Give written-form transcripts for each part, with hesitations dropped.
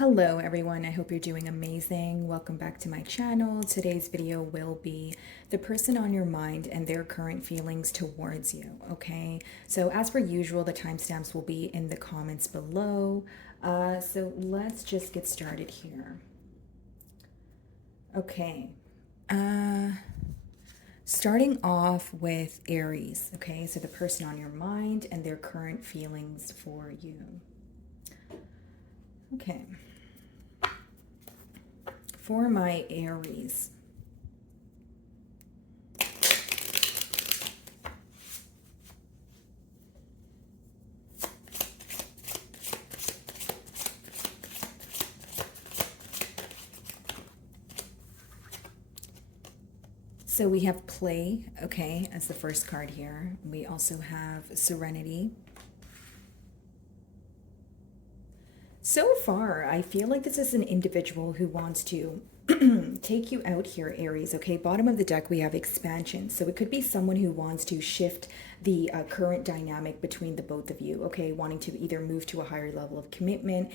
Hello everyone, I hope you're doing amazing. Welcome back to my channel. Today's video will be the person on your mind and their current feelings towards you, okay? So as per usual, the timestamps will be in the comments below. So let's just get started here. Okay. Starting off with Aries, okay? So the person on your mind and their current feelings for you. Okay. For my Aries, so we have play, okay, as the first card here. We also have serenity. So far, I feel like this is an individual who wants to take you out here, Aries. Okay, bottom of the deck, we have expansion. So it could be someone who wants to shift the current dynamic between the both of you, okay, wanting to either move to a higher level of commitment.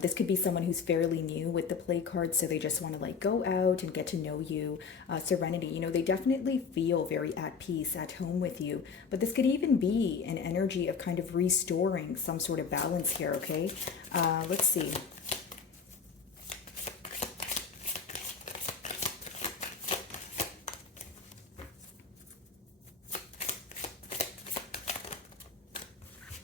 This could be someone who's fairly new with the play card, so they just want to like go out and get to know you. Serenity, you know, they definitely feel very at peace, at home with you, but this could even be an energy of kind of restoring some sort of balance here, okay? Let's see.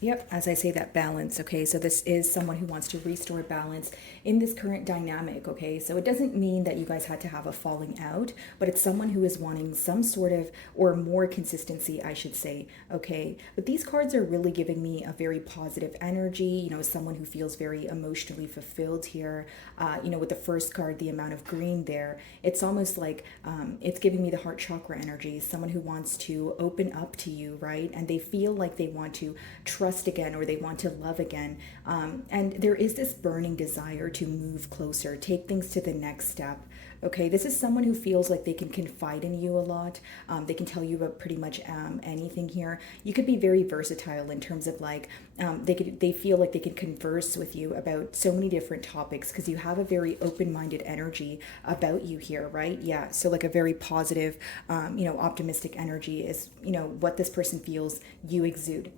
Yep, as I say, that balance, okay? So this is someone who wants to restore balance in this current dynamic, okay? So it doesn't mean that you guys had to have a falling out, but it's someone who is wanting some sort of, or more consistency, I should say, okay? But these cards are really giving me a very positive energy, you know, someone who feels very emotionally fulfilled here. You know, with the first card, the amount of green there, it's almost like it's giving me the heart chakra energy, someone who wants to open up to you, right? And they feel like they want to trust again, or they want to love again, and there is this burning desire to move closer, take things to the next step, okay? This is someone who feels like they can confide in you a lot. They can tell you about pretty much anything here. You could be very versatile in terms of like they feel like they can converse with you about so many different topics because you have a very open-minded energy about you here, right? Yeah, so like a very positive, you know, optimistic energy is, you know, what this person feels you exude.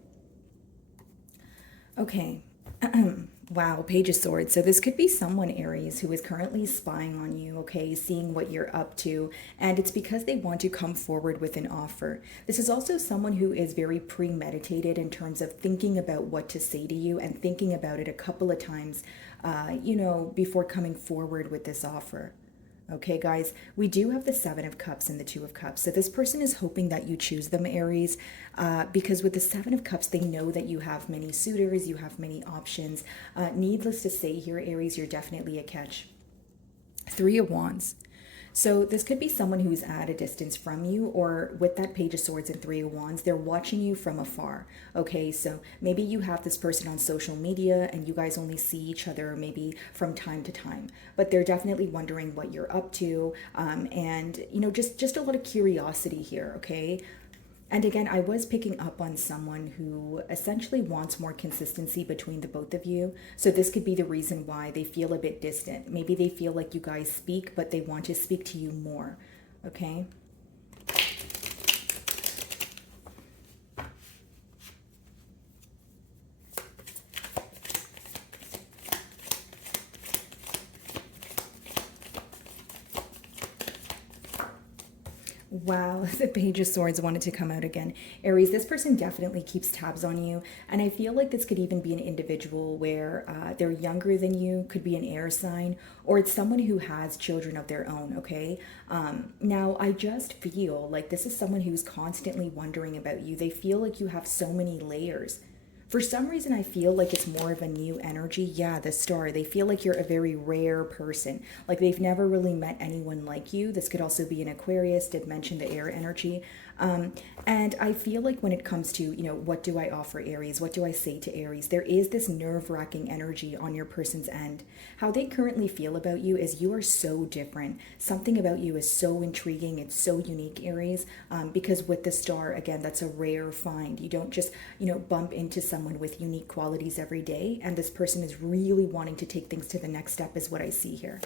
Okay. Wow, Page of Swords. So this could be someone, Aries, who is currently spying on you, okay, seeing what you're up to, and it's because they want to come forward with an offer. This is also someone who is very premeditated in terms of thinking about what to say to you and thinking about it a couple of times, you know, before coming forward with this offer. Okay, guys, we do have the Seven of Cups and the Two of Cups. So this person is hoping that you choose them, Aries, because with the Seven of Cups, they know that you have many suitors, you have many options. Needless to say here, Aries, you're definitely a catch. Three of Wands. So this could be someone who's at a distance from you, or with that Page of Swords and Three of Wands, they're watching you from afar. Okay, so maybe you have this person on social media and you guys only see each other maybe from time to time, but they're definitely wondering what you're up to, and you know, just a lot of curiosity here. Okay. And again, I was picking up on someone who essentially wants more consistency between the both of you. So this could be the reason why they feel a bit distant. Maybe they feel like you guys speak, but they want to speak to you more. Okay? Wow, the Page of Swords wanted to come out again. Aries, this person definitely keeps tabs on you. And I feel like this could even be an individual where they're younger than you, could be an air sign, or it's someone who has children of their own, okay? Now, I just feel like this is someone who's constantly wondering about you. They feel like you have so many layers. For some reason, I feel like it's more of a new energy. Yeah, the Star. They feel like you're a very rare person. Like they've never really met anyone like you. This could also be an Aquarius, did mention the air energy. And I feel like when it comes to, what do I offer Aries? What do I say to Aries? There is this nerve-wracking energy on your person's end. How they currently feel about you is you are so different. Something about you is so intriguing. It's so unique, Aries, because with the star, again, that's a rare find. You don't just, bump into someone with unique qualities every day. And this person is really wanting to take things to the next step is what I see here.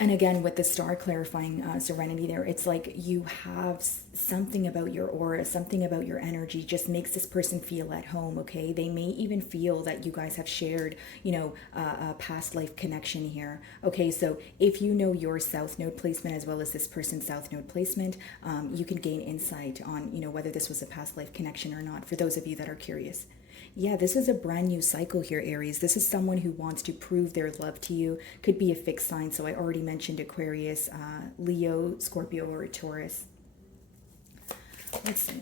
And again, with the star clarifying serenity there, it's like you have something about your aura, something about your energy just makes this person feel at home, okay? They may even feel that you guys have shared, a past life connection here, okay? So if you know your South Node placement as well as this person's South Node placement, you can gain insight on, whether this was a past life connection or not, for those of you that are curious. Yeah, this is a brand new cycle here, Aries. This is someone who wants to prove their love to you. Could be a fixed sign. So I already mentioned Aquarius, Leo, Scorpio, or Taurus. Let's see.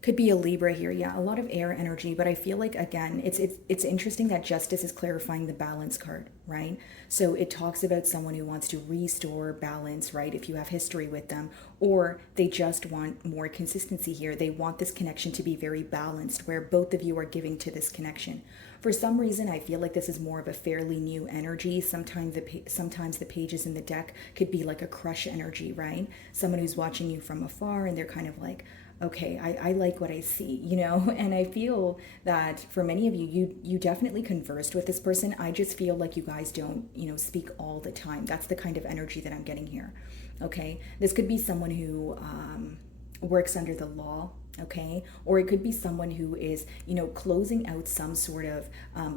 Could be a Libra here. Yeah, a lot of air energy, but I feel like, again, it's interesting that Justice is clarifying the balance card, right? So it talks about someone who wants to restore balance, right? If you have history with them, or they just want more consistency here. They want this connection to be very balanced, where both of you are giving to this connection. For some reason, I feel like this is more of a fairly new energy. Sometimes the pages in the deck could be like a crush energy, right? Someone who's watching you from afar and they're kind of like, okay, I like what I see, and I feel that for many of you, you definitely conversed with this person. I just feel like you guys don't, speak all the time. That's the kind of energy that I'm getting here, okay? This could be someone who works under the law, okay? Or it could be someone who is, closing out some sort of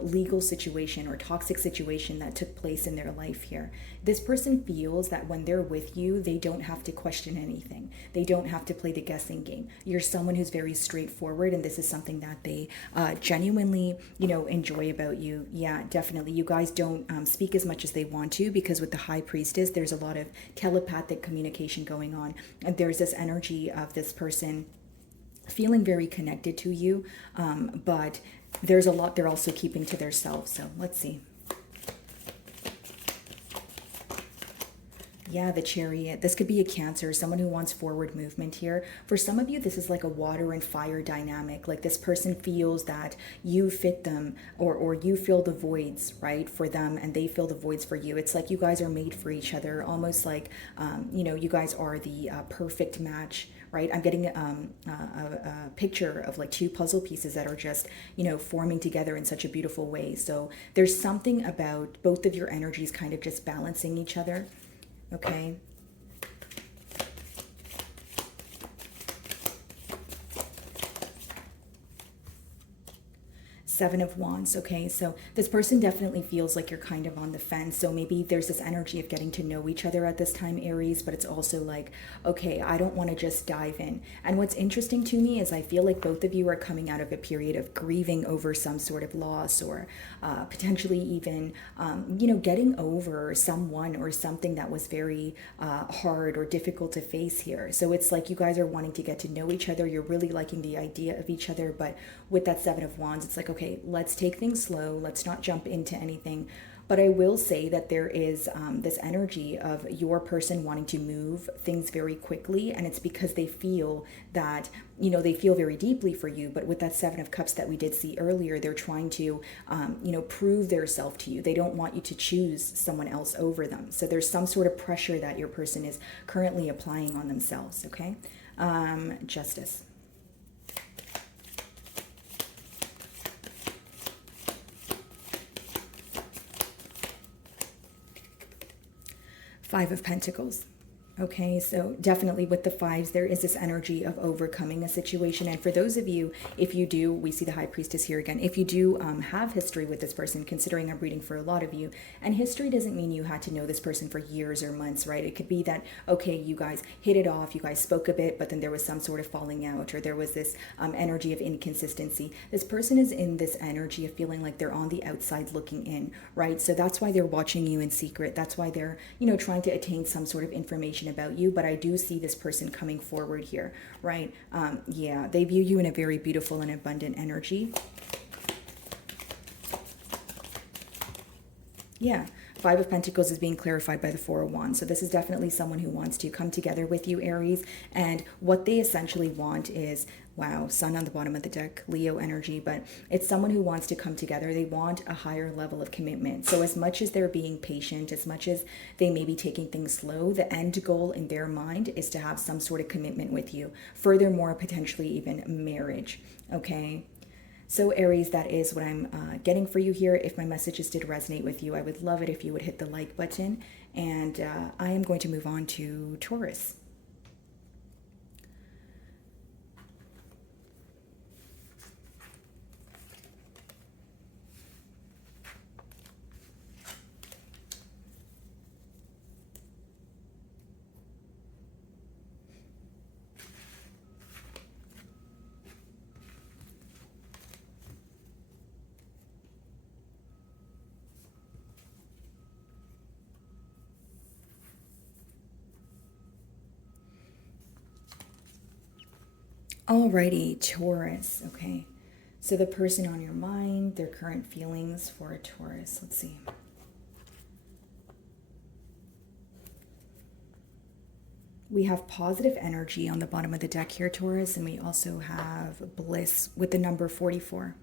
legal situation or toxic situation that took place in their life here. This person feels that when they're with you, they don't have to question anything. They don't have to play the guessing game. You're someone who's very straightforward, and this is something that they genuinely, enjoy about you. Yeah, definitely. You guys don't speak as much as they want to, because with the High Priestess, there's a lot of telepathic communication going on. And there's this energy of this person feeling very connected to you, but there's a lot they're also keeping to themselves. So let's see. Yeah, the Chariot. This could be a Cancer, someone who wants forward movement here. For some of you, this is like a water and fire dynamic. Like this person feels that you fit them, or you fill the voids, right, for them, and they fill the voids for you. It's like you guys are made for each other, almost like, you guys are the perfect match, right? I'm getting a picture of like two puzzle pieces that are just, forming together in such a beautiful way. So there's something about both of your energies kind of just balancing each other. Okay. Seven of Wands. Okay, so this person definitely feels like you're kind of on the fence. So maybe there's this energy of getting to know each other at this time, Aries, but it's also like, okay, I don't want to just dive in. And what's interesting to me is I feel like both of you are coming out of a period of grieving over some sort of loss, or potentially even, getting over someone or something that was very hard or difficult to face here. So it's like you guys are wanting to get to know each other. You're really liking the idea of each other, but with that Seven of Wands, it's like, okay, let's take things slow. Let's not jump into anything. But I will say that there is this energy of your person wanting to move things very quickly. And it's because they feel that, they feel very deeply for you. But with that Seven of Cups that we did see earlier, they're trying to, prove their self to you. They don't want you to choose someone else over them. So there's some sort of pressure that your person is currently applying on themselves, okay? Justice. Five of Pentacles. Okay, so definitely with the fives, there is this energy of overcoming a situation. And for those of you, if you do, we see the High Priestess here again, if you do have history with this person, considering I'm reading for a lot of you, and history doesn't mean you had to know this person for years or months, right? It could be that, okay, you guys hit it off, you guys spoke a bit, but then there was some sort of falling out, or there was this energy of inconsistency. This person is in this energy of feeling like they're on the outside looking in, right? So that's why they're watching you in secret. That's why they're, trying to attain some sort of information about you. But I do see this person coming forward here, right? Yeah, they view you in a very beautiful and abundant energy. Yeah, Five of Pentacles is being clarified by the Four of Wands. So this is definitely someone who wants to come together with you, Aries. And what they essentially want is, wow, Sun on the bottom of the deck, Leo energy, but it's someone who wants to come together. They want a higher level of commitment. So as much as they're being patient, as much as they may be taking things slow, the end goal in their mind is to have some sort of commitment with you. Furthermore, potentially even marriage, okay? So Aries, that is what I'm getting for you here. If my messages did resonate with you, I would love it if you would hit the like button. And I am going to move on to Taurus. Alrighty, Taurus. Okay. So the person on your mind, their current feelings for a Taurus. Let's see. We have positive energy on the bottom of the deck here, Taurus, and we also have bliss with the number 44.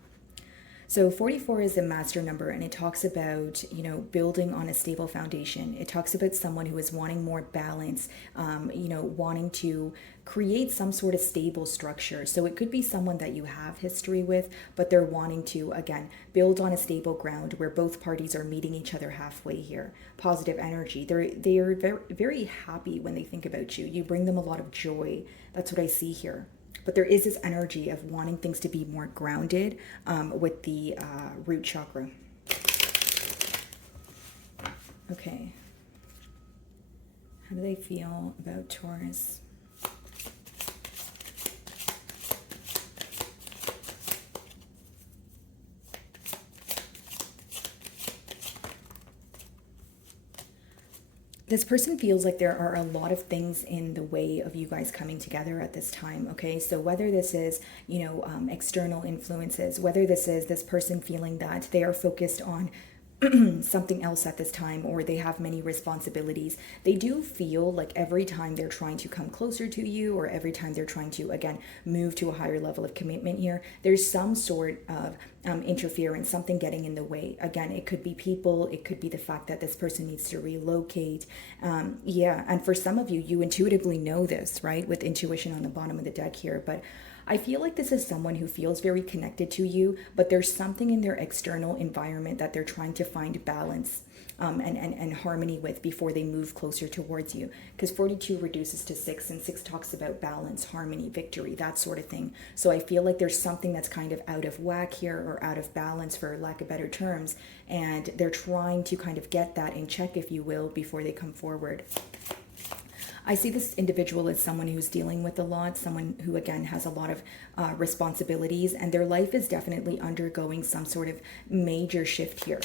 So 44 is a master number, and it talks about, building on a stable foundation. It talks about someone who is wanting more balance, wanting to create some sort of stable structure. So it could be someone that you have history with, but they're wanting to, again, build on a stable ground where both parties are meeting each other halfway here. Positive energy. They are very, very happy when they think about you. You bring them a lot of joy. That's what I see here. But there is this energy of wanting things to be more grounded with the root chakra. Okay. How do they feel about Taurus? This person feels like there are a lot of things in the way of you guys coming together at this time, okay? So whether this is, external influences, whether this is this person feeling that they are focused on something else at this time, or they have many responsibilities, they do feel like every time they're trying to come closer to you, or every time they're trying to, again, move to a higher level of commitment here, there's some sort of interference, something getting in the way. Again, it could be people, it could be the fact that this person needs to relocate. And for some of you, you intuitively know this, right? With intuition on the bottom of the deck here, but I feel like this is someone who feels very connected to you, but there's something in their external environment that they're trying to find balance and harmony with before they move closer towards you. Because 42 reduces to 6, and 6 talks about balance, harmony, victory, that sort of thing. So I feel like there's something that's kind of out of whack here, or out of balance, for lack of better terms, and they're trying to kind of get that in check, if you will, before they come forward. I see this individual as someone who's dealing with a lot, someone who, again, has a lot of responsibilities, and their life is definitely undergoing some sort of major shift here.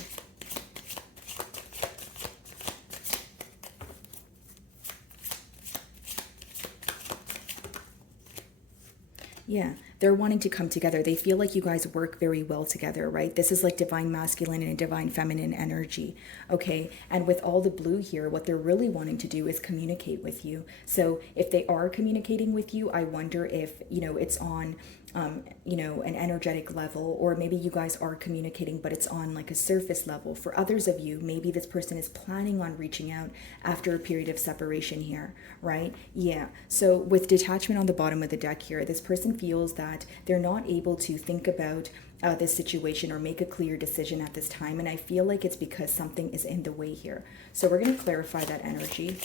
Yeah, they're wanting to come together. They feel like you guys work very well together, right? This is like divine masculine and divine feminine energy, okay? And with all the blue here, what they're really wanting to do is communicate with you. So if they are communicating with you, I wonder if, it's on, an energetic level, or maybe you guys are communicating, but it's on like a surface level. For others of you, maybe this person is planning on reaching out after a period of separation here, right? Yeah. So with detachment on the bottom of the deck here, this person feels that they're not able to think about this situation or make a clear decision at this time. And I feel like it's because something is in the way here. So we're going to clarify that energy.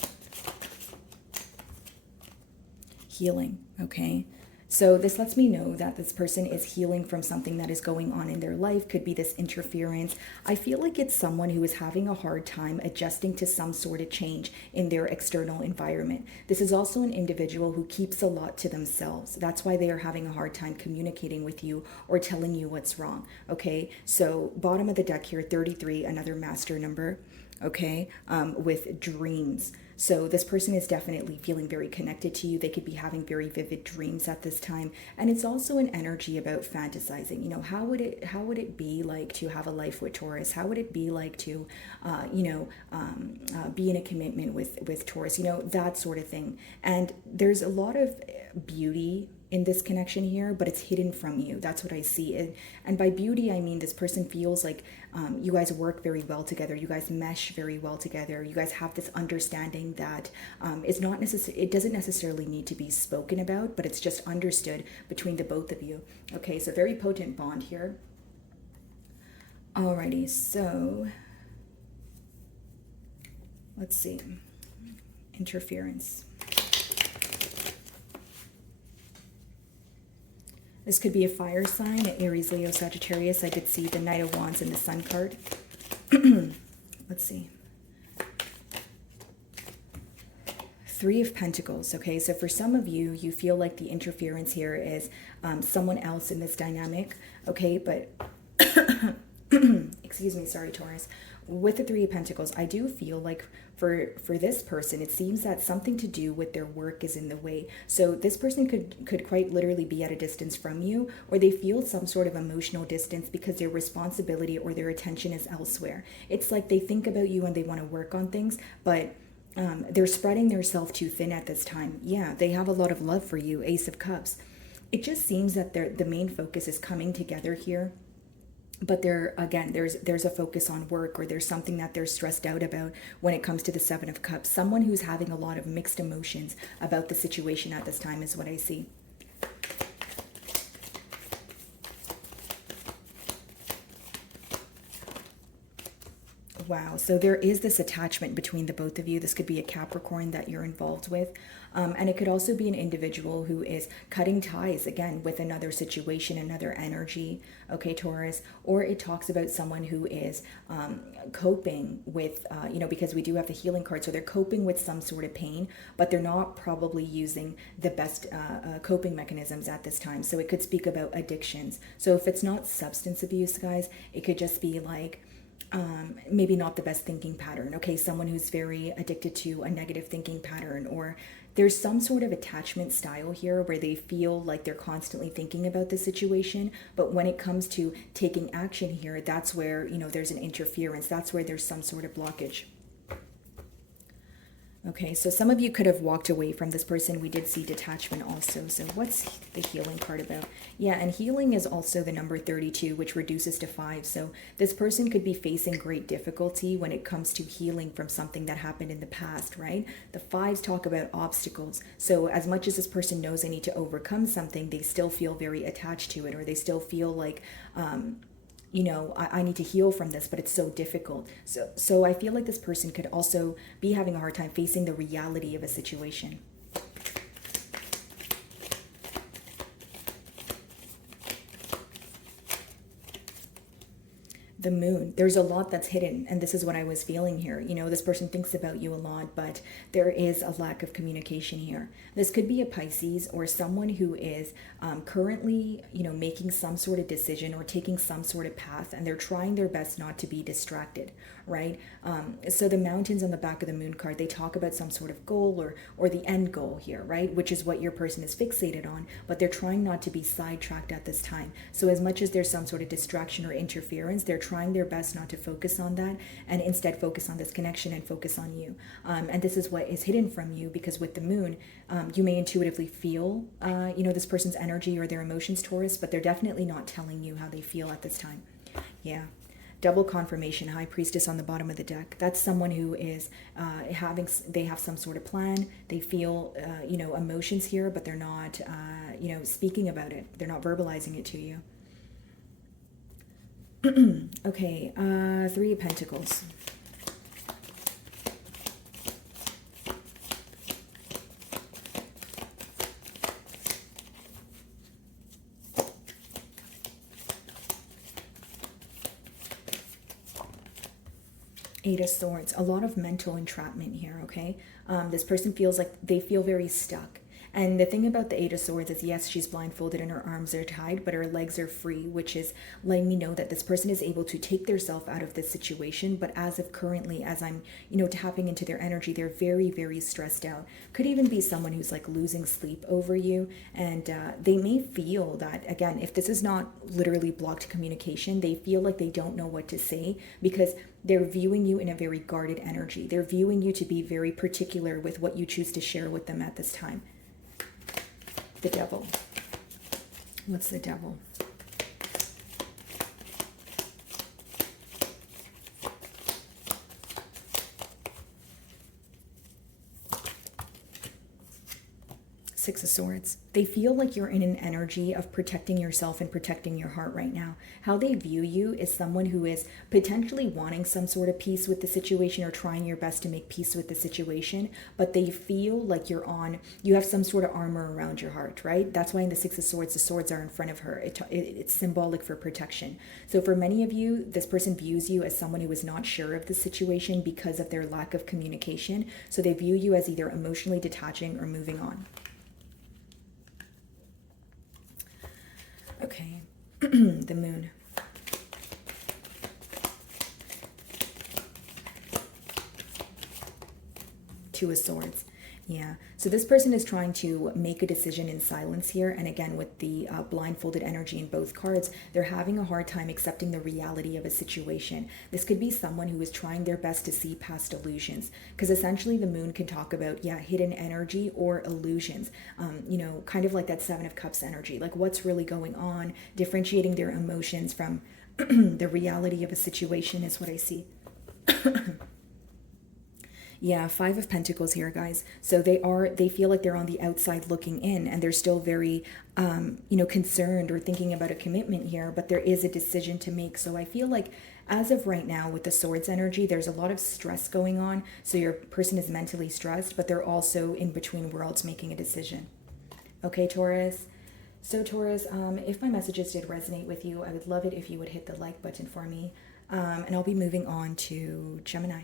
Healing, okay? So this lets me know that this person is healing from something that is going on in their life. Could be this interference. I feel like it's someone who is having a hard time adjusting to some sort of change in their external environment. This is also an individual who keeps a lot to themselves. That's why they are having a hard time communicating with you or telling you what's wrong, okay? So bottom of the deck here, 33, another master number, okay, with dreams. So this person is definitely feeling very connected to you. They could be having very vivid dreams at this time. And it's also an energy about fantasizing. You know, how would it be like to have a life with Taurus? How would it be like to, be in a commitment with Taurus? You know, that sort of thing. And there's a lot of beauty in this connection here, but it's hidden from you. That's what I see. And by beauty, I mean this person feels like you guys work very well together. You guys mesh very well together. You guys have this understanding that it's not necessary. It doesn't necessarily need to be spoken about, but it's just understood between the both of you. Okay, so very potent bond here. Alrighty, so let's see. Interference. This could be a fire sign, Aries, Leo, Sagittarius. I did see the Knight of Wands and the Sun card. Let's see. Three of Pentacles, okay? So for some of you, you feel like the interference here is someone else in this dynamic, okay? But, excuse me, sorry, Taurus. With the Three of Pentacles, I do feel like for this person, it seems that something to do with their work is in the way. So this person could quite literally be at a distance from you, or they feel some sort of emotional distance because their responsibility or their attention is elsewhere. It's like they think about you and they want to work on things, but they're spreading themselves too thin at this time. Yeah, they have a lot of love for you, Ace of Cups. It just seems that the main focus is coming together here. But there's a focus on work, or there's something that they're stressed out about when it comes to the Seven of Cups. Someone who's having a lot of mixed emotions about the situation at this time is what I see. Wow, so there is this attachment between the both of you. This could be a Capricorn that you're involved with. And it could also be an individual who is cutting ties, again, with another situation, another energy, okay, Taurus. Or it talks about someone who is coping with, because we do have the healing card. So they're coping with some sort of pain, but they're not probably using the best coping mechanisms at this time. So it could speak about addictions. So if it's not substance abuse, guys, it could just be like, maybe not the best thinking pattern. Okay, someone who's very addicted to a negative thinking pattern, or there's some sort of attachment style here where they feel like they're constantly thinking about the situation, but when it comes to taking action here, that's where, there's an interference. That's where there's some sort of blockage. Okay, so some of you could have walked away from this person. We did see detachment also. So what's the healing card about? Yeah, and healing is also the number 32, which reduces to 5. So this person could be facing great difficulty when it comes to healing from something that happened in the past, right? The 5s talk about obstacles. So as much as this person knows they need to overcome something, they still feel very attached to it, or they still feel like, I need to heal from this, but it's so difficult. So I feel like this person could also be having a hard time facing the reality of a situation. The moon, there's a lot that's hidden, and this is what I was feeling here. This person thinks about you a lot, but there is a lack of communication here. This could be a Pisces or someone who is currently, making some sort of decision or taking some sort of path, and they're trying their best not to be distracted, right? So the mountains on the back of the moon card, they talk about some sort of goal or the end goal here, right? Which is what your person is fixated on, but they're trying not to be sidetracked at this time. So as much as there's some sort of distraction or interference, they're trying their best not to focus on that and instead focus on this connection and focus on you. And this is what is hidden from you, because with the moon, you may intuitively feel, this person's energy or their emotions, Taurus, but they're definitely not telling you how they feel at this time. Yeah. Double confirmation, High Priestess on the bottom of the deck. That's someone who is they have some sort of plan. They feel, emotions here, but they're not, speaking about it. They're not verbalizing it to you. Okay, Three of Pentacles. Eight of Swords, a lot of mental entrapment here, okay? This person feels like they feel very stuck. And the thing about the Eight of Swords is, yes, she's blindfolded and her arms are tied, but her legs are free, which is letting me know that this person is able to take themselves out of this situation. But as of currently, as I'm, tapping into their energy, they're very, very stressed out. Could even be someone who's like losing sleep over you. And they may feel that, again, if this is not literally blocked communication, they feel like they don't know what to say because they're viewing you in a very guarded energy. They're viewing you to be very particular with what you choose to share with them at this time. The Devil. What's the Devil? Six of Swords. They feel like you're in an energy of protecting yourself and protecting your heart right now. How they view you is someone who is potentially wanting some sort of peace with the situation or trying your best to make peace with the situation, but they feel like you have some sort of armor around your heart, right? That's why in the Six of Swords, the swords are in front of her. It's symbolic for protection. So for many of you, this person views you as someone who is not sure of the situation because of their lack of communication. So they view you as either emotionally detaching or moving on. Okay, the Moon. Two of Swords. Yeah, so this person is trying to make a decision in silence here. And again, with the blindfolded energy in both cards, they're having a hard time accepting the reality of a situation. This could be someone who is trying their best to see past illusions. Because essentially the Moon can talk about, hidden energy or illusions. Kind of like that Seven of Cups energy. Like what's really going on, differentiating their emotions from the reality of a situation is what I see. Yeah, Five of Pentacles here, guys. So they feel like they're on the outside looking in, and they're still very, concerned or thinking about a commitment here, but there is a decision to make. So I feel like as of right now with the Swords energy, there's a lot of stress going on. So your person is mentally stressed, but they're also in between worlds making a decision. Okay, Taurus. So Taurus, if my messages did resonate with you, I would love it if you would hit the like button for me. And I'll be moving on to Gemini.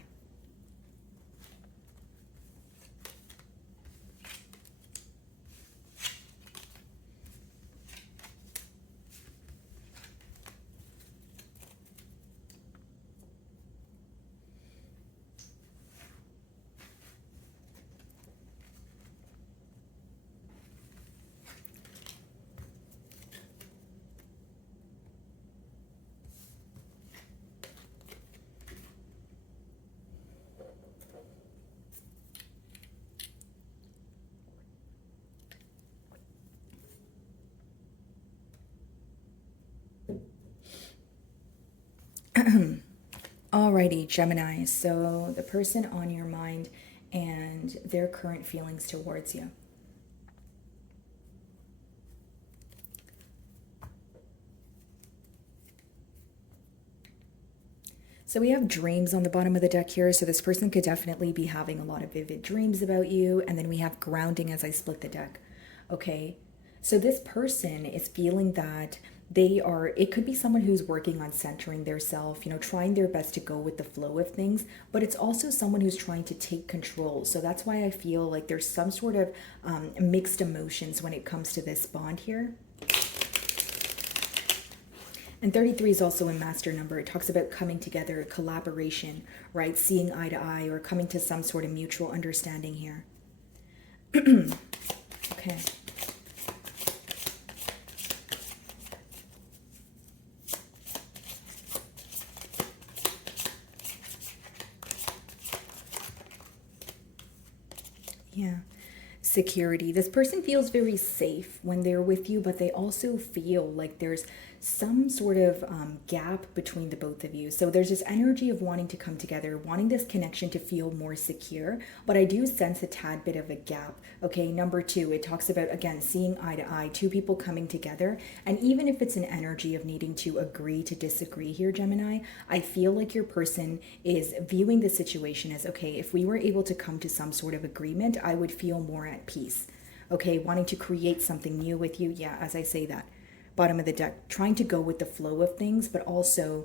Alrighty, Gemini. So the person on your mind and their current feelings towards you. So we have dreams on the bottom of the deck here. So this person could definitely be having a lot of vivid dreams about you. And then we have grounding as I split the deck. Okay. So this person is feeling that it could be someone who's working on centering their self, trying their best to go with the flow of things, but it's also someone who's trying to take control. So that's why I feel like there's some sort of mixed emotions when it comes to this bond here. And 33 is also a master number. It talks about coming together, collaboration, right? Seeing eye to eye or coming to some sort of mutual understanding here. Okay. Yeah. Security. This person feels very safe when they're with you, but they also feel like there's some sort of gap between the both of you. So there's this energy of wanting to come together, wanting this connection to feel more secure, but I do sense a tad bit of a gap. Okay, number 2, it talks about, again, seeing eye to eye, two people coming together. And even if it's an energy of needing to agree to disagree here, Gemini, I feel like your person is viewing the situation as, okay, if we were able to come to some sort of agreement, I would feel more at peace. Okay, wanting to create something new with you. Yeah, as I say that. bottom of the deck, trying to go with the flow of things, but also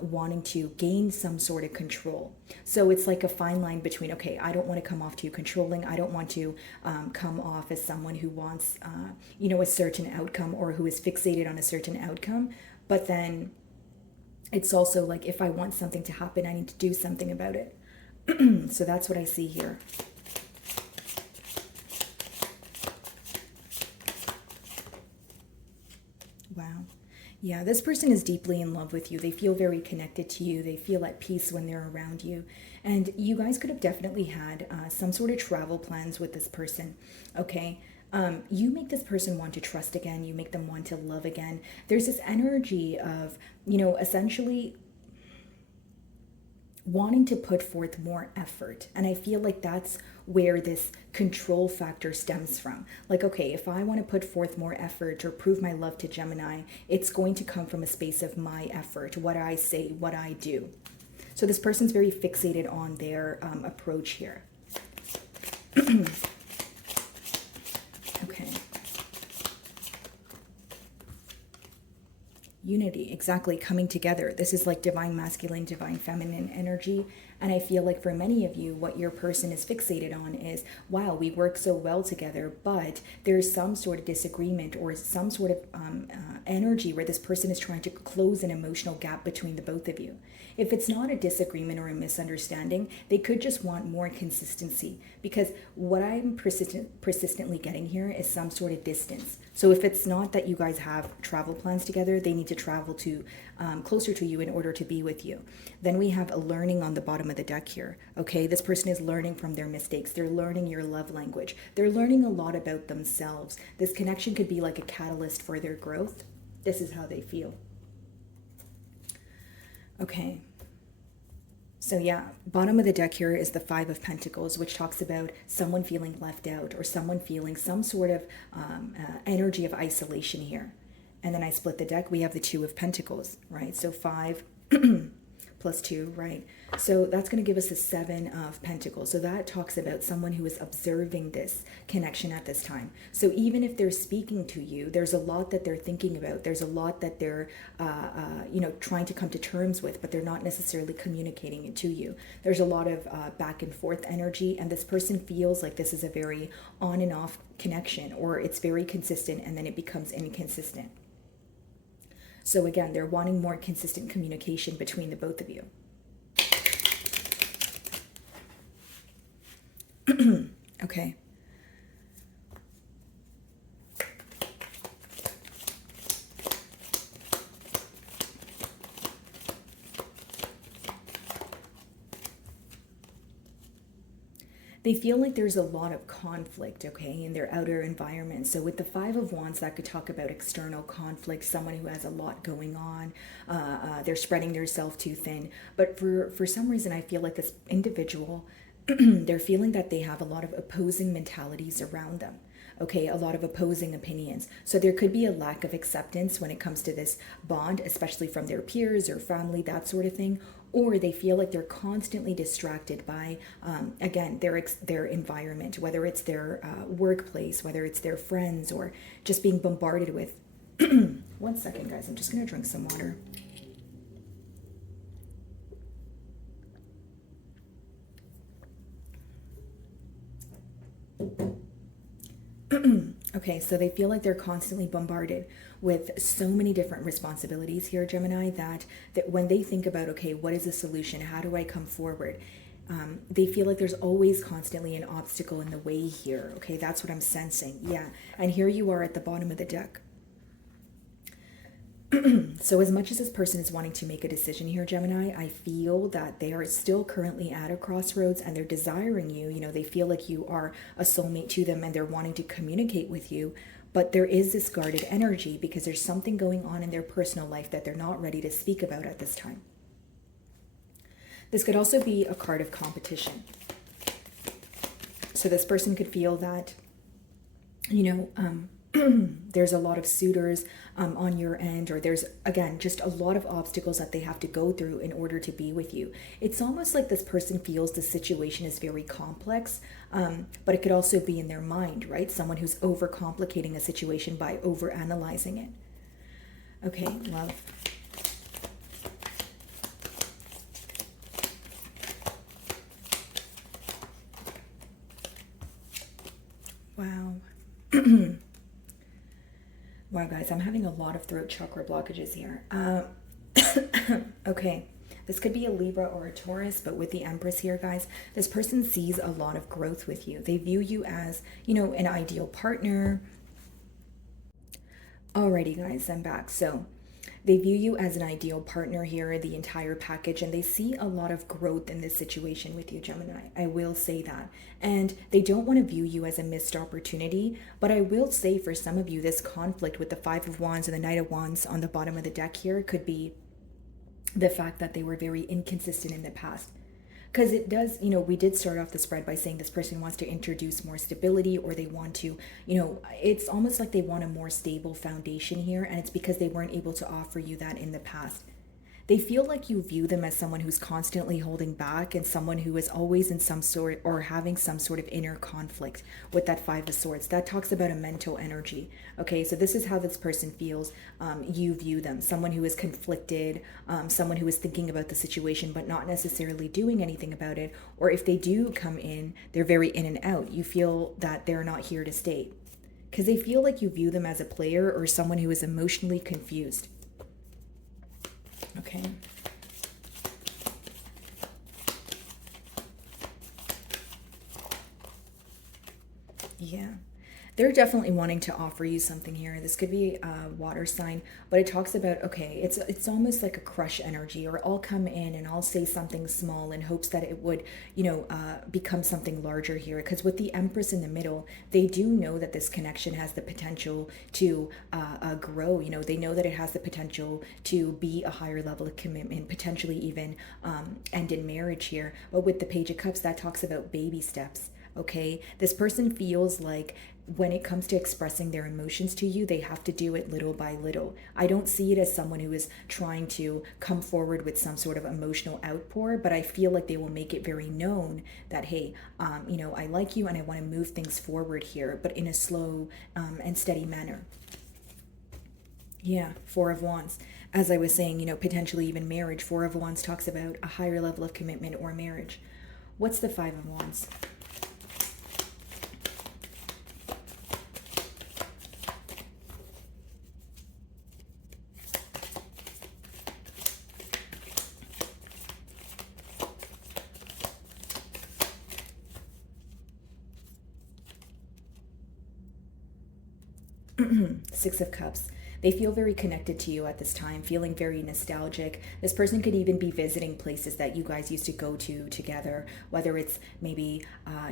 wanting to gain some sort of control. So it's like a fine line between, okay, I don't want to come off too controlling. I don't want to come off as someone who wants, a certain outcome, or who is fixated on a certain outcome. But then it's also like, if I want something to happen, I need to do something about it. So that's what I see here. Wow. Yeah, this person is deeply in love with you. They feel very connected to you. They feel at peace when they're around you. And you guys could have definitely had some sort of travel plans with this person, okay? You make this person want to trust again. You make them want to love again. There's this energy of, essentially wanting to put forth more effort. And I feel like that's where this control factor stems from. Like, okay, if I want to put forth more effort or prove my love to Gemini, it's going to come from a space of my effort, what I say, what I do. So this person's very fixated on their approach here. Okay. Unity, exactly, coming together. This is like divine masculine, divine feminine energy. And I feel like for many of you, what your person is fixated on is, wow, we work so well together, but there's some sort of disagreement or some sort of energy where this person is trying to close an emotional gap between the both of you. If it's not a disagreement or a misunderstanding, they could just want more consistency, because what I'm persistently getting here is some sort of distance. So if it's not that you guys have travel plans together, they need to travel to closer to you in order to be with you. Then we have a learning on the bottom of the deck here. Okay, this person is learning from their mistakes. They're learning your love language. They're learning a lot about themselves. This connection could be like a catalyst for their growth. This is how they feel. Okay. So yeah, bottom of the deck here is the Five of Pentacles, which talks about someone feeling left out or someone feeling some sort of energy of isolation here. And then I split the deck. We have the Two of Pentacles, right? So 5 plus 2, right? So that's going to give us the Seven of Pentacles. So that talks about someone who is observing this connection at this time. So even if they're speaking to you, there's a lot that they're thinking about. There's a lot that they're, trying to come to terms with, but they're not necessarily communicating it to you. There's a lot of back and forth energy, and this person feels like this is a very on and off connection, or it's very consistent and then it becomes inconsistent. So again, they're wanting more consistent communication between the both of you. Okay. They feel like there's a lot of conflict, okay, in their outer environment. So with the Five of Wands, that could talk about external conflict, someone who has a lot going on. They're spreading themselves too thin. But for some reason, I feel like this individual, they're feeling that they have a lot of opposing mentalities around them. Okay, a lot of opposing opinions. So there could be a lack of acceptance when it comes to this bond, especially from their peers or family, that sort of thing. Or they feel like they're constantly distracted by, again, their environment, whether it's their workplace, whether it's their friends, or just being bombarded with. 1 second, guys. I'm just going to drink some water. Okay, so they feel like they're constantly bombarded with so many different responsibilities here, Gemini, that when they think about, okay, what is the solution? How do I come forward? They feel like there's always constantly an obstacle in the way here. Okay, that's what I'm sensing. Yeah, and here you are at the bottom of the deck. So as much as this person is wanting to make a decision here, Gemini, I feel that they are still currently at a crossroads and they're desiring you. You know, they feel like you are a soulmate to them and they're wanting to communicate with you. But there is this guarded energy because there's something going on in their personal life that they're not ready to speak about at this time. This could also be a card of competition. So this person could feel that, there's a lot of suitors on your end, or there's, again, just a lot of obstacles that they have to go through in order to be with you. It's almost like this person feels the situation is very complex, but it could also be in their mind, right? Someone who's overcomplicating a situation by overanalyzing it. Okay, love. Wow. Wow, guys, I'm having a lot of throat chakra blockages here. Okay, this could be a Libra or a Taurus, but with the Empress here, guys, this person sees a lot of growth with you. They view you as, you know, an ideal partner. Alrighty, guys, I'm back. So they view you as an ideal partner here, the entire package, and they see a lot of growth in this situation with you, Gemini. I will say that. And they don't want to view you as a missed opportunity, but I will say for some of you, this conflict with the Five of Wands and the Knight of Wands on the bottom of the deck here could be the fact that they were very inconsistent in the past. Because it does, you know, we did start off the spread by saying this person wants to introduce more stability, or they want to, you know, it's almost like they want a more stable foundation here, and it's because they weren't able to offer you that in the past. They feel like you view them as someone who's constantly holding back and someone who is always in some sort or having some sort of inner conflict with that Five of Swords. That talks about a mental energy. Okay, so this is how this person feels. You view them, someone who is conflicted, someone who is thinking about the situation but not necessarily doing anything about it. Or if they do come in, they're very in and out. You feel that they're not here to stay because they feel like you view them as a player or someone who is emotionally confused. Okay. Yeah. They're definitely wanting to offer you something here. This could be a water sign, but it talks about, okay, it's almost like a crush energy, or I'll come in and I'll say something small in hopes that it would, you know, become something larger here. Because with the Empress in the middle, they do know that this connection has the potential to grow. You know, they know that it has the potential to be a higher level of commitment, potentially even end in marriage here. But with the Page of Cups, that talks about baby steps. Okay, this person feels like when it comes to expressing their emotions to you, they have to do it little by little. I don't see it as someone who is trying to come forward with some sort of emotional outpour, but I feel like they will make it very known that, hey, you know, I like you and I want to move things forward here, but in a slow and steady manner. Yeah, Four of Wands. As I was saying, you know, potentially even marriage. Four of Wands talks about a higher level of commitment or marriage. What's the Five of Wands? Six of Cups. They feel very connected to you at this time, feeling very nostalgic. This person could even be visiting places that you guys used to go to together, whether it's maybe,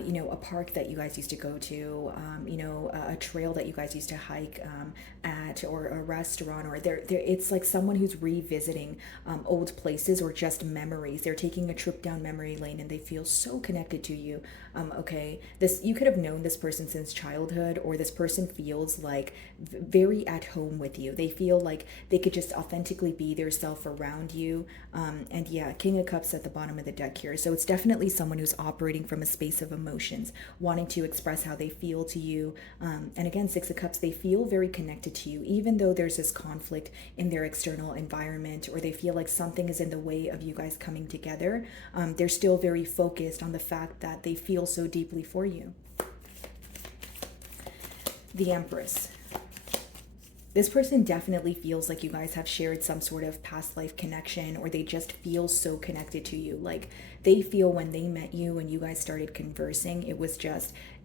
you know, a park that you guys used to go to, you know, a trail that you guys used to hike at, or a restaurant, or it's like someone who's revisiting old places or just memories. They're taking a trip down memory lane and they feel so connected to you. Okay, you could have known this person since childhood, or this person feels like very at home with you. They feel like they could just authentically be their self around you. And yeah, King of Cups at the bottom of the deck here. So it's definitely someone who's operating from a space of emotions, wanting to express how they feel to you. And again, Six of Cups, they feel very connected to you, even though there's this conflict in their external environment, or they feel like something is in the way of you guys coming together. They're still very focused on the fact that they feel so deeply for you. The Empress. This person definitely feels like you guys have shared some sort of past life connection, or they just feel so connected to you. Like they feel when they met you and you guys started conversing,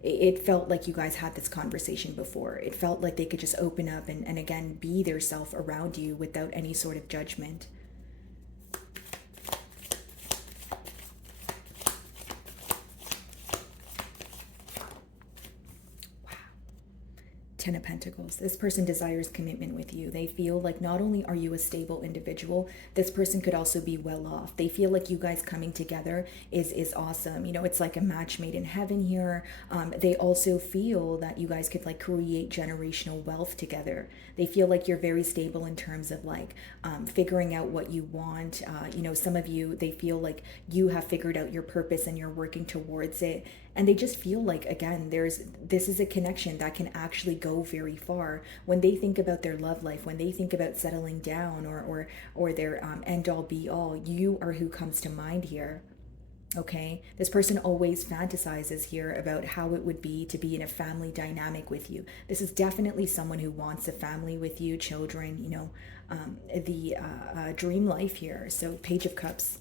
it felt like you guys had this conversation before. It felt like they could just open up and again, be their self around you without any sort of judgment. Ten of Pentacles. This person desires commitment with you. They feel like not only are you a stable individual, this person could also be well off. They feel like you guys coming together is awesome. You know, it's like a match made in heaven here. They also feel that you guys could like create generational wealth together. They feel like you're very stable in terms of like figuring out what you want. You know, some of you, they feel like you have figured out your purpose and you're working towards it. And they just feel like, again, this is a connection that can actually go very far. When they think about their love life, when they think about settling down, or their end all be all, you are who comes to mind here. Okay, this person always fantasizes here about how it would be to be in a family dynamic with you. This is definitely someone who wants a family with you, children, the dream life here. So Page of Cups.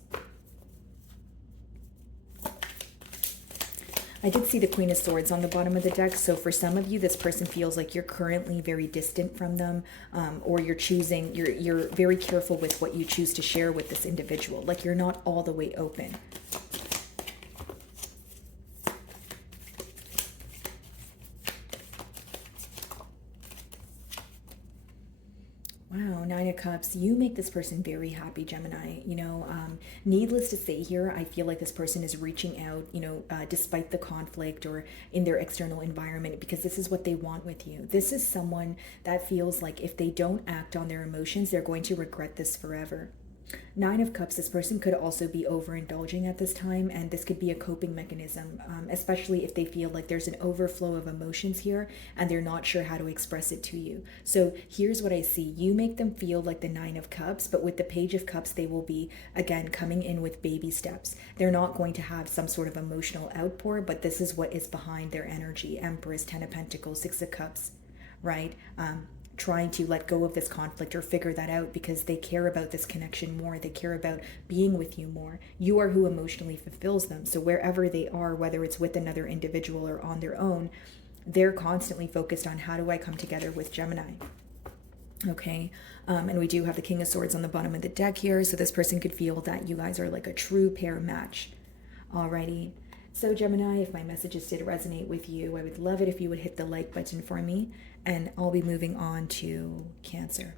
I did see the Queen of Swords on the bottom of the deck. So for some of you, this person feels like you're currently very distant from them, or you're very careful with what you choose to share with this individual. Like you're not all the way open. Wow, Nine of Cups. You make this person very happy, Gemini. Needless to say here, I feel like this person is reaching out, despite the conflict or in their external environment, because this is what they want with you. This is someone that feels like if they don't act on their emotions, they're going to regret this forever. Nine of Cups, this person could also be overindulging at this time, and this could be a coping mechanism, especially if they feel like there's an overflow of emotions here and they're not sure how to express it to you. So here's what I see. You make them feel like the Nine of Cups, but with the Page of Cups, they will be, again, coming in with baby steps. They're not going to have some sort of emotional outpour, but this is what is behind their energy. Empress, Ten of Pentacles, Six of Cups, right? Trying to let go of this conflict or figure that out because they care about this connection more. They care about being with you more. You are who emotionally fulfills them. So wherever they are, whether it's with another individual or on their own, they're constantly focused on how do I come together with Gemini. Okay, and we do have the King of Swords on the bottom of the deck here. So this person could feel that you guys are like a true pair match. Alrighty. So Gemini, if my messages did resonate with you, I would love it if you would hit the like button for me, and I'll be moving on to Cancer.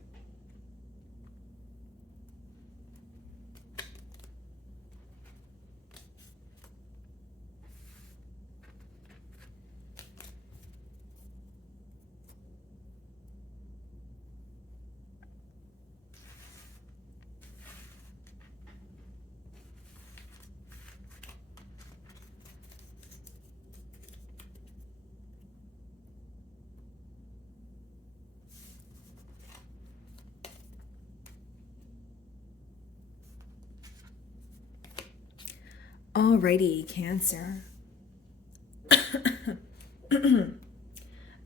Alrighty, Cancer.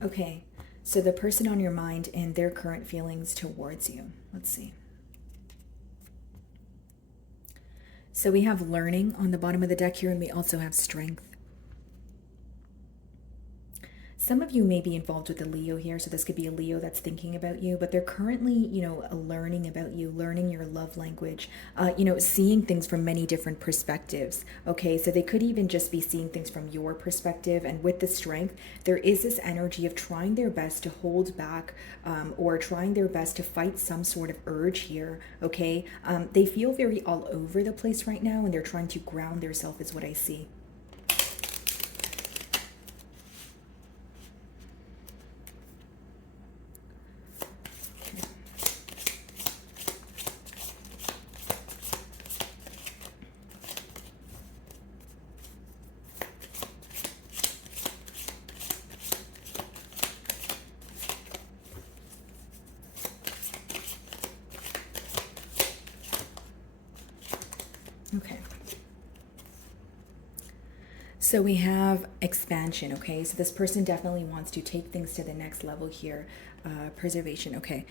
Okay, so the person on your mind and their current feelings towards you. Let's see. So we have learning on the bottom of the deck here, and we also have strength. Some of you may be involved with a Leo here, so this could be a Leo that's thinking about you, but they're currently, learning about you, learning your love language, seeing things from many different perspectives, okay? So they could even just be seeing things from your perspective, and with the strength, there is this energy of trying their best to hold back or trying their best to fight some sort of urge here, okay? They feel very all over the place right now, and they're trying to ground themselves is what I see. Okay. So we have expansion, okay? So this person definitely wants to take things to the next level here. Preservation, okay.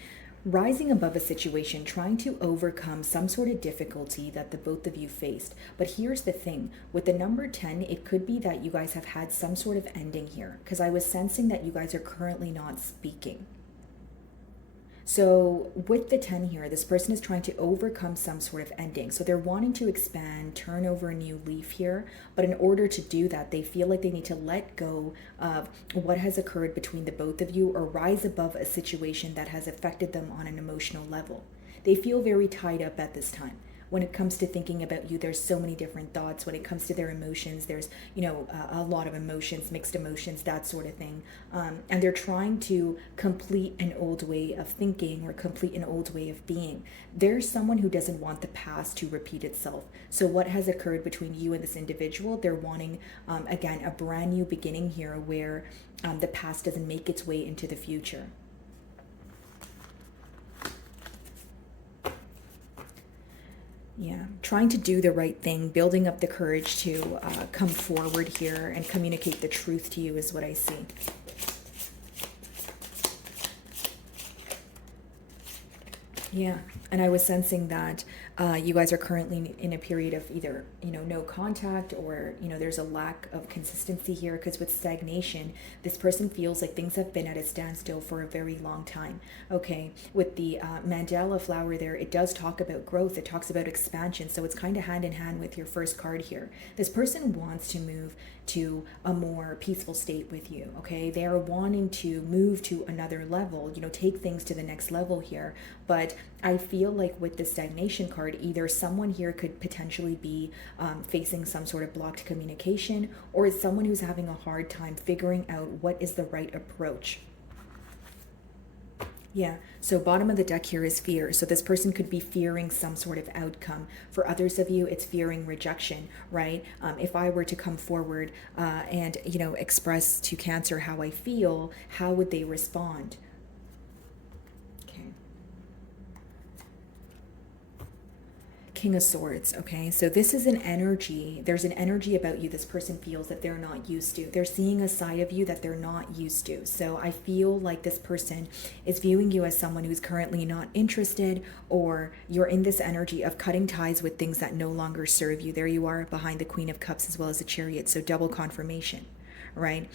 Rising above a situation, trying to overcome some sort of difficulty that the both of you faced. But here's the thing, with the number 10, it could be that you guys have had some sort of ending here, because I was sensing that you guys are currently not speaking. So with the 10 here, this person is trying to overcome some sort of ending. So they're wanting to expand, turn over a new leaf here. But in order to do that, they feel like they need to let go of what has occurred between the both of you or rise above a situation that has affected them on an emotional level. They feel very tied up at this time. when it comes to thinking about you, there's so many different thoughts. When it comes to their emotions, there's, a lot of emotions, mixed emotions, that sort of thing. And they're trying to complete an old way of thinking or complete an old way of being. There's someone who doesn't want the past to repeat itself. So what has occurred between you and this individual, they're wanting, again, a brand new beginning here where the past doesn't make its way into the future. Yeah, trying to do the right thing, building up the courage to come forward here and communicate the truth to you is what I see. Yeah, and I was sensing that you guys are currently in a period of either, no contact, or, there's a lack of consistency here, because with stagnation, this person feels like things have been at a standstill for a very long time. Okay, with the mandala flower there, it does talk about growth, it talks about expansion, so it's kind of hand in hand with your first card here. This person wants to move to a more peaceful state with you, okay? They are wanting to move to another level, take things to the next level here. But I feel like with the stagnation card, either someone here could potentially be facing some sort of blocked communication, or it's someone who's having a hard time figuring out what is the right approach. Yeah, so bottom of the deck here is fear. So this person could be fearing some sort of outcome. For others of you, it's fearing rejection, right? If I were to come forward and, express to Cancer how I feel, how would they respond? King of Swords, okay? So this is an energy. There's an energy about you this person feels that they're not used to. They're seeing a side of you that they're not used to. So I feel like this person is viewing you as someone who's currently not interested, or you're in this energy of cutting ties with things that no longer serve you. There you are behind the Queen of Cups as well as the Chariot. So double confirmation, right?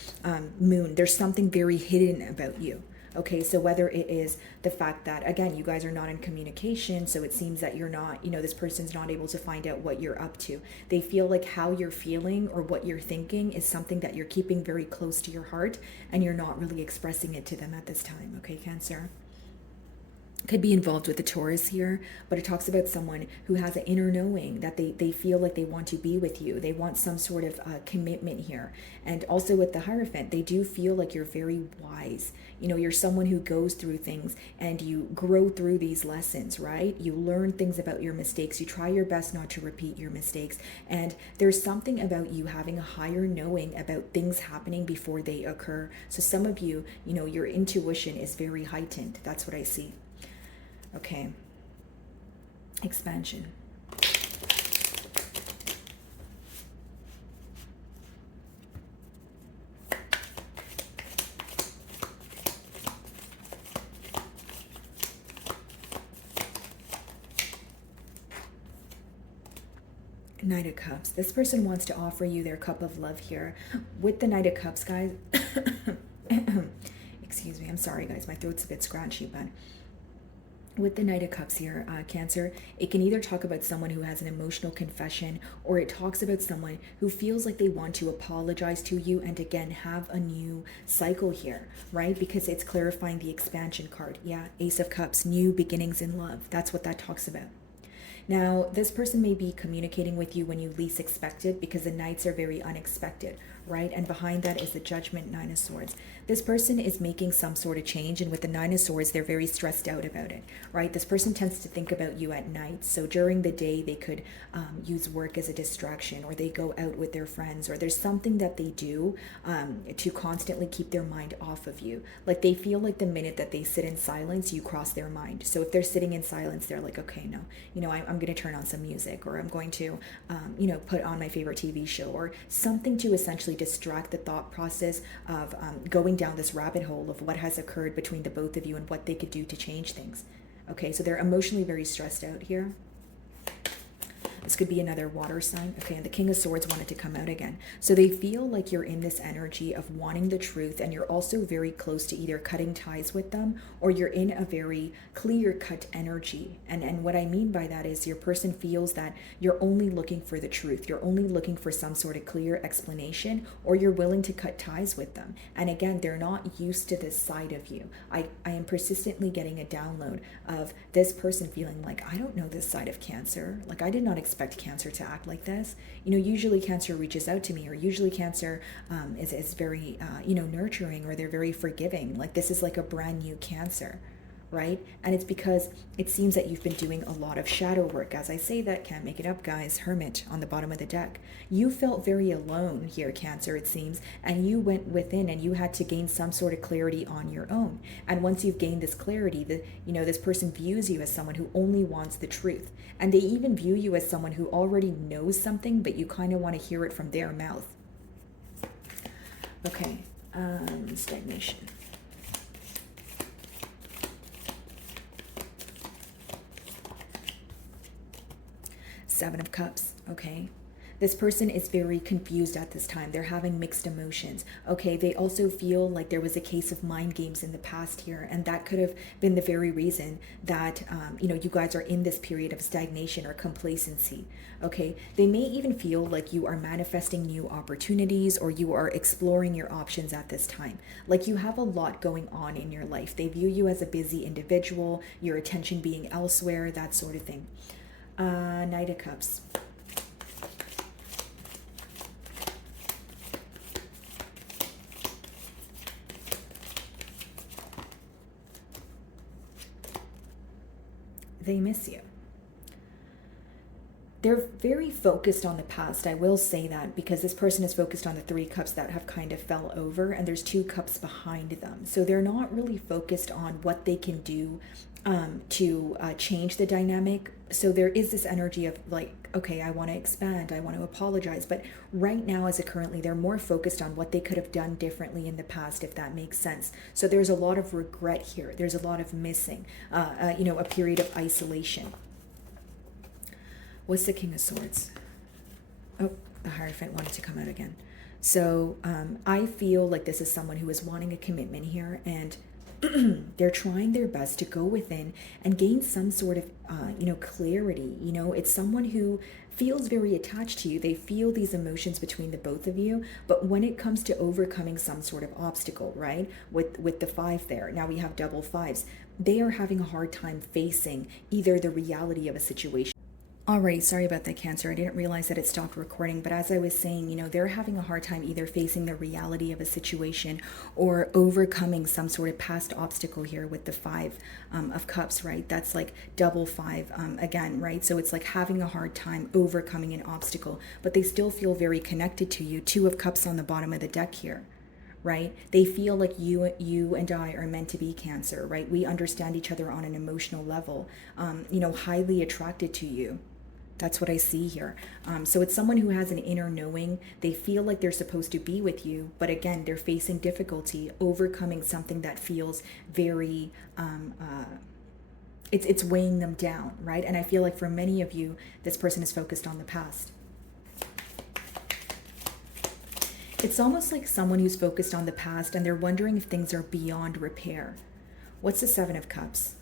Moon, there's something very hidden about you. Okay, so whether it is the fact that, again, you guys are not in communication, so it seems that you're not, this person's not able to find out what you're up to. They feel like how you're feeling or what you're thinking is something that you're keeping very close to your heart, and you're not really expressing it to them at this time, okay, Cancer? Could be involved with the Taurus here, but it talks about someone who has an inner knowing that they feel like they want to be with you. They want some sort of commitment here. And also with the Hierophant, they do feel like you're very wise. You're someone who goes through things and you grow through these lessons, right? You learn things about your mistakes. You try your best not to repeat your mistakes. And there's something about you having a higher knowing about things happening before they occur. So some of you, your intuition is very heightened. That's what I see. Okay, expansion. Knight of Cups. This person wants to offer you their cup of love here. With the Knight of Cups, guys, excuse me, I'm sorry, guys, my throat's a bit scratchy, but with the Knight of Cups here, Cancer, it can either talk about someone who has an emotional confession, or it talks about someone who feels like they want to apologize to you and again have a new cycle here, right? Because it's clarifying the expansion card. Yeah, Ace of Cups, new beginnings in love. That's what that talks about. Now, this person may be communicating with you when you least expect it, because the Knights are very unexpected, right? And behind that is the Judgment, Nine of Swords. This person is making some sort of change, and with the Nine of Swords, they're very stressed out about it, right? This person tends to think about you at night. So during the day, they could use work as a distraction, or they go out with their friends, or there's something that they do to constantly keep their mind off of you. Like they feel like the minute that they sit in silence, you cross their mind. So if they're sitting in silence, they're like, okay, no, I'm going to turn on some music, or I'm going to, put on my favorite TV show, or something to essentially distract the thought process of going down this rabbit hole of what has occurred between the both of you and what they could do to change things. Okay, so they're emotionally very stressed out here. This could be another water sign. Okay, and the King of Swords wanted to come out again. So they feel like you're in this energy of wanting the truth, and you're also very close to either cutting ties with them, or you're in a very clear-cut energy. And what I mean by that is your person feels that you're only looking for the truth. You're only looking for some sort of clear explanation, or you're willing to cut ties with them. And again, they're not used to this side of you. I am persistently getting a download of this person feeling like, I don't know this side of Cancer. Like, I did not expect Cancer to act like this. You know, usually Cancer reaches out to me, or usually Cancer is very, nurturing, or they're very forgiving. Like, this is like a brand new Cancer, right? And it's because it seems that you've been doing a lot of shadow work. As I say that, can't make it up, guys. Hermit on the bottom of the deck. You felt very alone here, Cancer, it seems, and you went within and you had to gain some sort of clarity on your own. And once you've gained this clarity, this person views you as someone who only wants the truth. And they even view you as someone who already knows something, but you kind of want to hear it from their mouth. Okay, stagnation. Seven of Cups, okay? This person is very confused at this time. They're having mixed emotions. Okay, they also feel like there was a case of mind games in the past here, and that could have been the very reason that, you guys are in this period of stagnation or complacency. Okay, they may even feel like you are manifesting new opportunities, or you are exploring your options at this time. Like, you have a lot going on in your life. They view you as a busy individual, your attention being elsewhere, that sort of thing. Knight of Cups. They miss you. They're very focused on the past. I will say that, because this person is focused on the 3 cups that have kind of fell over, and there's 2 cups behind them. So they're not really focused on what they can do to change the dynamic. So there is this energy of like, okay, I want to expand, I want to apologize. But right now, as it currently, they're more focused on what they could have done differently in the past, if that makes sense. So there's a lot of regret here. There's a lot of missing, a period of isolation. What's the King of Swords? Oh, the Hierophant wanted to come out again. So I feel like this is someone who is wanting a commitment here, and they're trying their best to go within and gain some sort of, clarity. It's someone who feels very attached to you. They feel these emotions between the both of you. But when it comes to overcoming some sort of obstacle, right, with the 5 there, now we have double 5s. They are having a hard time facing either the reality of a situation. Alrighty, sorry about that, Cancer. I didn't realize that it stopped recording, but as I was saying, they're having a hard time either facing the reality of a situation or overcoming some sort of past obstacle here with the 5 of Cups, right? That's like double 5 again, right? So it's like having a hard time overcoming an obstacle, but they still feel very connected to you. 2 of Cups on the bottom of the deck here. Right? They feel like you and I are meant to be, Cancer, right? We understand each other on an emotional level, highly attracted to you. That's what I see here. So it's someone who has an inner knowing. They feel like they're supposed to be with you, but again, they're facing difficulty overcoming something that feels very, it's weighing them down, right? And I feel like for many of you, this person is focused on the past. It's almost like someone who's focused on the past and they're wondering if things are beyond repair. What's the 7 of Cups?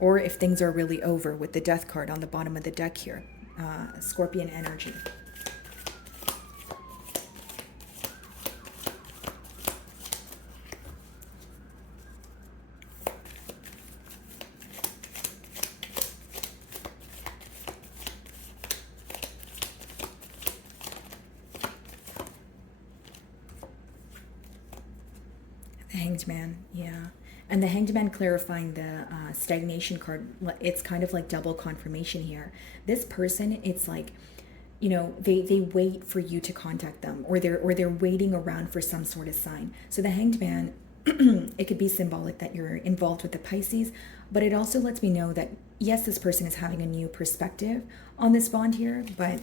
Or if things are really over with the Death card on the bottom of the deck here. Scorpion energy. The Hanged Man, yeah. And the Hanged Man clarifying the stagnation card, it's kind of like double confirmation here. This person, it's like, they wait for you to contact them, or they're waiting around for some sort of sign. So the Hanged Man, it could be symbolic that you're involved with the Pisces, but it also lets me know that, yes, this person is having a new perspective on this bond here, but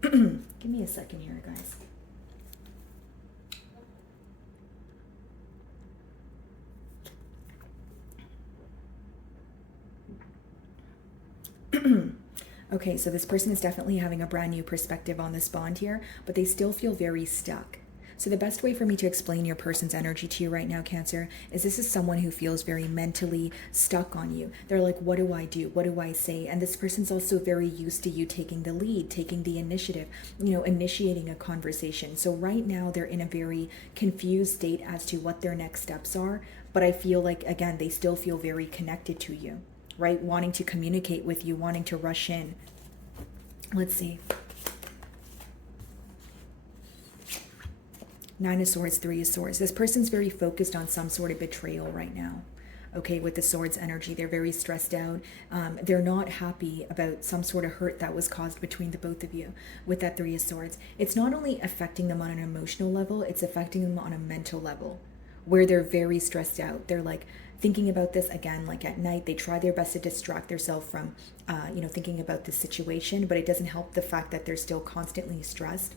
give me a second here, guys. Okay, so this person is definitely having a brand new perspective on this bond here, but they still feel very stuck. So the best way for me to explain your person's energy to you right now, Cancer, is this is someone who feels very mentally stuck on you. They're like, what do I do? What do I say? And this person's also very used to you taking the lead, taking the initiative, initiating a conversation. So right now they're in a very confused state as to what their next steps are. But I feel like, again, they still feel very connected to you, right? Wanting to communicate with you, wanting to rush in. Let's see. Nine of Swords, Three of Swords. This person's very focused on some sort of betrayal right now. Okay, with the Swords energy, they're very stressed out. They're not happy about some sort of hurt that was caused between the both of you with that Three of Swords. It's not only affecting them on an emotional level, it's affecting them on a mental level where they're very stressed out. They're like thinking about this again, like at night. They try their best to distract themselves from, thinking about this situation, but it doesn't help the fact that they're still constantly stressed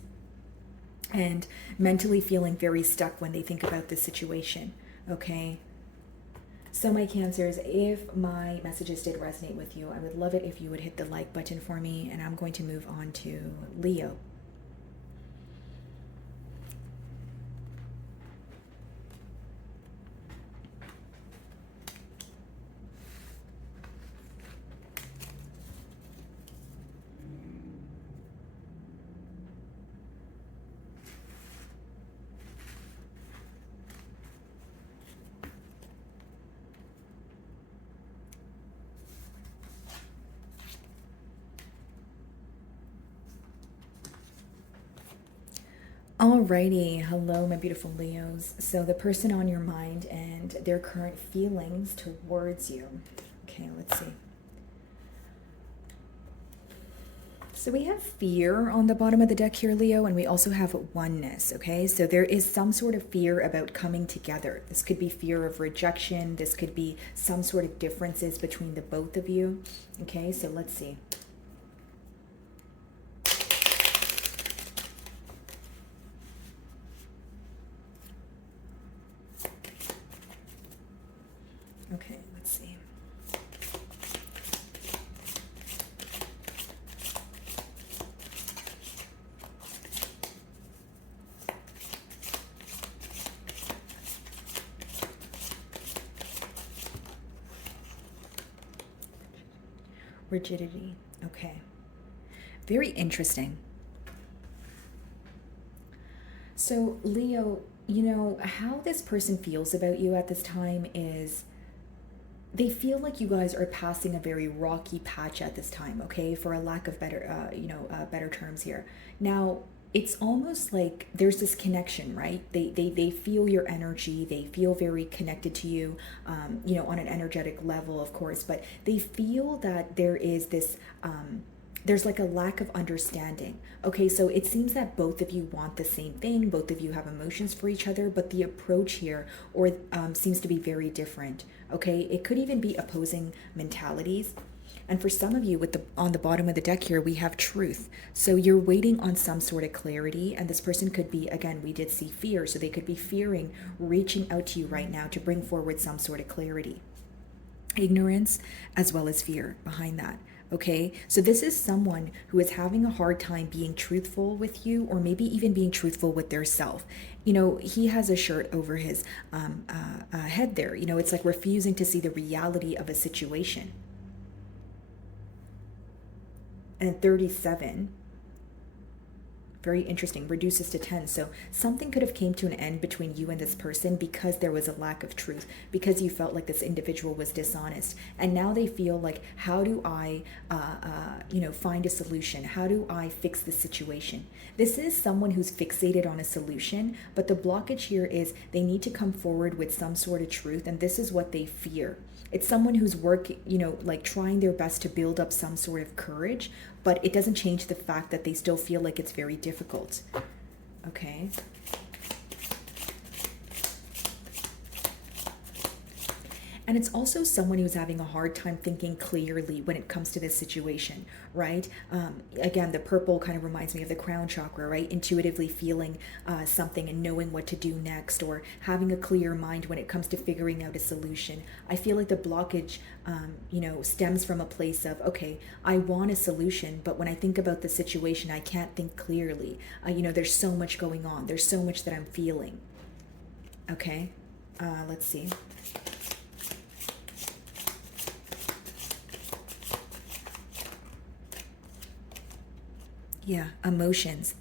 and mentally feeling very stuck when they think about this situation. Okay, so my Cancers, if my messages did resonate with you, I would love it if you would hit the like button for me, and I'm going to move on to Leo. Alrighty, hello my beautiful Leos. So the person on your mind and their current feelings towards you. Okay, let's see. So we have fear on the bottom of the deck here, Leo, and we also have oneness, okay? So there is some sort of fear about coming together. This could be fear of rejection. This could be some sort of differences between the both of you, okay? So let's see. Okay, let's see. Rigidity. Okay. Very interesting. So, Leo, how this person feels about you at this time is they feel like you guys are passing a very rocky patch at this time, okay? For a lack of better, better terms here. Now, it's almost like there's this connection, right? They feel your energy. They feel very connected to you, on an energetic level, of course. But they feel that there is this, there's like a lack of understanding. Okay, so it seems that both of you want the same thing. Both of you have emotions for each other, but the approach here seems to be very different. Okay, it could even be opposing mentalities. And for some of you, on the bottom of the deck here, we have truth. So you're waiting on some sort of clarity, and this person could be, again, we did see fear, so they could be fearing reaching out to you right now to bring forward some sort of clarity. Ignorance as well as fear behind that. Okay, so this is someone who is having a hard time being truthful with you, or maybe even being truthful with their self. He has a shirt over his head there. It's like refusing to see the reality of a situation. And 37, very interesting, reduces to 10. So something could have came to an end between you and this person because there was a lack of truth, because you felt like this individual was dishonest. And now they feel like, how do I, find a solution? How do I fix the situation? This is someone who's fixated on a solution, but the blockage here is they need to come forward with some sort of truth, and this is what they fear. It's someone who's working, trying their best to build up some sort of courage, but it doesn't change the fact that they still feel like it's very difficult. Okay. And it's also someone who's having a hard time thinking clearly when it comes to this situation, right? Again, the purple kind of reminds me of the crown chakra, right? Intuitively feeling something and knowing what to do next, or having a clear mind when it comes to figuring out a solution. I feel like the blockage, stems from a place of, okay, I want a solution, but when I think about the situation, I can't think clearly. There's so much going on. There's so much that I'm feeling. Okay, let's see. Yeah, emotions.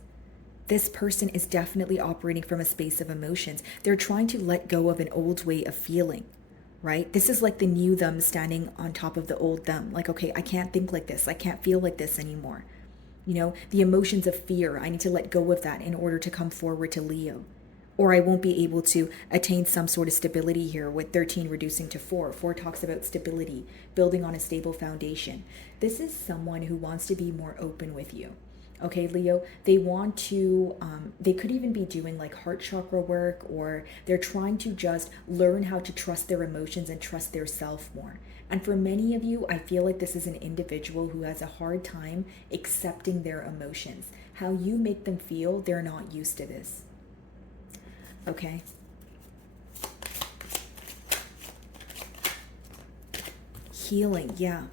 This person is definitely operating from a space of emotions. They're trying to let go of an old way of feeling, right? This is like the new them standing on top of the old them. Like, okay, I can't think like this. I can't feel like this anymore. The emotions of fear, I need to let go of that in order to come forward to Leo. Or I won't be able to attain some sort of stability here, with 13 reducing to 4. 4 talks about stability, building on a stable foundation. This is someone who wants to be more open with you. Okay, Leo, they want to, they could even be doing like heart chakra work, or they're trying to just learn how to trust their emotions and trust their self more. And for many of you, I feel like this is an individual who has a hard time accepting their emotions. How you make them feel, they're not used to this. Okay. Healing, yeah.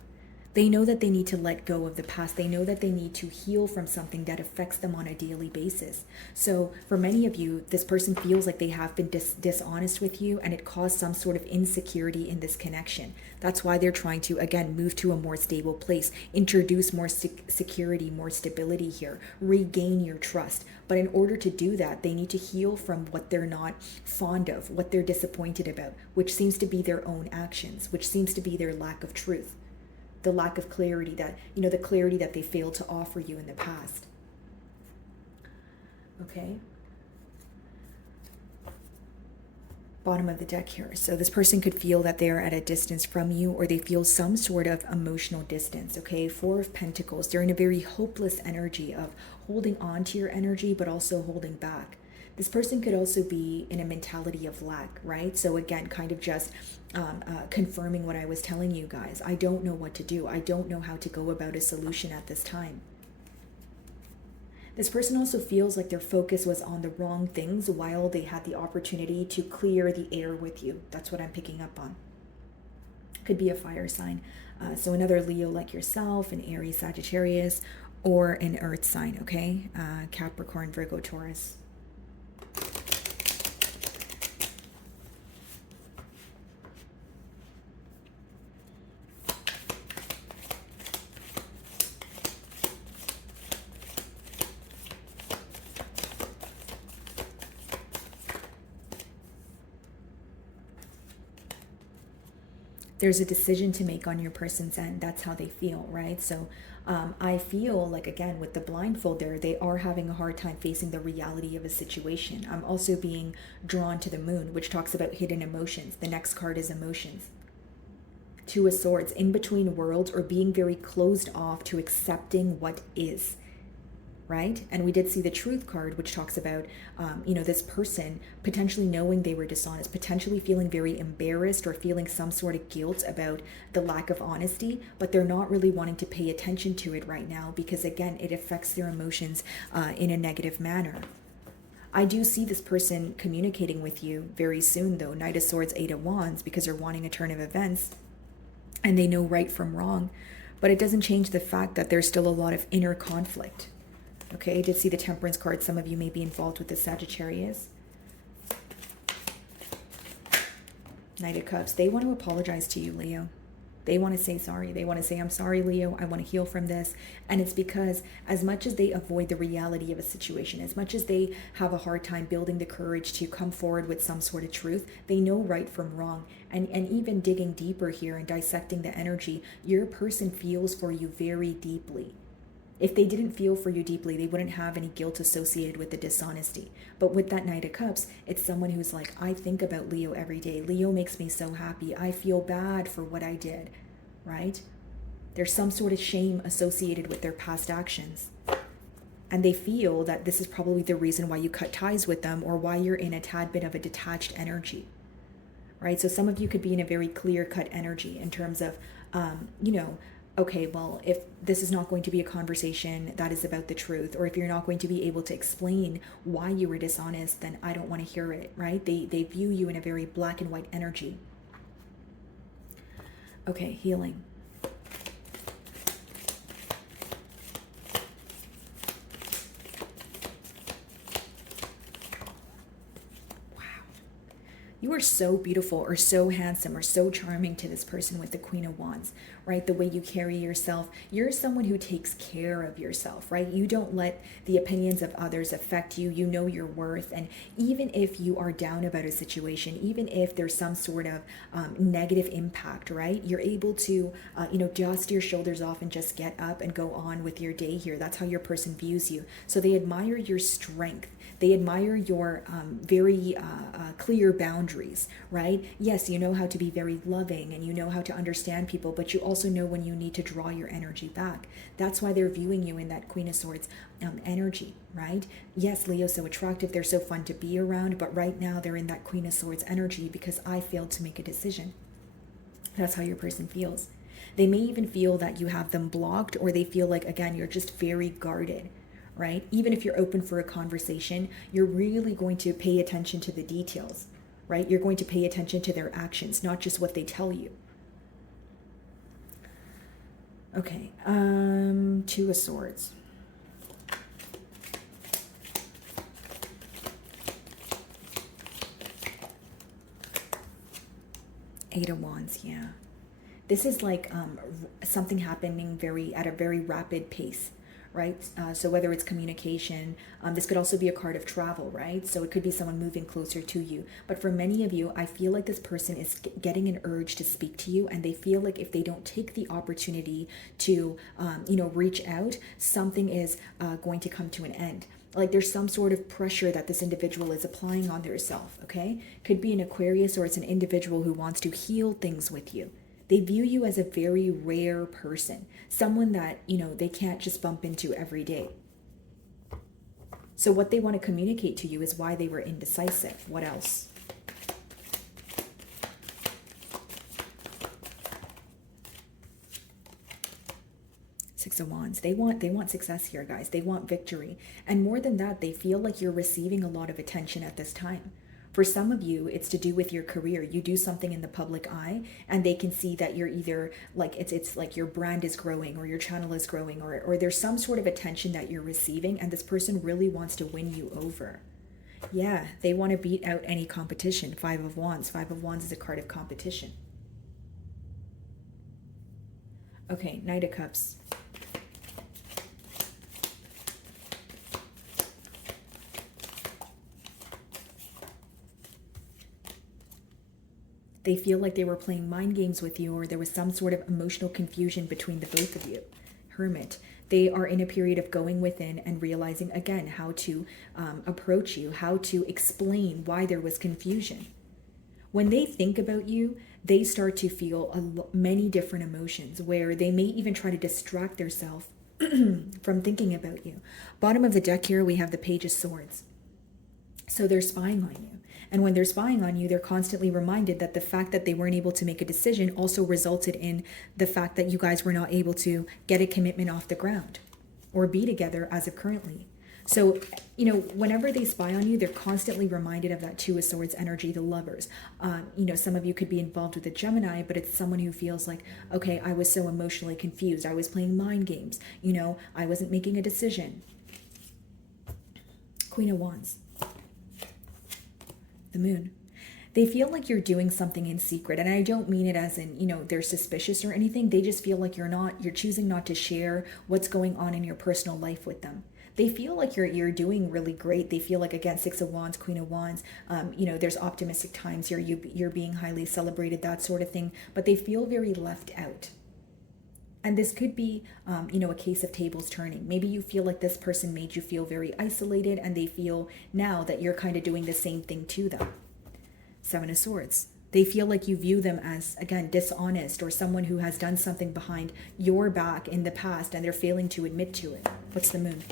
They know that they need to let go of the past. They know that they need to heal from something that affects them on a daily basis. So for many of you, this person feels like they have been dishonest with you, and it caused some sort of insecurity in this connection. That's why they're trying to, again, move to a more stable place, introduce more security, more stability here, regain your trust. But in order to do that, they need to heal from what they're not fond of, what they're disappointed about, which seems to be their own actions, which seems to be their lack of truth. The lack of clarity that, the clarity that they failed to offer you in the past. Okay. Bottom of the deck here. So this person could feel that they are at a distance from you, or they feel some sort of emotional distance. Okay. 4 of Pentacles. They're in a very hopeless energy of holding on to your energy, but also holding back. This person could also be in a mentality of lack, right? So again, kind of just confirming what I was telling you guys. I don't know what to do. I don't know how to go about a solution at this time. This person also feels like their focus was on the wrong things while they had the opportunity to clear the air with you. That's what I'm picking up on. Could be a fire sign. So another Leo like yourself, an Aries, Sagittarius, or an earth sign, okay? Capricorn, Virgo, Taurus. There's a decision to make on your person's end. That's how they feel, right? So I feel like, again, with the blindfold there, they are having a hard time facing the reality of a situation. I'm also being drawn to the moon, which talks about hidden emotions. The next card is emotions. 2 of Swords, in between worlds, or being very closed off to accepting what is. Right? And we did see the truth card, which talks about, this person potentially knowing they were dishonest, potentially feeling very embarrassed or feeling some sort of guilt about the lack of honesty, but they're not really wanting to pay attention to it right now because, again, it affects their emotions in a negative manner. I do see this person communicating with you very soon, though. Knight of Swords, 8 of Wands, because they're wanting a turn of events and they know right from wrong. But it doesn't change the fact that there's still a lot of inner conflict. Okay, I did see the Temperance card. Some of you may be involved with the Sagittarius. Knight of Cups. They want to apologize to you, Leo. They want to say sorry. They want to say, I'm sorry, Leo. I want to heal from this. And it's because as much as they avoid the reality of a situation, as much as they have a hard time building the courage to come forward with some sort of truth, they know right from wrong. And even digging deeper here and dissecting the energy, your person feels for you very deeply. If they didn't feel for you deeply, they wouldn't have any guilt associated with the dishonesty. But with that Knight of Cups, it's someone who's like, I think about Leo every day. Leo makes me so happy. I feel bad for what I did, right? There's some sort of shame associated with their past actions. And they feel that this is probably the reason why you cut ties with them, or why you're in a tad bit of a detached energy. right? So some of you could be in a very clear-cut energy in terms of, you know, okay, well, if this is not going to be a conversation that is about the truth, or if you're not going to be able to explain why you were dishonest, then I don't want to hear it, right? They view you in a very black and white energy. Okay, healing. You are so beautiful or so handsome or so charming to this person with the Queen of Wands, right? The way you carry yourself. You're someone who takes care of yourself, right? You don't let the opinions of others affect you. You know your worth. And even if you are down about a situation, even if there's some sort of negative impact, right? You're able to, you know, dust your shoulders off and just get up and go on with your day here. That's how your person views you. So they admire your strength. They admire your very clear boundaries, right? Yes, you know how to be very loving and you know how to understand people, but you also know when you need to draw your energy back. That's why they're viewing you in that Queen of Swords energy, right? Yes, Leo's so attractive, they're so fun to be around, but right now they're in that Queen of Swords energy because I failed to make a decision. That's how your person feels. They may even feel that you have them blocked, or they feel like, again, you're just very guarded, right? Even if you're open for a conversation, you're really going to pay attention to the details, right? You're going to pay attention to their actions, not just what they tell you. Okay, Two of Swords. Eight of Wands, yeah. This is like something happening at a very rapid pace, right? So whether it's communication, this could also be a card of travel, right? So it could be someone moving closer to you. But for many of you, I feel like this person is getting an urge to speak to you, and they feel like if they don't take the opportunity to, you know, reach out, something is going to come to an end. Like there's some sort of pressure that this individual is applying on their self, okay? Could be an Aquarius, or it's an individual who wants to heal things with you. They view you as a very rare person, someone that, you know, they can't just bump into every day. So what they want to communicate to you is why they were indecisive. What else? Six of Wands. They want success here, guys. They want victory. And more than that, they feel like you're receiving a lot of attention at this time. For some of you, it's to do with your career. You do something in the public eye, and they can see that you're either like, it's like your brand is growing, or your channel is growing, or there's some sort of attention that you're receiving, and this person really wants to win you over. Yeah, they want to beat out any competition. Five of Wands. Five of Wands is a card of competition. Okay, Knight of Cups. They feel like they were playing mind games with you, or there was some sort of emotional confusion between the both of you. Hermit. They are in a period of going within and realizing, again, how to approach you, how to explain why there was confusion. When they think about you, they start to feel many different emotions, where they may even try to distract themselves from thinking about you. Bottom of the deck here, we have the Page of Swords. So they're spying on you. And when they're spying on you, they're constantly reminded that the fact that they weren't able to make a decision also resulted in the fact that you guys were not able to get a commitment off the ground or be together as of currently. So, you know, whenever they spy on you, they're constantly reminded of that Two of Swords energy, the lovers. You know, some of you could be involved with a Gemini, but it's someone who feels like, okay, I was so emotionally confused. I was playing mind games. You know, I wasn't making a decision. Queen of Wands. The Moon. They feel like you're doing something in secret, and I don't mean it as in, you know, they're suspicious or anything. They just feel like you're choosing not to share what's going on in your personal life with them. They feel like you're doing really great. They feel like, again, Six of Wands, Queen of Wands, you know, there's optimistic times here. You're being highly celebrated, that sort of thing, but they feel very left out. And this could be, you know, a case of tables turning. Maybe you feel like this person made you feel very isolated, and they feel now that you're kind of doing the same thing to them. Seven of Swords. They feel like you view them as, again, dishonest, or someone who has done something behind your back in the past, and they're failing to admit to it. What's the Moon?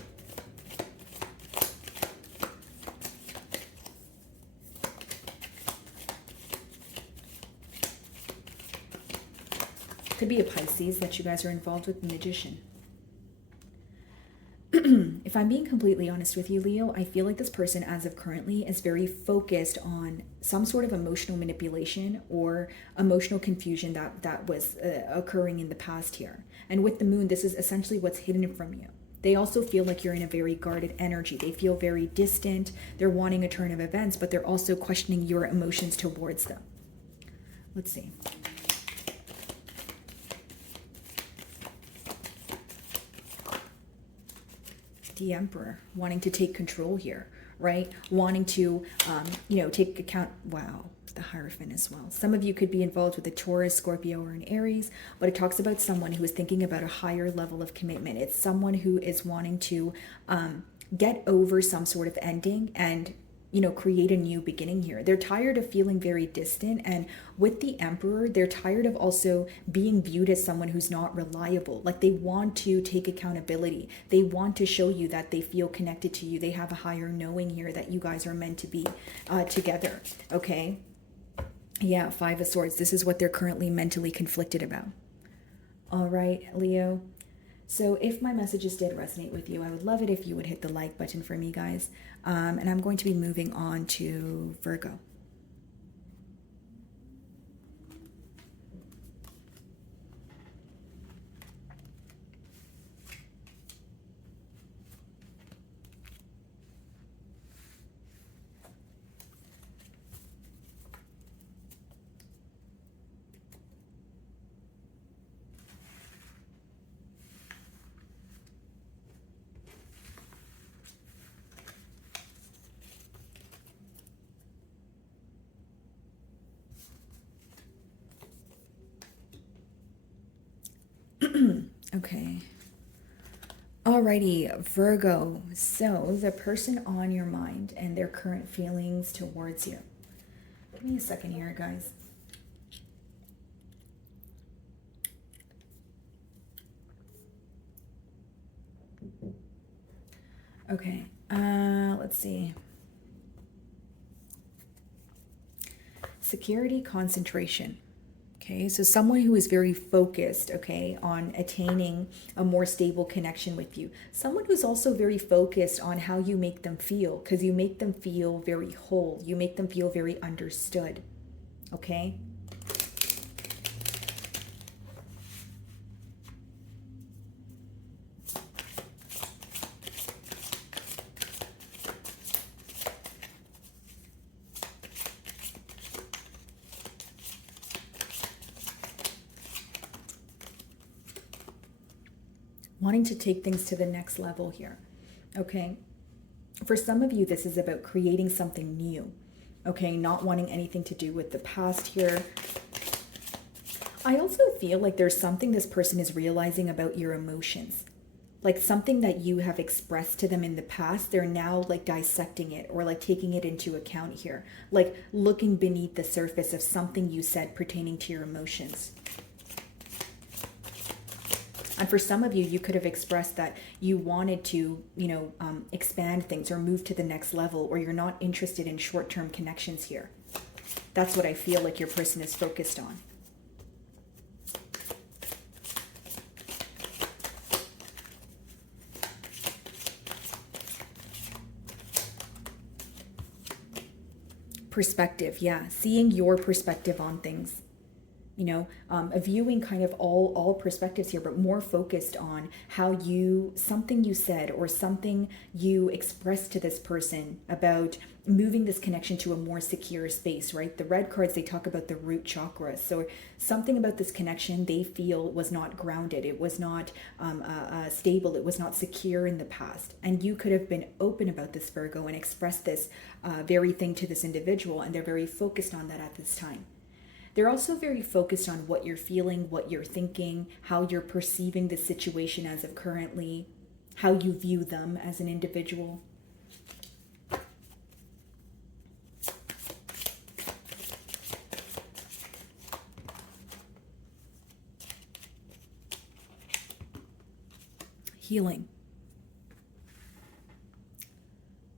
Could be a Pisces that you guys are involved with, the Magician. If I'm being completely honest with you, Leo, I feel like this person as of currently is very focused on some sort of emotional manipulation or emotional confusion that was occurring in the past here. And with the moon, this is essentially what's hidden from you. They also feel like you're in a very guarded energy. They feel very distant. They're wanting a turn of events, but they're also questioning your emotions towards them. Let's see. The Emperor, wanting to take control here, right? Wanting to, take account. Wow, the Hierophant as well. Some of you could be involved with a Taurus, Scorpio, or an Aries, but it talks about someone who is thinking about a higher level of commitment. It's someone who is wanting to get over some sort of ending and create a new beginning here. They're tired of feeling very distant, and with the Emperor, they're tired of also being viewed as someone who's not reliable. Like, they want to take accountability. They want to show you that they feel connected to you. They have a higher knowing here that you guys are meant to be together, okay? Yeah, Five of Swords. This is what they're currently mentally conflicted about. All right, Leo. So if my messages did resonate with you, I would love it if you would hit the like button for me, guys. And I'm going to be moving on to Virgo. Okay. Alrighty, Virgo. So the person on your mind and their current feelings towards you. Give me a second here, guys. Okay, let's see. Security, concentration. Okay, so someone who is very focused, okay, on attaining a more stable connection with you. Someone who's also very focused on how you make them feel, because you make them feel very whole. You make them feel very understood, okay? Wanting to take things to the next level here, okay? For some of you, this is about creating something new, okay? Not wanting anything to do with the past here. I also feel like there's something this person is realizing about your emotions. Like something that you have expressed to them in the past, they're now like dissecting it or like taking it into account here. Like looking beneath the surface of something you said pertaining to your emotions. And for some of you, you could have expressed that you wanted to, expand things or move to the next level, or you're not interested in short-term connections here. That's what I feel like your person is focused on. Perspective, yeah. Seeing your perspective on things. Viewing kind of all perspectives here, but more focused on how something you said or something you expressed to this person about moving this connection to a more secure space, right? The red cards, they talk about the root chakra. So something about this connection they feel was not grounded. It was not stable. It was not secure in the past. And you could have been open about this, Virgo, and expressed this very thing to this individual. And they're very focused on that at this time. They're also very focused on what you're feeling, what you're thinking, how you're perceiving the situation as of currently, how you view them as an individual. Healing.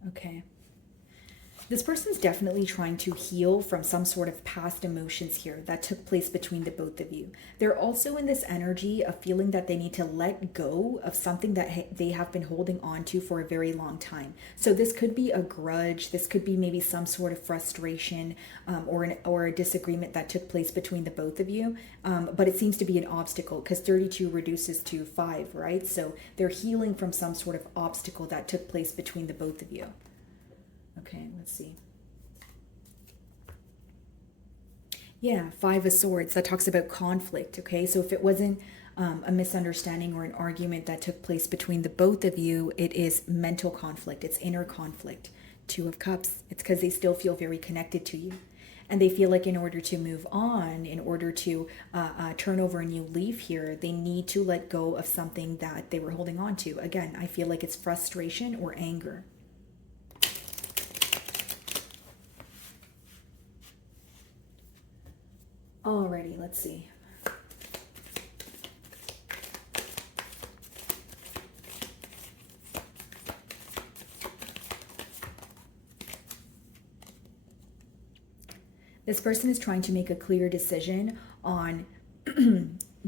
Okay. This person's definitely trying to heal from some sort of past emotions here that took place between the both of you. They're also in this energy of feeling that they need to let go of something that they have been holding on to for a very long time. So this could be a grudge, this could be maybe some sort of frustration, or a disagreement that took place between the both of you. But it seems to be an obstacle because 32 reduces to 5, right? So they're healing from some sort of obstacle that took place between the both of you. Okay, let's see. Yeah, 5 of Swords. That talks about conflict, okay? So if it wasn't a misunderstanding or an argument that took place between the both of you, it is mental conflict. It's inner conflict. 2 of Cups. It's because they still feel very connected to you. And they feel like in order to move on, in order to turn over a new leaf here, they need to let go of something that they were holding on to. Again, I feel like it's frustration or anger. Alrighty, let's see. This person is trying to make a clear decision on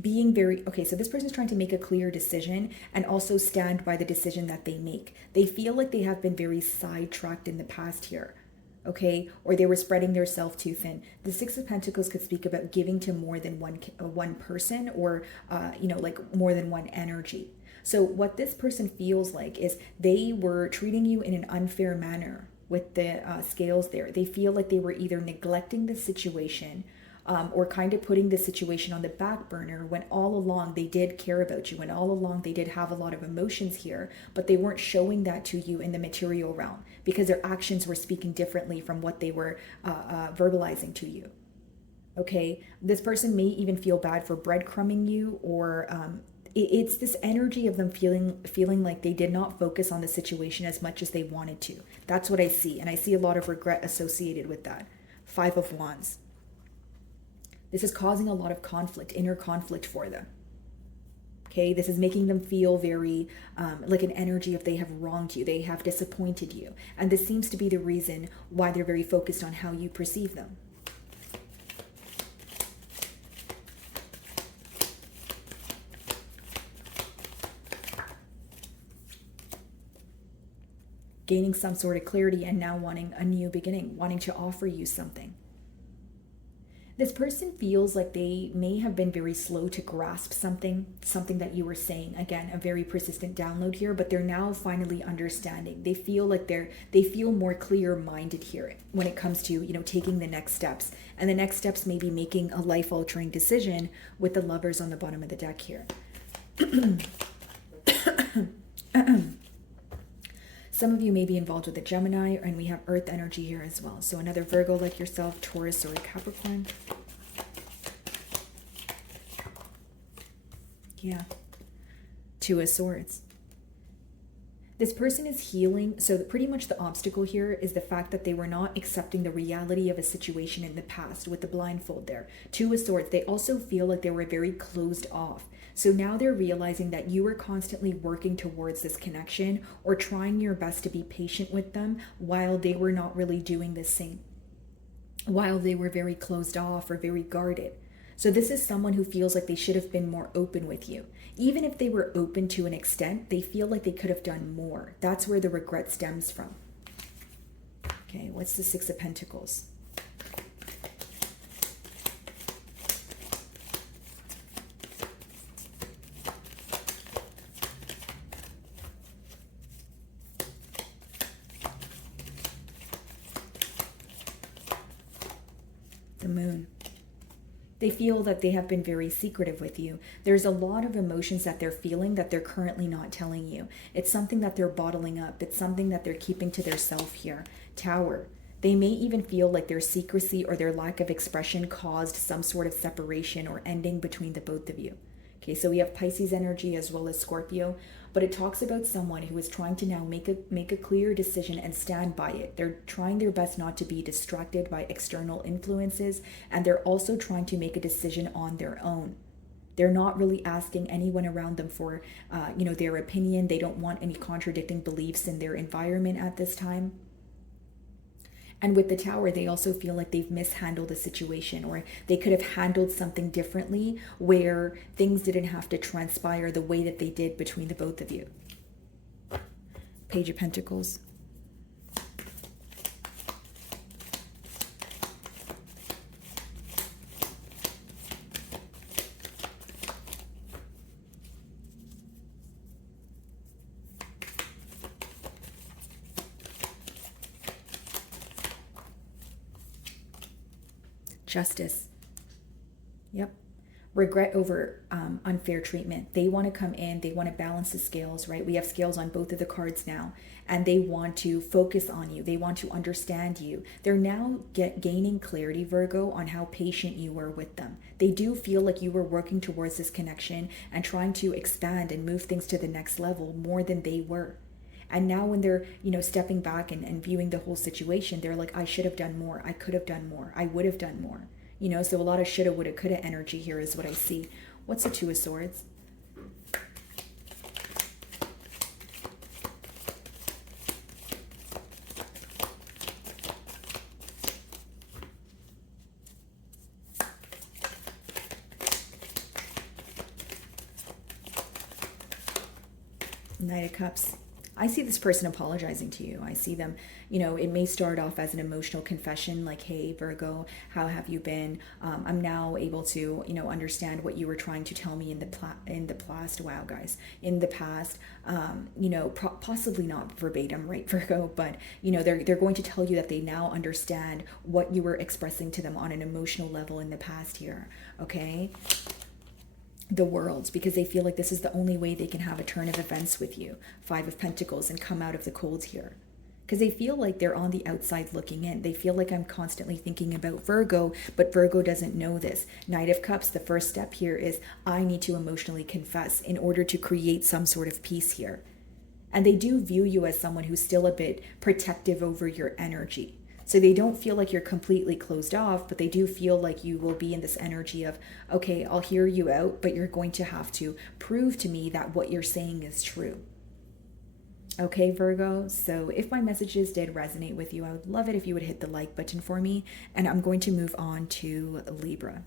being very, okay, so this person is trying to make a clear decision and also stand by the decision that they make. They feel like they have been very sidetracked in the past here. Okay, or they were spreading their self too thin. The 6 of Pentacles could speak about giving to more than one person, or like more than one energy. So what this person feels like is they were treating you in an unfair manner with the scales there. They feel like they were either neglecting the situation, or kind of putting the situation on the back burner, when all along they did care about you, and all along they did have a lot of emotions here, but they weren't showing that to you in the material realm because their actions were speaking differently from what they were verbalizing to you. Okay, this person may even feel bad for breadcrumbing you, or it's this energy of them feeling like they did not focus on the situation as much as they wanted to. That's what I see, and I see a lot of regret associated with that. 5 of Wands. This is causing a lot of conflict, inner conflict for them. Okay, this is making them feel very like an energy of they have wronged you, they have disappointed you. And this seems to be the reason why they're very focused on how you perceive them. Gaining some sort of clarity and now wanting a new beginning, wanting to offer you something. This person feels like they may have been very slow to grasp something that you were saying. Again, a very persistent download here, but they're now finally understanding. They feel like they feel more clear-minded here when it comes to, taking the next steps. And the next steps may be making a life-altering decision with the Lovers on the bottom of the deck here. Some of you may be involved with a Gemini, and we have Earth energy here as well. So another Virgo like yourself, Taurus, or a Capricorn. Yeah. 2 of Swords. This person is healing. So pretty much the obstacle here is the fact that they were not accepting the reality of a situation in the past with the blindfold there. 2 of Swords. They also feel like they were very closed off. So now they're realizing that you were constantly working towards this connection or trying your best to be patient with them while they were not really doing the same, while they were very closed off or very guarded. So this is someone who feels like they should have been more open with you. Even if they were open to an extent, they feel like they could have done more. That's where the regret stems from. Okay, what's the 6 of Pentacles? The Moon. They feel that they have been very secretive with you. There's a lot of emotions that they're feeling that they're currently not telling you. It's something that they're bottling up. It's something that they're keeping to themselves here. Tower. They may even feel like their secrecy or their lack of expression caused some sort of separation or ending between the both of you. Okay, so we have Pisces energy as well as Scorpio, but it talks about someone who is trying to now make a clear decision and stand by it. They're trying their best not to be distracted by external influences, and they're also trying to make a decision on their own. They're not really asking anyone around them for, their opinion. They don't want any contradicting beliefs in their environment at this time. And with the Tower, they also feel like they've mishandled a situation, or they could have handled something differently where things didn't have to transpire the way that they did between the both of you. Page of Pentacles. Justice. Yep. Regret over unfair treatment. They want to come in, they want to balance the scales, right? We have scales on both of the cards now, and they want to focus on you. They want to understand you. They're now gaining clarity, Virgo, on how patient you were with them. They do feel like you were working towards this connection and trying to expand and move things to the next level more than they were. And now when they're, stepping back and viewing the whole situation, they're like, I should have done more. I could have done more. I would have done more. So a lot of shoulda, woulda, coulda energy here is what I see. What's the Two of Swords? Knight of Cups. I see this person apologizing to you. I see them, it may start off as an emotional confession, like, hey, Virgo, how have you been? I'm now able to, understand what you were trying to tell me in the past. Wow, guys, in the past, possibly not verbatim, right, Virgo, but, they're going to tell you that they now understand what you were expressing to them on an emotional level in the past here, okay? The World, because they feel like this is the only way they can have a turn of events with you. Five of Pentacles, and come out of the cold here. Because they feel like they're on the outside looking in. They feel like I'm constantly thinking about Virgo, but Virgo doesn't know this. Knight of Cups, the first step here is I need to emotionally confess in order to create some sort of peace here. And they do view you as someone who's still a bit protective over your energy. So they don't feel like you're completely closed off, but they do feel like you will be in this energy of, okay, I'll hear you out, but you're going to have to prove to me that what you're saying is true. Okay, Virgo, so if my messages did resonate with you, I would love it if you would hit the like button for me, and I'm going to move on to Libra.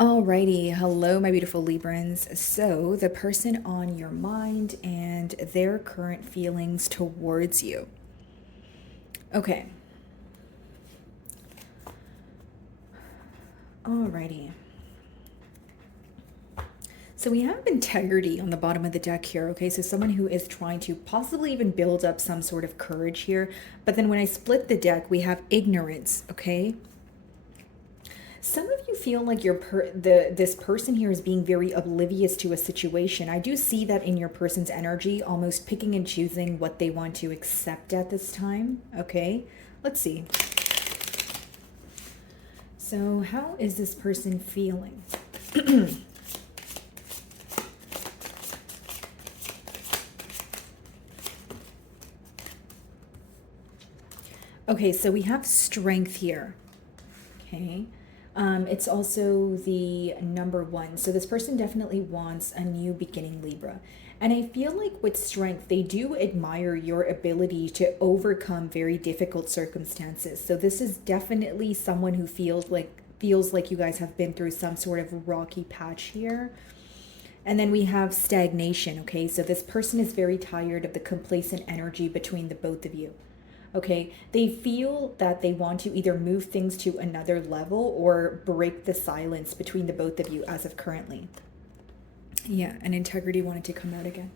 Alrighty, hello my beautiful Librans. So the person on your mind and their current feelings towards you. Okay. Alrighty. So we have integrity on the bottom of the deck here, okay? So someone who is trying to possibly even build up some sort of courage here. But then when I split the deck, we have ignorance, okay? Some of you feel like this person here is being very oblivious to a situation. I do see that in your person's energy, almost picking and choosing what they want to accept at this time. Okay, let's see. So how is this person feeling? Okay, so we have strength here. Okay. It's also the number one. So this person definitely wants a new beginning, Libra. And I feel like with strength, they do admire your ability to overcome very difficult circumstances. So this is definitely someone who feels like you guys have been through some sort of rocky patch here. And then we have stagnation, okay? So this person is very tired of the complacent energy between the both of you. Okay, they feel that they want to either move things to another level or break the silence between the both of you as of currently. Yeah, and integrity wanted to come out again.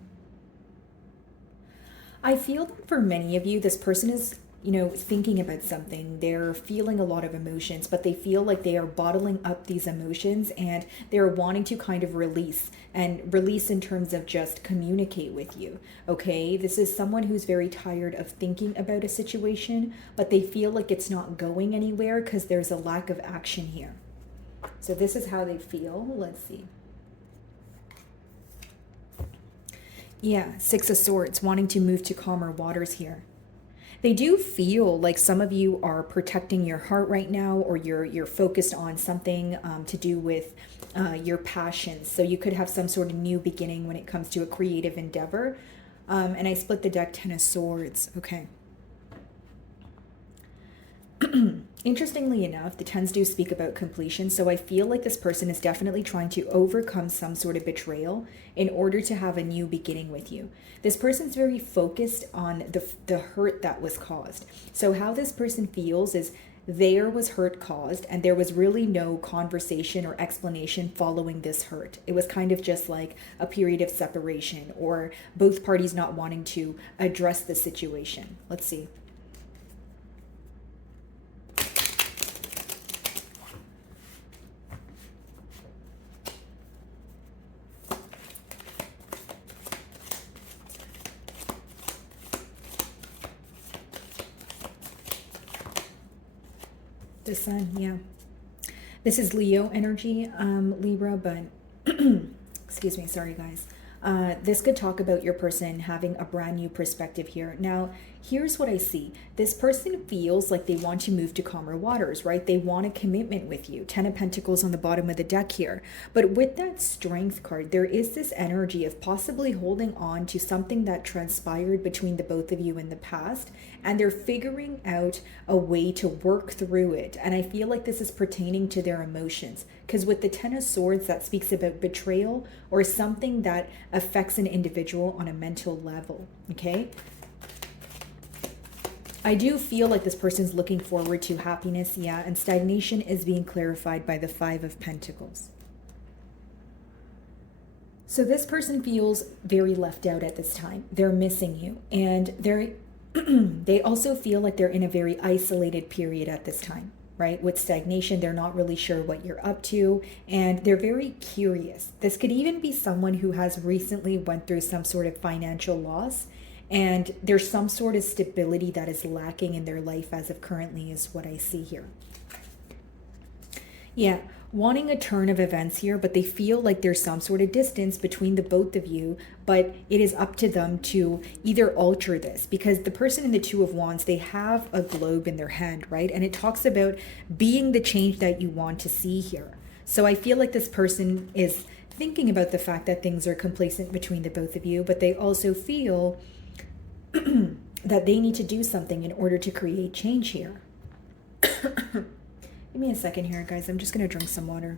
I feel that for many of you, this person is, thinking about something. They're feeling a lot of emotions, but they feel like they are bottling up these emotions, and they're wanting to kind of release in terms of just communicate with you. Okay, this is someone who's very tired of thinking about a situation, but they feel like it's not going anywhere because there's a lack of action here. So this is how they feel. Let's see. Yeah, Six of Swords, wanting to move to calmer waters here. They do feel like some of you are protecting your heart right now, or you're focused on something to do with your passions. So you could have some sort of new beginning when it comes to a creative endeavor. And I split the deck, Ten of Swords. Okay. Interestingly enough, the tens do speak about completion, so I feel like this person is definitely trying to overcome some sort of betrayal in order to have a new beginning with you. This person's very focused on the hurt that was caused. So how this person feels is there was hurt caused, and there was really no conversation or explanation following this hurt. It was kind of just like a period of separation, or both parties not wanting to address the situation. Let's see. The Sun, yeah. This is Leo energy, Libra, but excuse me, sorry guys. This could talk about your person having a brand new perspective here. Now, here's what I see. This person feels like they want to move to calmer waters, right? They want a commitment with you. Ten of Pentacles on the bottom of the deck here. But with that Strength card, there is this energy of possibly holding on to something that transpired between the both of you in the past, and they're figuring out a way to work through it. And I feel like this is pertaining to their emotions, because with the Ten of Swords, that speaks about betrayal or something that affects an individual on a mental level. Okay, I do feel like this person's looking forward to happiness, yeah, and stagnation is being clarified by the Five of Pentacles. So this person feels very left out at this time. They're missing you, and they also feel like they're in a very isolated period at this time, right? With stagnation, they're not really sure what you're up to, and they're very curious. This could even be someone who has recently went through some sort of financial loss, and there's some sort of stability that is lacking in their life as of currently, is what I see here. Yeah, wanting a turn of events here, but they feel like there's some sort of distance between the both of you, but it is up to them to either alter this, because the person in the Two of Wands, they have a globe in their hand, right? And it talks about being the change that you want to see here. So I feel like this person is thinking about the fact that things are complacent between the both of you, but they also feel that they need to do something in order to create change here. Give me a second here, guys. I'm just going to drink some water.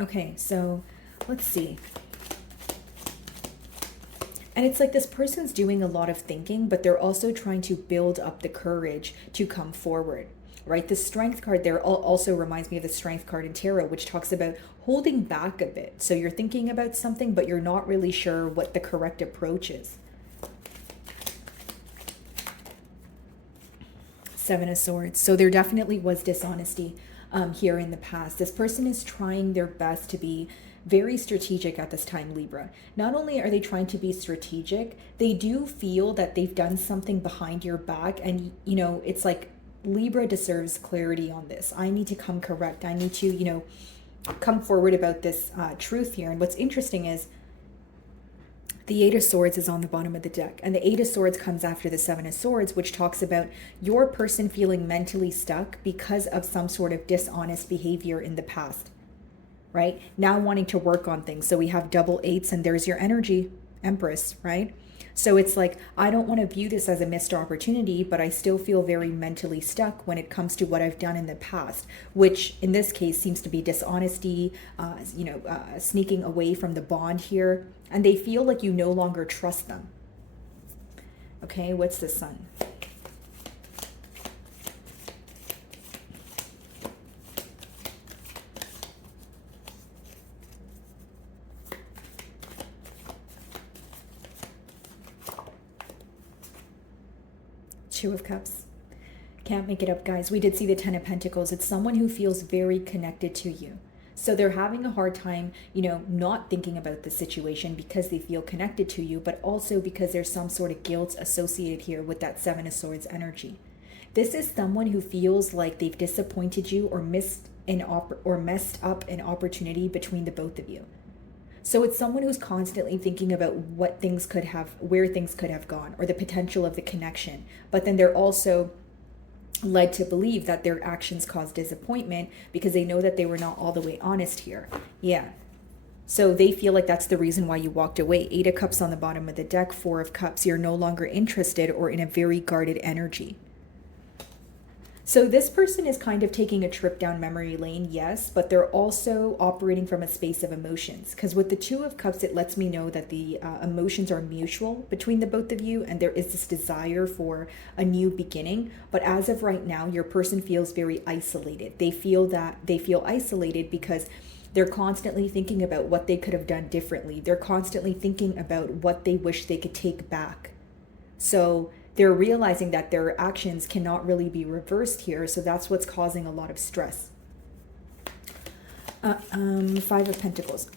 Okay, so let's see. And it's like this person's doing a lot of thinking, but they're also trying to build up the courage to come forward, right? The Strength card there also reminds me of the Strength card in Tarot, which talks about holding back a bit. So you're thinking about something, but you're not really sure what the correct approach is. Seven of Swords. So there definitely was dishonesty here in the past. This person is trying their best to be very strategic at this time, Libra. Not only are they trying to be strategic, they do feel that they've done something behind your back, and it's like Libra deserves clarity on this. I need to come correct. I need to, come forward about this truth here. And what's interesting is the Eight of Swords is on the bottom of the deck, and the Eight of Swords comes after the Seven of Swords, which talks about your person feeling mentally stuck because of some sort of dishonest behavior in the past. Right? Now wanting to work on things. So we have double eights, and there's your energy, Empress, right? So it's like, I don't want to view this as a missed opportunity, but I still feel very mentally stuck when it comes to what I've done in the past, which in this case seems to be dishonesty, sneaking away from the bond here. And they feel like you no longer trust them. Okay, what's the Sun? Two of Cups. Can't make it up, guys. We did see the Ten of Pentacles. It's someone who feels very connected to you. So they're having a hard time, not thinking about the situation because they feel connected to you, but also because there's some sort of guilt associated here with that Seven of Swords energy. This is someone who feels like they've disappointed you or messed up an opportunity between the both of you. So it's someone who's constantly thinking about where things could have gone, or the potential of the connection. But then they're also led to believe that their actions caused disappointment because they know that they were not all the way honest here. Yeah. So they feel like that's the reason why you walked away. Eight of Cups on the bottom of the deck, Four of Cups. You're no longer interested or in a very guarded energy. So this person is kind of taking a trip down memory lane, yes, but they're also operating from a space of emotions. Because with the Two of Cups, it lets me know that the emotions are mutual between the both of you, and there is this desire for a new beginning. But as of right now, your person feels very isolated. They feel isolated because they're constantly thinking about what they could have done differently. They're constantly thinking about what they wish they could take back. So they're realizing that their actions cannot really be reversed here. So that's what's causing a lot of stress. Five of Pentacles.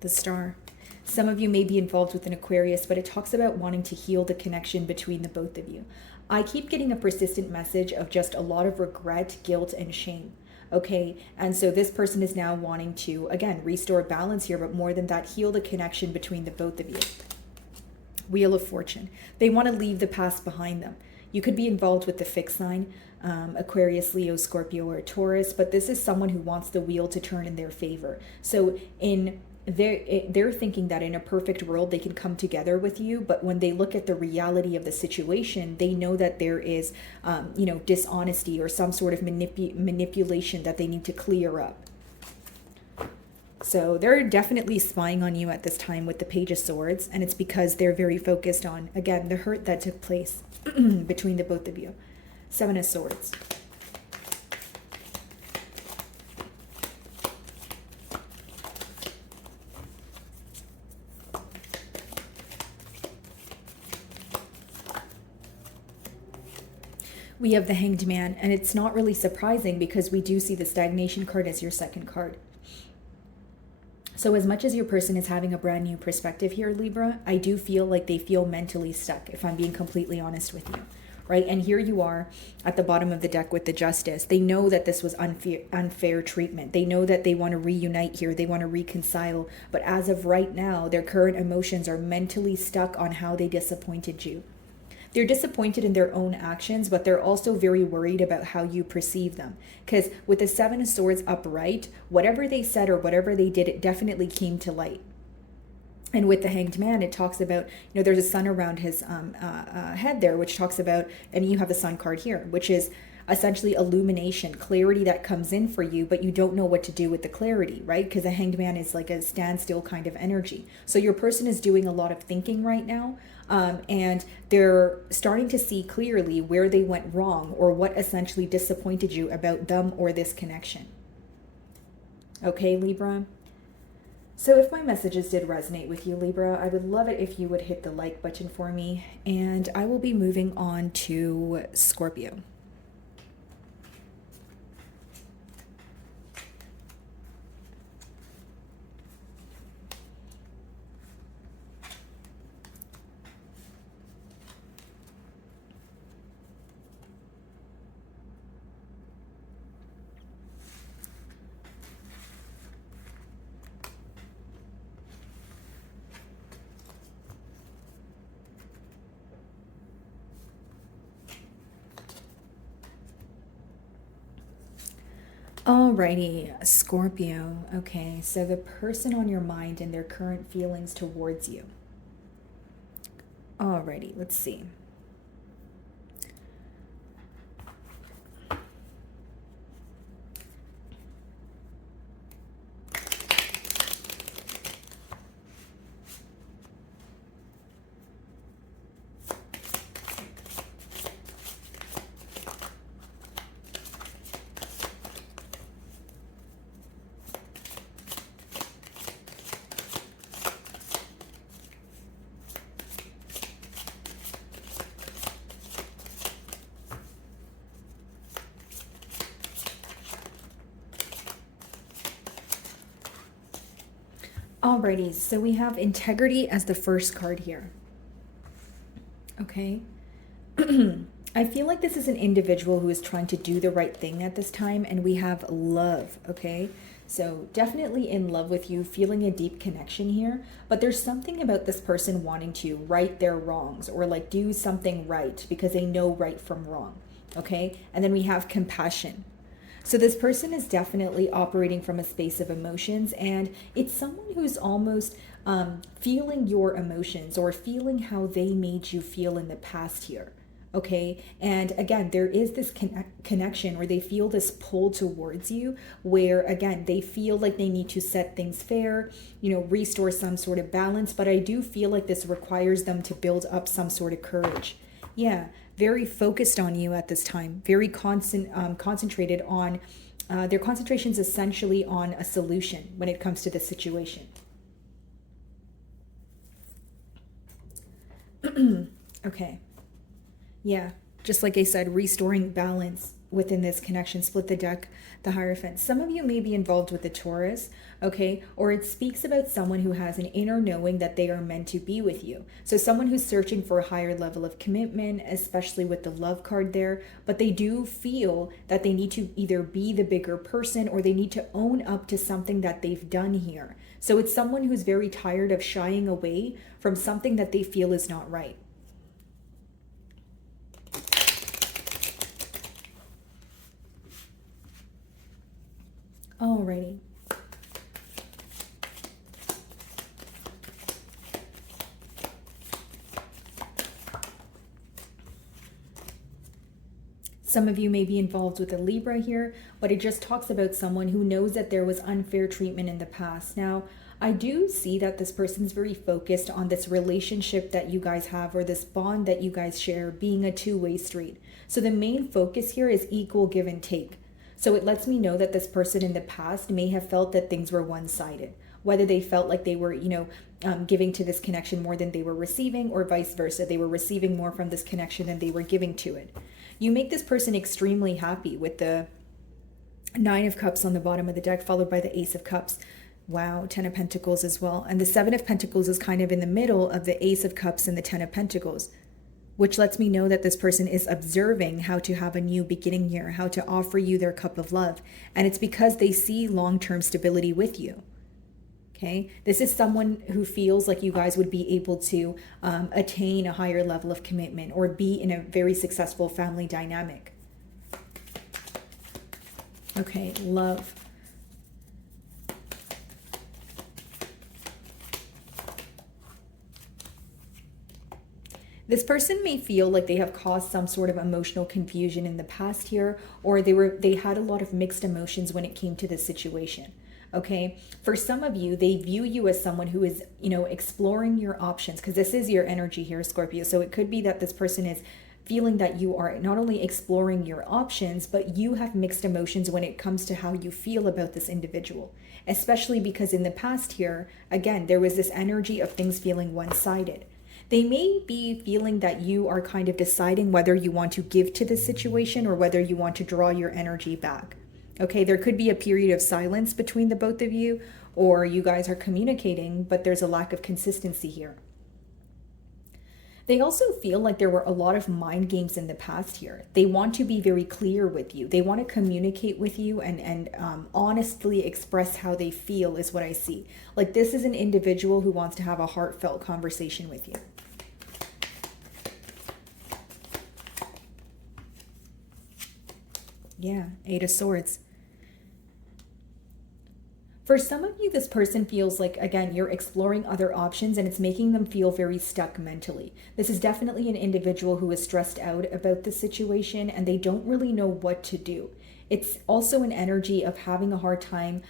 The Star. Some of you may be involved with an Aquarius, but it talks about wanting to heal the connection between the both of you. I keep getting a persistent message of just a lot of regret, guilt, and shame. Okay, and so this person is now wanting to, again, restore balance here, but more than that, heal the connection between the both of you. Wheel of Fortune. They want to leave the past behind them. You could be involved with the fixed sign, Aquarius, Leo, Scorpio, or Taurus, but this is someone who wants the wheel to turn in their favor. So they're thinking that in a perfect world they can come together with you, but when they look at the reality of the situation, they know that there is dishonesty or some sort of manipulation that they need to clear up. So they're definitely spying on you at this time with the Page of Swords, and it's because they're very focused on, again, the hurt that took place between the both of you. Seven of Swords. We have the Hanged Man, and it's not really surprising because we do see the Stagnation card as your second card. So as much as your person is having a brand new perspective here, Libra, I do feel like they feel mentally stuck, if I'm being completely honest with you, right? And here you are at the bottom of the deck with the Justice. They know that this was unfair treatment. They know that they want to reunite here. They want to reconcile. But as of right now, their current emotions are mentally stuck on how they disappointed you. They're disappointed in their own actions, but they're also very worried about how you perceive them. Because with the Seven of Swords upright, whatever they said or whatever they did, it definitely came to light. And with the Hanged Man, it talks about, there's a sun around his head there, which talks about, and you have the Sun card here, which is essentially illumination, clarity that comes in for you, but you don't know what to do with the clarity, right? Because the Hanged Man is like a standstill kind of energy. So your person is doing a lot of thinking right now. And they're starting to see clearly where they went wrong or what essentially disappointed you about them or this connection. Okay, Libra? So if my messages did resonate with you, Libra, I would love it if you would hit the like button for me, and I will be moving on to Scorpio. Alrighty, Scorpio. Okay, so the person on your mind and their current feelings towards you. Alrighty, let's see. Alrighty, so we have integrity as the first card here. Okay. I feel like this is an individual who is trying to do the right thing at this time, and we have love, okay? So definitely in love with you, feeling a deep connection here, but there's something about this person wanting to right their wrongs or like do something right because they know right from wrong, okay? And then we have compassion. So this person is definitely operating from a space of emotions, and it's someone who's almost feeling your emotions or feeling how they made you feel in the past here. Okay. And again, there is this connection where they feel this pull towards you, where again, they feel like they need to set things fair, restore some sort of balance. But I do feel like this requires them to build up some sort of courage. Yeah. Very focused on you at this time, very concentrated on their concentration is essentially on a solution when it comes to the situation. Okay. Yeah, just like I said, restoring balance within this connection. Split the deck, the Hierophant. Some of you may be involved with the Taurus, okay? Or it speaks about someone who has an inner knowing that they are meant to be with you. So someone who's searching for a higher level of commitment, especially with the love card there, but they do feel that they need to either be the bigger person or they need to own up to something that they've done here. So it's someone who's very tired of shying away from something that they feel is not right. Alrighty. Some of you may be involved with a Libra here, but it just talks about someone who knows that there was unfair treatment in the past. Now, I do see that this person's very focused on this relationship that you guys have or this bond that you guys share being a two-way street. So the main focus here is equal give and take. So it lets me know that this person in the past may have felt that things were one-sided, whether they felt like they were, giving to this connection more than they were receiving, or vice versa. They were receiving more from this connection than they were giving to it. You make this person extremely happy with the Nine of Cups on the bottom of the deck, followed by the Ace of Cups. Wow, Ten of Pentacles as well. And the Seven of Pentacles is kind of in the middle of the Ace of Cups and the Ten of Pentacles, which lets me know that this person is observing how to have a new beginning here, how to offer you their cup of love. And it's because they see long-term stability with you. Okay, this is someone who feels like you guys would be able to attain a higher level of commitment or be in a very successful family dynamic. Okay, love. This person may feel like they have caused some sort of emotional confusion in the past here, or they had a lot of mixed emotions when it came to this situation. Okay, for some of you, they view you as someone who is, exploring your options, because this is your energy here, Scorpio. So it could be that this person is feeling that you are not only exploring your options, but you have mixed emotions when it comes to how you feel about this individual, especially because in the past here, again, there was this energy of things feeling one-sided. They may be feeling that you are kind of deciding whether you want to give to this situation or whether you want to draw your energy back. Okay, there could be a period of silence between the both of you, or you guys are communicating, but there's a lack of consistency here. They also feel like there were a lot of mind games in the past here. They want to be very clear with you. They want to communicate with you and honestly express how they feel is what I see. Like this is an individual who wants to have a heartfelt conversation with you. Yeah, Eight of Swords. For some of you, this person feels like, again, you're exploring other options and it's making them feel very stuck mentally. This is definitely an individual who is stressed out about the situation and they don't really know what to do. It's also an energy of having a hard time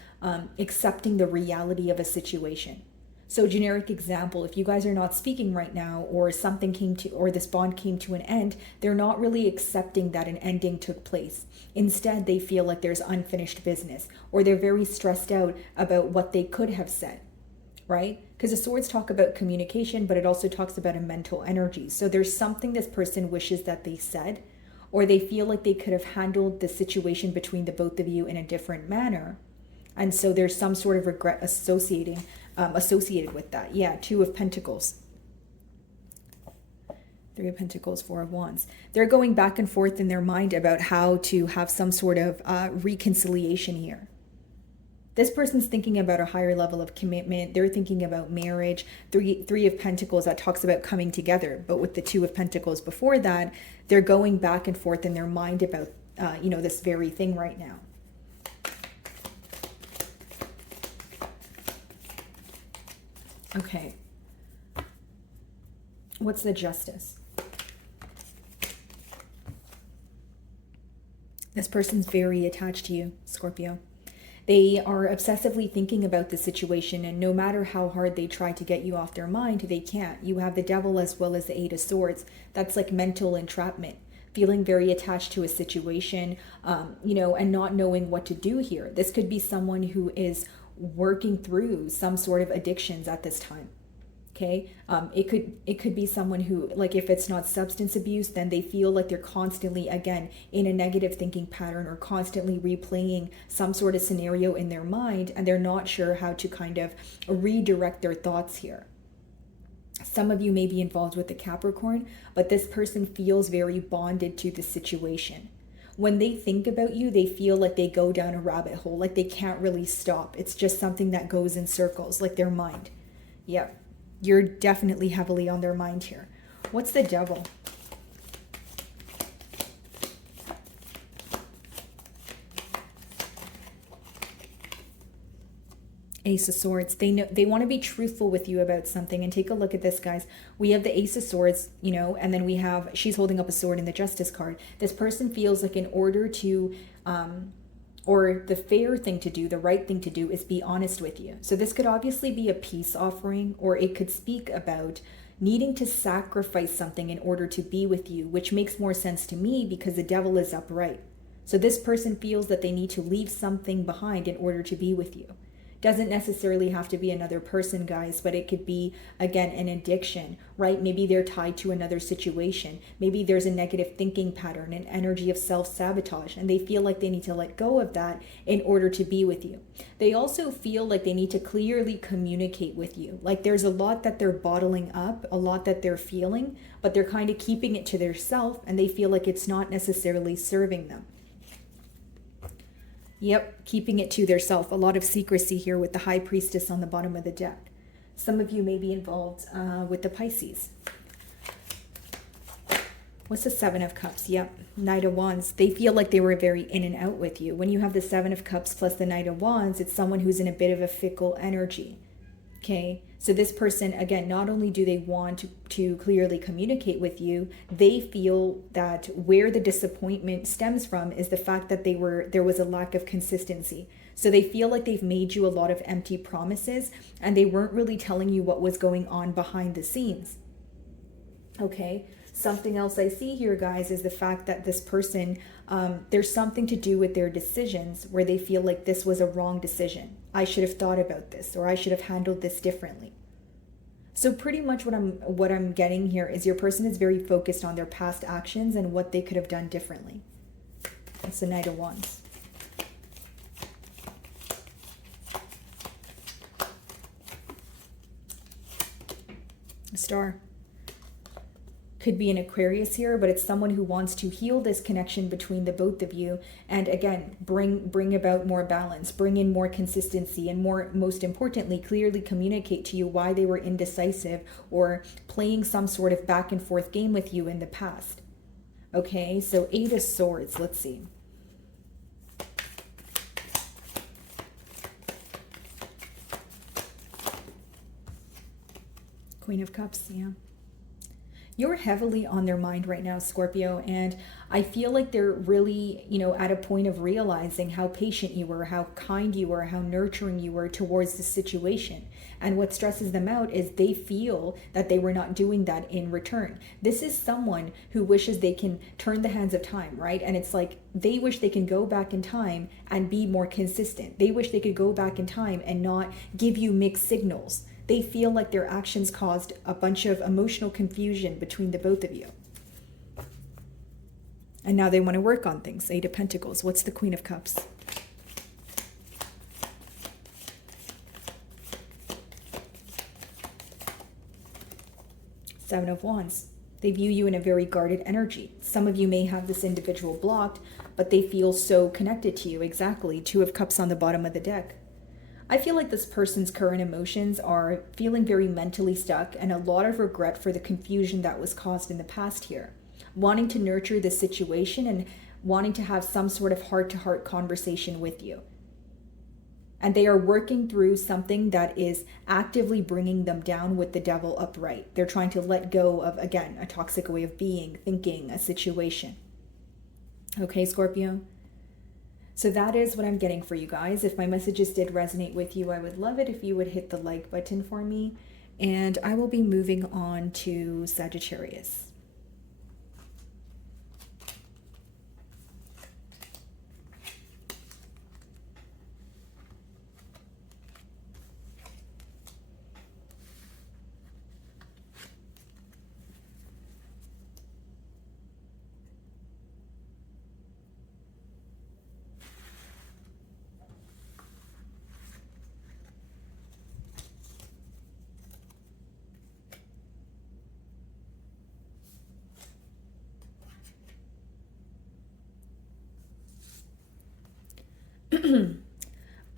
accepting the reality of a situation. So generic example, if you guys are not speaking right now or something or this bond came to an end, they're not really accepting that an ending took place. Instead, they feel like there's unfinished business or they're very stressed out about what they could have said, right? Because the swords talk about communication, but it also talks about a mental energy. So there's something this person wishes that they said, or they feel like they could have handled the situation between the both of you in a different manner. And so there's some sort of regret associated with that. Yeah, Two of Pentacles. Three of Pentacles, Four of Wands. They're going back and forth in their mind about how to have some sort of reconciliation here. This person's thinking about a higher level of commitment. They're thinking about marriage. Three of Pentacles, that talks about coming together. But with the Two of Pentacles before that, they're going back and forth in their mind about, this very thing right now. Okay. What's the Justice? This person's very attached to you, Scorpio. They are obsessively thinking about the situation, and no matter how hard they try to get you off their mind, they can't. You have the Devil as well as the Eight of Swords. That's like mental entrapment, feeling very attached to a situation, and not knowing what to do here. This could be someone who is working through some sort of addictions at this time. Okay, it could be someone who, like, if it's not substance abuse, then they feel like they're constantly, again, in a negative thinking pattern, or constantly replaying some sort of scenario in their mind, and they're not sure how to kind of redirect their thoughts here. Some of you may be involved with the Capricorn, but this person feels very bonded to the situation. When they think about you, they feel like they go down a rabbit hole, like they can't really stop. It's just something that goes in circles, like their mind. Yeah. You're definitely heavily on their mind here. What's the Devil? Ace of Swords. They want to be truthful with you about something. And take a look at this, guys. We have the Ace of Swords, and then we have, she's holding up a sword in the Justice card. This person feels like in order to or the fair thing to do, the right thing to do, is be honest with you. So this could obviously be a peace offering, or it could speak about needing to sacrifice something in order to be with you, which makes more sense to me because the Devil is upright. So this person feels that they need to leave something behind in order to be with you. Doesn't necessarily have to be another person, guys, but it could be, again, an addiction, right? Maybe they're tied to another situation. Maybe there's a negative thinking pattern, an energy of self-sabotage, and they feel like they need to let go of that in order to be with you. They also feel like they need to clearly communicate with you. Like there's a lot that they're bottling up, a lot that they're feeling, but they're kind of keeping it to themselves, and they feel like it's not necessarily serving them. Yep, keeping it to theirself. A lot of secrecy here with the High Priestess on the bottom of the deck. Some of you may be involved with the Pisces. What's the Seven of Cups? Yep, Knight of Wands. They feel like they were very in and out with you. When you have the Seven of Cups plus the Knight of Wands, it's someone who's in a bit of a fickle energy. Okay, so this person, again, not only do they want to clearly communicate with you, they feel that where the disappointment stems from is the fact that there was a lack of consistency. So they feel like they've made you a lot of empty promises, and they weren't really telling you what was going on behind the scenes. Okay, something else I see here, guys, is the fact that this person, there's something to do with their decisions where they feel like this was a wrong decision. I should have thought about this, or I should have handled this differently. So pretty much what I'm getting here is your person is very focused on their past actions and what they could have done differently. That's the Knight of Wands. A Star. Could be an Aquarius here, but it's someone who wants to heal this connection between the both of you, and again, bring about more balance, bring in more consistency, and most importantly, clearly communicate to you why they were indecisive or playing some sort of back and forth game with you in the past. Okay, so Eight of Swords, let's see. Queen of Cups, yeah. You're heavily on their mind right now, Scorpio, and I feel like they're really, at a point of realizing how patient you were, how kind you were, how nurturing you were towards the situation. And what stresses them out is they feel that they were not doing that in return. This is someone who wishes they can turn the hands of time, right? And it's like they wish they can go back in time and be more consistent. They wish they could go back in time and not give you mixed signals. They feel like their actions caused a bunch of emotional confusion between the both of you. And now they want to work on things. Eight of Pentacles. What's the Queen of Cups? Seven of Wands. They view you in a very guarded energy. Some of you may have this individual blocked, but they feel so connected to you. Exactly. Two of Cups on the bottom of the deck. I feel like this person's current emotions are feeling very mentally stuck and a lot of regret for the confusion that was caused in the past here. Wanting to nurture this situation and wanting to have some sort of heart-to-heart conversation with you. And they are working through something that is actively bringing them down with the devil upright. They're trying to let go of, again, a toxic way of being, thinking, a situation. Okay, Scorpio? So that is what I'm getting for you guys. If my messages did resonate with you, I would love it if you would hit the like button for me. And I will be moving on to Sagittarius.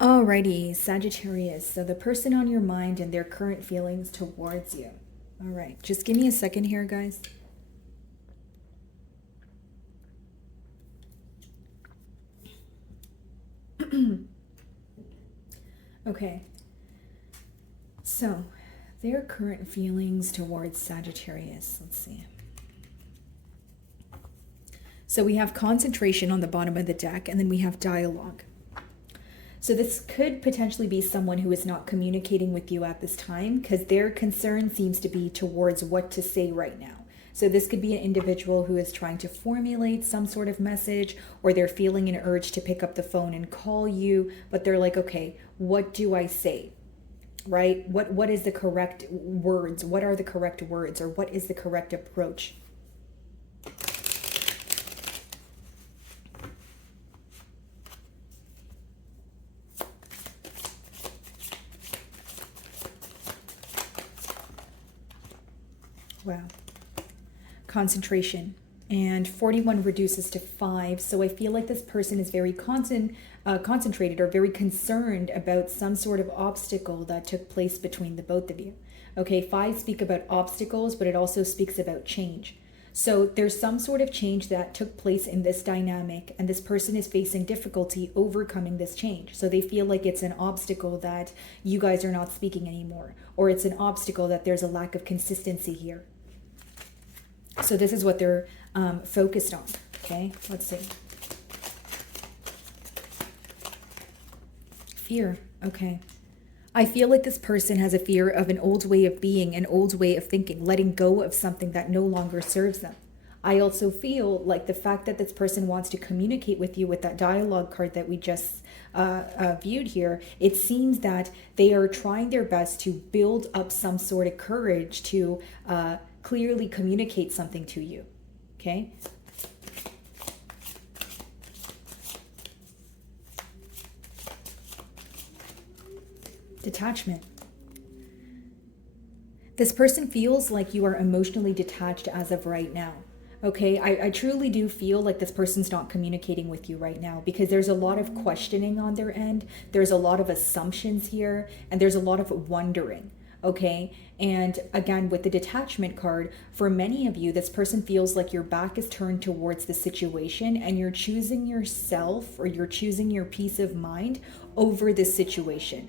Alrighty, Sagittarius. So the person on your mind and their current feelings towards you. All right, just give me a second here, guys. Okay. So their current feelings towards Sagittarius. Let's see. So we have concentration on the bottom of the deck, and then we have dialogue. So this could potentially be someone who is not communicating with you at this time because their concern seems to be towards what to say right now. So this could be an individual who is trying to formulate some sort of message, or they're feeling an urge to pick up the phone and call you, but they're like, okay, what do I say? Right? What is the correct words? What are the correct words, or what is the correct approach? Wow. Concentration. And 41 reduces to 5. So I feel like this person is very concentrated or very concerned about some sort of obstacle that took place between the both of you. Okay, 5 speak about obstacles, but it also speaks about change. So there's some sort of change that took place in this dynamic, and this person is facing difficulty overcoming this change. So they feel like it's an obstacle that you guys are not speaking anymore, or it's an obstacle that there's a lack of consistency here. So this is what they're focused on. Okay, let's see. Fear. Okay. I feel like this person has a fear of an old way of being, an old way of thinking, letting go of something that no longer serves them. I also feel like the fact that this person wants to communicate with you with that dialogue card that we just viewed here, it seems that they are trying their best to build up some sort of courage to clearly communicate something to you. Okay? Detachment. This person feels like you are emotionally detached as of right now. Okay, I truly do feel like this person's not communicating with you right now because there's a lot of questioning on their end. There's a lot of assumptions here, and there's a lot of wondering. Okay, and again, with the detachment card, for many of you, this person feels like your back is turned towards the situation and you're choosing yourself, or you're choosing your peace of mind over this situation.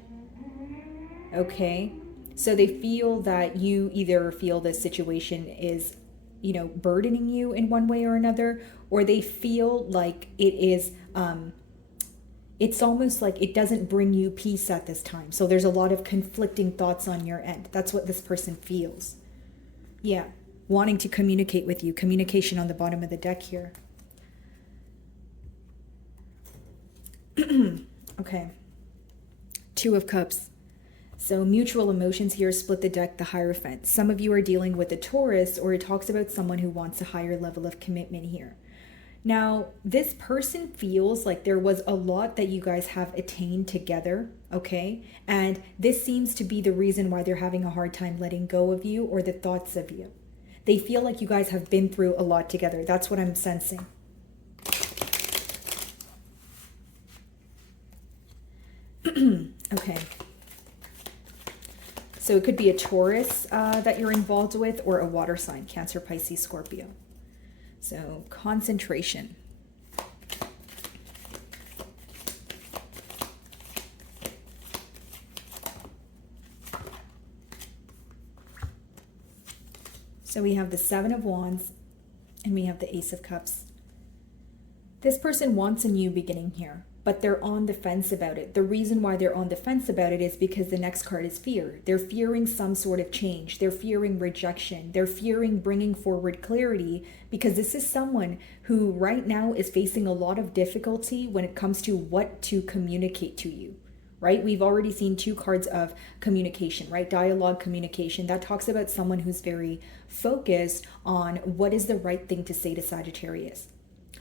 Okay, so they feel that you either feel this situation is, you know, burdening you in one way or another, or they feel like it is it's almost like it doesn't bring you peace at this time. So there's a lot of conflicting thoughts on your end. That's what this person feels. Yeah, wanting to communicate with you. Communication on the bottom of the deck here. Okay. Two of Cups. So mutual emotions here split the deck, the Hierophant. Some of you are dealing with a Taurus, or it talks about someone who wants a higher level of commitment here. Now, this person feels like there was a lot that you guys have attained together, okay? And this seems to be the reason why they're having a hard time letting go of you or the thoughts of you. They feel like you guys have been through a lot together. That's what I'm sensing. Okay. So it could be a Taurus that you're involved with, or a water sign, Cancer, Pisces, Scorpio. So concentration. So we have the Seven of Wands and we have the Ace of Cups. This person wants a new beginning here, but they're on the fence about it. The reason why they're on the fence about it is because the next card is fear. They're fearing some sort of change. They're fearing rejection. They're fearing bringing forward clarity, because this is someone who right now is facing a lot of difficulty when it comes to what to communicate to you. Right? We've already seen two cards of communication, right? Dialogue, communication. That talks about someone who's very focused on what is the right thing to say to Sagittarius.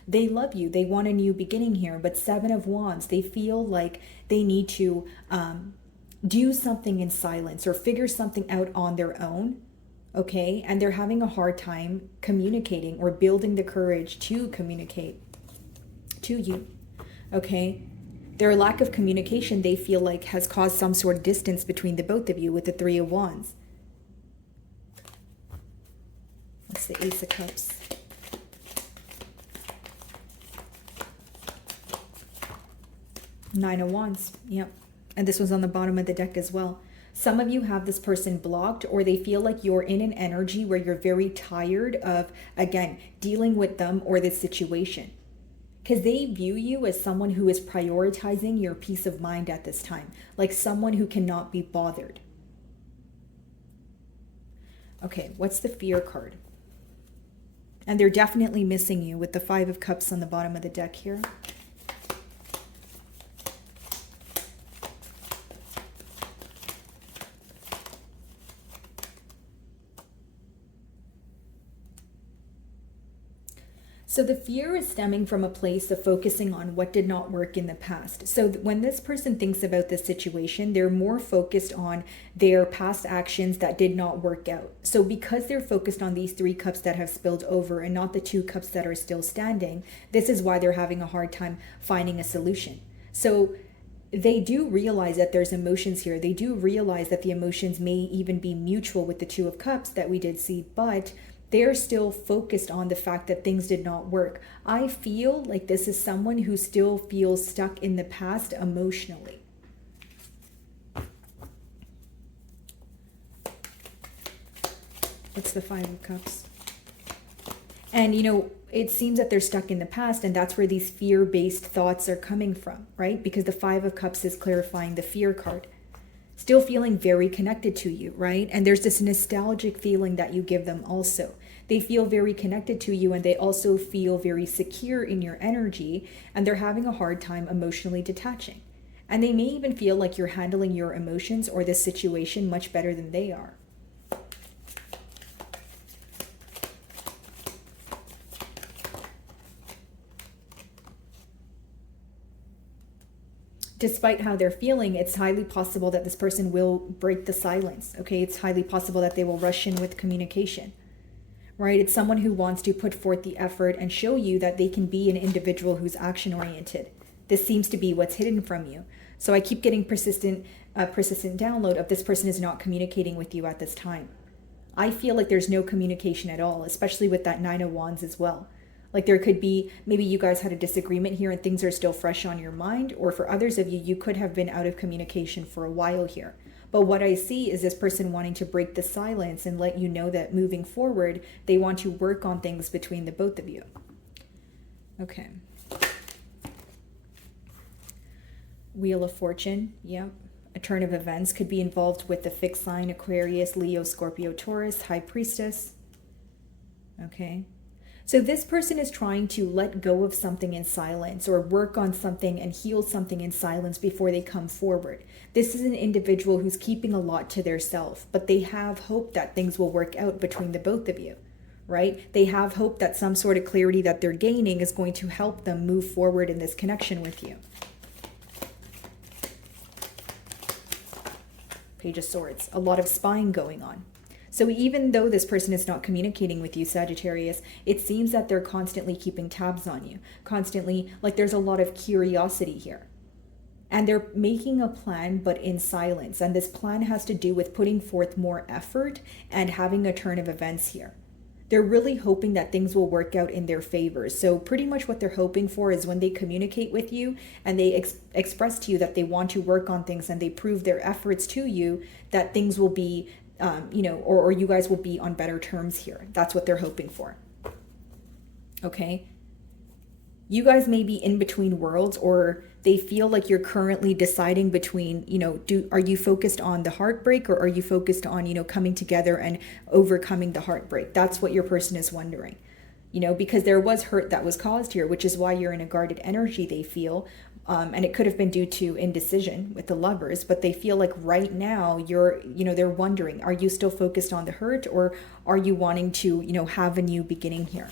They love you. They want a new beginning here. But Seven of Wands, they feel like they need to do something in silence or figure something out on their own. Okay? And they're having a hard time communicating or building the courage to communicate to you. Okay? Their lack of communication, they feel like, has caused some sort of distance between the both of you with the Three of Wands. That's the Ace of Cups. Nine of Wands. Yep. And this was on the bottom of the deck as well. Some of you have this person blocked, or they feel like you're in an energy where you're very tired of, again, dealing with them or this situation. Because they view you as someone who is prioritizing your peace of mind at this time. Like someone who cannot be bothered. Okay, what's the fear card? And they're definitely missing you with the Five of Cups on the bottom of the deck here. So the fear is stemming from a place of focusing on what did not work in the past. So when this person thinks about this situation, they're more focused on their past actions that did not work out. So because they're focused on these three cups that have spilled over and not the two cups that are still standing, this is why they're having a hard time finding a solution. So they do realize that there's emotions here. They do realize that the emotions may even be mutual with the Two of Cups that we did see, but they're still focused on the fact that things did not work. I feel like this is someone who still feels stuck in the past emotionally. What's the Five of Cups? And, you know, it seems that they're stuck in the past, and that's where these fear-based thoughts are coming from, right? Because the Five of Cups is clarifying the fear card. Still feeling very connected to you, right? And there's this nostalgic feeling that you give them also. They feel very connected to you, and they also feel very secure in your energy, and they're having a hard time emotionally detaching. And they may even feel like you're handling your emotions or this situation much better than they are. Despite how they're feeling, it's highly possible that this person will break the silence, okay? It's highly possible that they will rush in with communication, right? It's someone who wants to put forth the effort and show you that they can be an individual who's action-oriented. This seems to be what's hidden from you. So I keep getting persistent download of this person is not communicating with you at this time. I feel like there's no communication at all, especially with that Nine of Wands as well. Like there could be, maybe you guys had a disagreement here and things are still fresh on your mind, or for others of you, you could have been out of communication for a while here. But what I see is this person wanting to break the silence and let you know that moving forward, they want to work on things between the both of you. Okay. Wheel of Fortune, yep. A turn of events could be involved with the fixed sign, Aquarius, Leo, Scorpio, Taurus, High Priestess. Okay. So this person is trying to let go of something in silence or work on something and heal something in silence before they come forward. This is an individual who's keeping a lot to their self, but they have hope that things will work out between the both of you, right? They have hope that some sort of clarity that they're gaining is going to help them move forward in this connection with you. Page of Swords, a lot of spying going on. So even though this person is not communicating with you, Sagittarius, it seems that they're constantly keeping tabs on you, constantly, like there's a lot of curiosity here. And they're making a plan, but in silence. And this plan has to do with putting forth more effort and having a turn of events here. They're really hoping that things will work out in their favor. So pretty much what they're hoping for is when they communicate with you and they express to you that they want to work on things and they prove their efforts to you, that things will be, or you guys will be on better terms here. That's what they're hoping for. Okay? You guys may be in between worlds, or they feel like you're currently deciding between, are you focused on the heartbreak, or are you focused on, coming together and overcoming the heartbreak? That's what your person is wondering, because there was hurt that was caused here, which is why you're in a guarded energy, they feel. And it could have been due to indecision with the Lovers, but they feel like right now they're wondering, are you still focused on the hurt, or are you wanting to, have a new beginning here?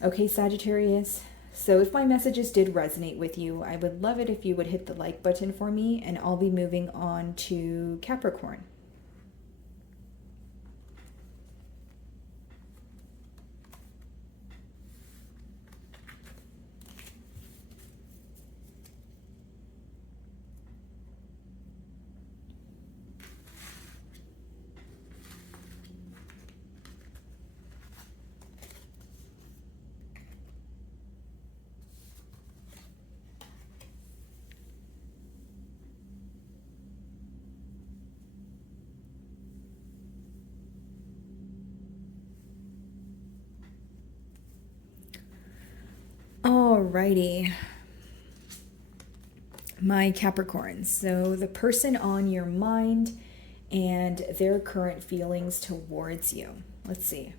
Okay, Sagittarius. So if my messages did resonate with you, I would love it if you would hit the like button for me, and I'll be moving on to Capricorn. Alrighty, my Capricorns. So the person on your mind and their current feelings towards you. Let's see.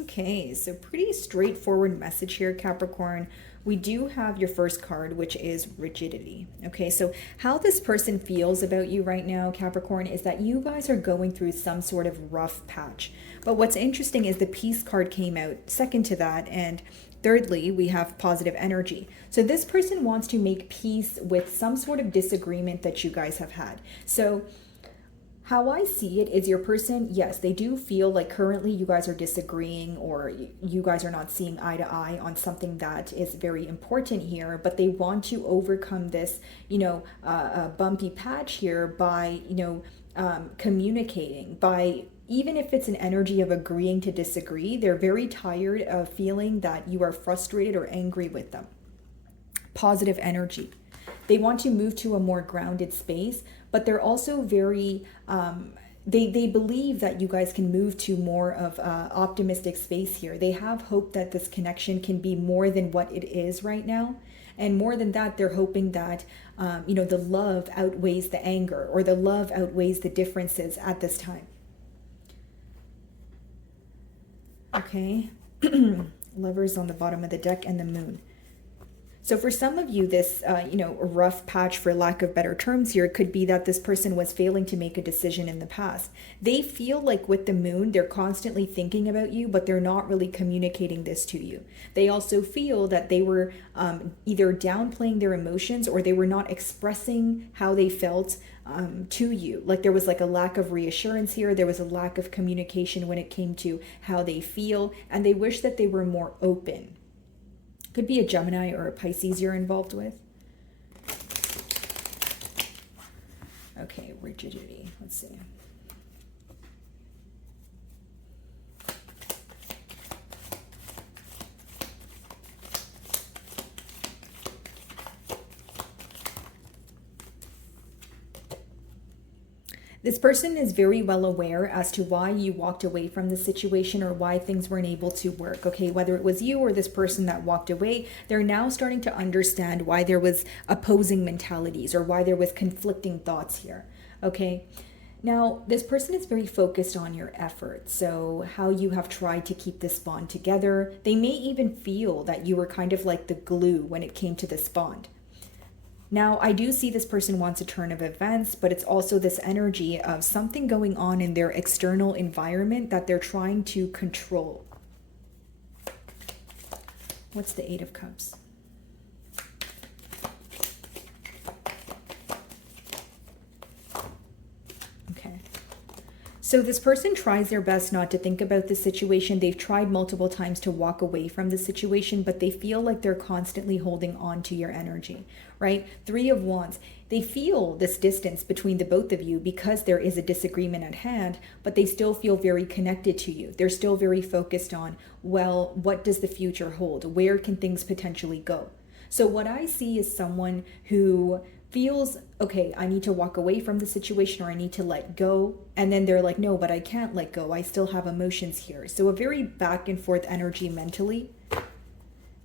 Okay, so pretty straightforward message here, Capricorn. We do have your first card, which is rigidity. Okay, so how this person feels about you right now, Capricorn, is that you guys are going through some sort of rough patch. But what's interesting is the peace card came out second to that, and thirdly, we have positive energy. So this person wants to make peace with some sort of disagreement that you guys have had. So how I see it is your person, yes, they do feel like currently you guys are disagreeing, or you guys are not seeing eye to eye on something that is very important here, but they want to overcome this, bumpy patch here by, communicating, by, even if it's an energy of agreeing to disagree, they're very tired of feeling that you are frustrated or angry with them. Positive energy. They want to move to a more grounded space, but they're also very, they believe that you guys can move to more of optimistic space here. They have hope that this connection can be more than what it is right now. And more than that, they're hoping that, the love outweighs the anger, or the love outweighs the differences at this time. Okay. Lovers on the bottom of the deck, and the moon. So for some of you, this, rough patch, for lack of better terms here, could be that this person was failing to make a decision in the past. They feel like with the moon, they're constantly thinking about you, but they're not really communicating this to you. They also feel that they were either downplaying their emotions, or they were not expressing how they felt to you. Like there was like a lack of reassurance here. There was a lack of communication when it came to how they feel, and they wish that they were more open. Could be a Gemini or a Pisces you're involved with. Okay, rigidity. Let's see. This person is very well aware as to why you walked away from the situation, or why things weren't able to work. Okay, whether it was you or this person that walked away, they're now starting to understand why there was opposing mentalities, or why there was conflicting thoughts here. Okay, now this person is very focused on your efforts, so how you have tried to keep this bond together. They may even feel that you were kind of like the glue when it came to this bond. Now, I do see this person wants a turn of events, but it's also this energy of something going on in their external environment that they're trying to control. What's the Eight of Cups? Okay. So this person tries their best not to think about the situation. They've tried multiple times to walk away from the situation, but they feel like they're constantly holding on to your energy, right? Three of Wands. They feel this distance between the both of you because there is a disagreement at hand, but they still feel very connected to you. They're still very focused on, well, what does the future hold? Where can things potentially go? So what I see is someone who feels, okay, I need to walk away from the situation, or I need to let go. And then they're like, no, but I can't let go. I still have emotions here. So a very back and forth energy mentally.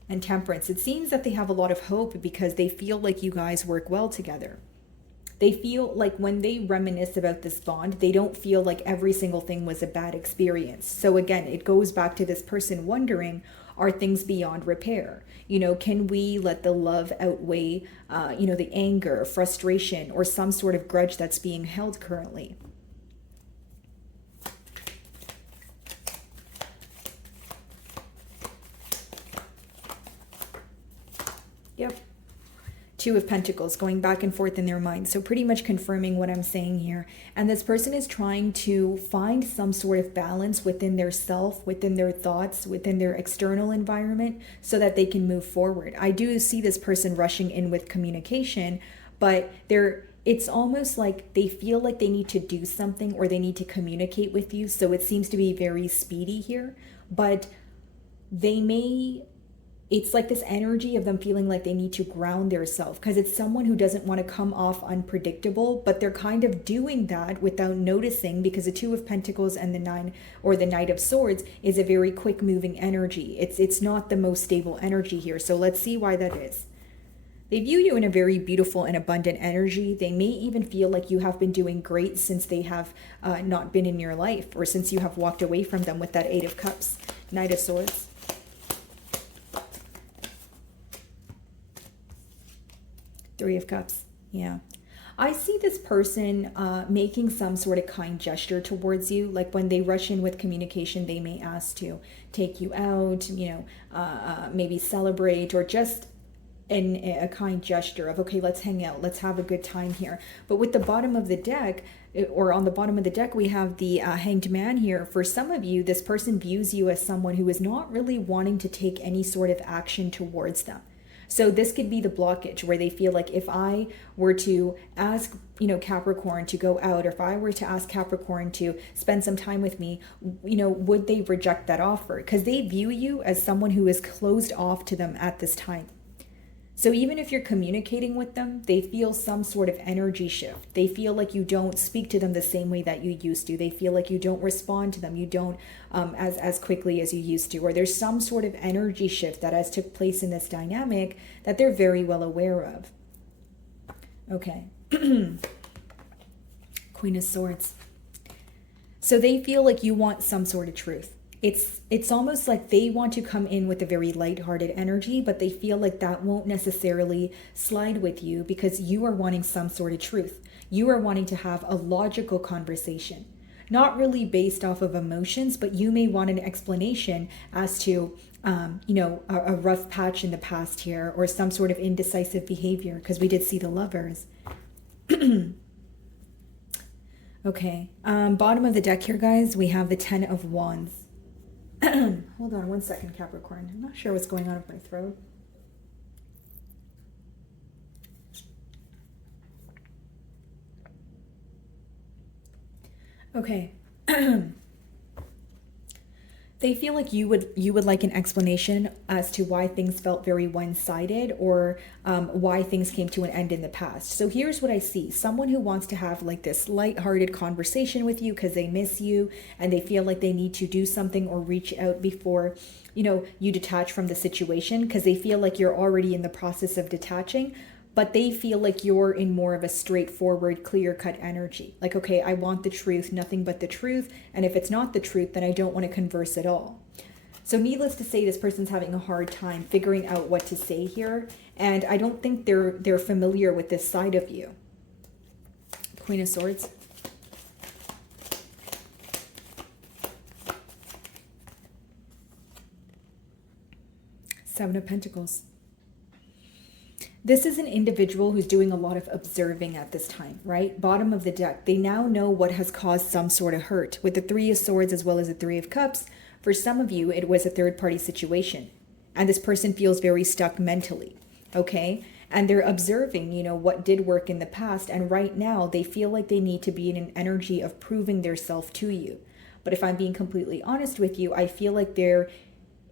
And Temperance. It seems that they have a lot of hope because they feel like you guys work well together. They feel like when they reminisce about this bond, they don't feel like every single thing was a bad experience. So again, it goes back to this person wondering, are things beyond repair? You know, can we let the love outweigh, the anger, frustration, or some sort of grudge that's being held currently? Yep. Two of Pentacles going back and forth in their mind. So pretty much confirming what I'm saying here. And this person is trying to find some sort of balance within their self, within their thoughts, within their external environment so that they can move forward. I do see this person rushing in with communication, but it's almost like they feel like they need to do something or they need to communicate with you. So it seems to be very speedy here, but it's like this energy of them feeling like they need to ground themselves because it's someone who doesn't want to come off unpredictable, but they're kind of doing that without noticing because the Two of Pentacles and the Knight of Swords is a very quick moving energy. It's not the most stable energy here. So let's see why that is. They view you in a very beautiful and abundant energy. They may even feel like you have been doing great since they have not been in your life or since you have walked away from them with that Eight of Cups, Knight of Swords. Three of Cups. Yeah. I see this person making some sort of kind gesture towards you. Like when they rush in with communication, they may ask to take you out, maybe celebrate, or just a kind gesture of, okay, let's hang out. Let's have a good time here. But with the bottom of the deck, or on the bottom of the deck, we have the Hanged Man here. For some of you, this person views you as someone who is not really wanting to take any sort of action towards them. So this could be the blockage where they feel like if I were to ask, Capricorn to go out, or if I were to ask Capricorn to spend some time with me, would they reject that offer? Because they view you as someone who is closed off to them at this time. So even if you're communicating with them, they feel some sort of energy shift. They feel like you don't speak to them the same way that you used to. They feel like you don't respond to them. You don't as quickly as you used to. Or there's some sort of energy shift that has took place in this dynamic that they're very well aware of. Okay. Queen of Swords. So they feel like you want some sort of truth. It's almost like they want to come in with a very lighthearted energy, but they feel like that won't necessarily slide with you because you are wanting some sort of truth. You are wanting to have a logical conversation, not really based off of emotions, but you may want an explanation as to, a rough patch in the past here or some sort of indecisive behavior, because we did see the Lovers. Okay, bottom of the deck here, guys, we have the Ten of Wands. Hold on one second, Capricorn. I'm not sure what's going on with my throat. Okay. They feel like you would like an explanation as to why things felt very one-sided, or why things came to an end in the past. So here's what I see. Someone who wants to have like this lighthearted conversation with you because they miss you and they feel like they need to do something or reach out before, you detach from the situation, because they feel like you're already in the process of detaching. But they feel like you're in more of a straightforward, clear-cut energy. Like, okay, I want the truth, nothing but the truth. And if it's not the truth, then I don't want to converse at all. So needless to say, this person's having a hard time figuring out what to say here. And I don't think they're familiar with this side of you. Queen of Swords. Seven of Pentacles. This is an individual who's doing a lot of observing at this time, right? Bottom of the deck. They now know what has caused some sort of hurt. With the Three of Swords as well as the Three of Cups, for some of you, it was a third-party situation. And this person feels very stuck mentally, okay? And they're observing, you know, what did work in the past. And right now, they feel like they need to be in an energy of proving their self to you. But if I'm being completely honest with you, I feel like there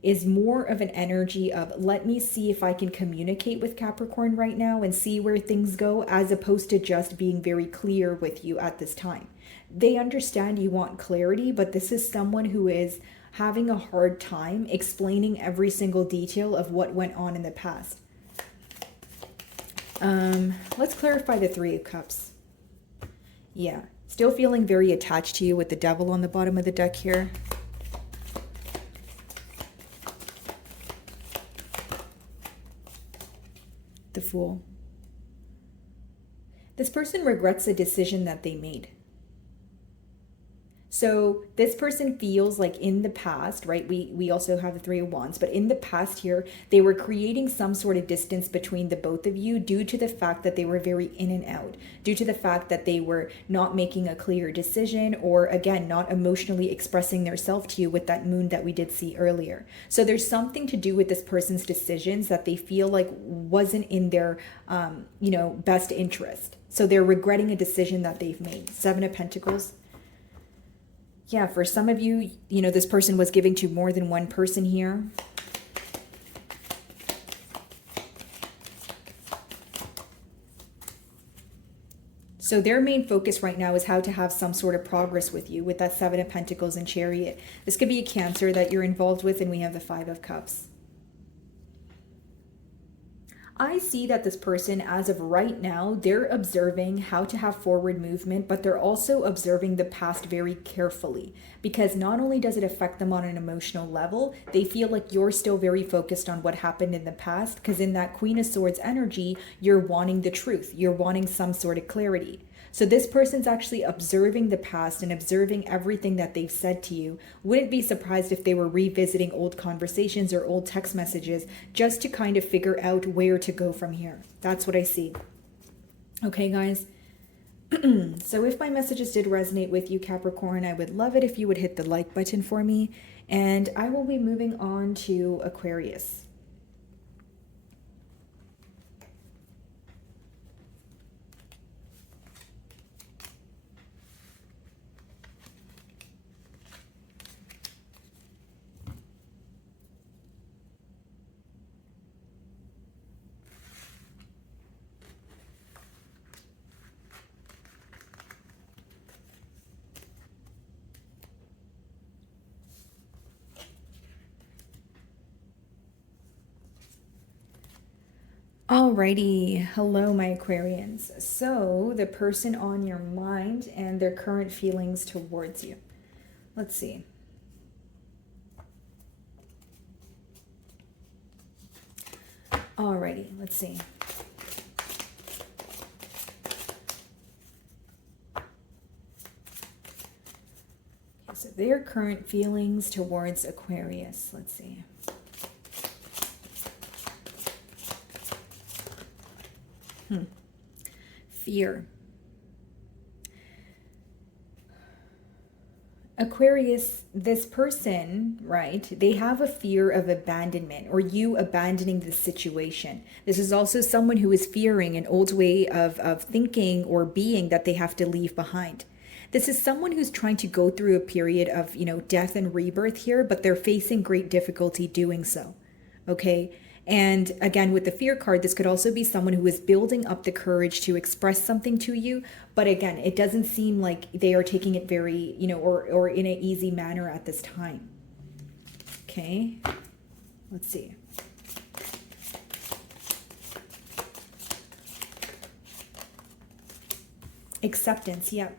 is more of an energy of, let me see if I can communicate with Capricorn right now and see where things go, as opposed to just being very clear with you at this time. They understand you want clarity, but this is someone who is having a hard time explaining every single detail of what went on in the past. Let's clarify the Three of Cups. Yeah, still feeling very attached to you with the Devil on the bottom of the deck here. The Fool. This person regrets a decision that they made. So this person feels like in the past, right? We also have the Three of Wands, but in the past here, they were creating some sort of distance between the both of you due to the fact that they were very in and out, due to the fact that they were not making a clear decision, or again, not emotionally expressing their self to you with that moon that we did see earlier. So there's something to do with this person's decisions that they feel like wasn't in their, best interest. So they're regretting a decision that they've made. Seven of Pentacles. Yeah, for some of you, this person was giving to more than one person here. So their main focus right now is how to have some sort of progress with you with that Seven of Pentacles and Chariot. This could be a Cancer that you're involved with, and we have the Five of Cups. I see that this person, as of right now, they're observing how to have forward movement, but they're also observing the past very carefully, because not only does it affect them on an emotional level, they feel like you're still very focused on what happened in the past, because in that Queen of Swords energy, you're wanting the truth. You're wanting some sort of clarity. So this person's actually observing the past and observing everything that they've said to you. Wouldn't be surprised if they were revisiting old conversations or old text messages just to kind of figure out where to go from here. That's what I see. Okay, guys. So if my messages did resonate with you, Capricorn, I would love it if you would hit the like button for me. And I will be moving on to Aquarius. Alrighty, hello my Aquarians. So the person on your mind and their current feelings towards you. Let's see. Alrighty, let's see. Okay, so their current feelings towards Aquarius. Let's see. Fear. Aquarius, this person, right, they have a fear of abandonment, or you abandoning the situation. This is also someone who is fearing an old way of thinking or being that they have to leave behind. This is someone who's trying to go through a period of, death and rebirth here, but they're facing great difficulty doing so. Okay? And again, with the fear card, this could also be someone who is building up the courage to express something to you. But again, it doesn't seem like they are taking it very, or in an easy manner at this time. Okay, let's see. Acceptance, yeah.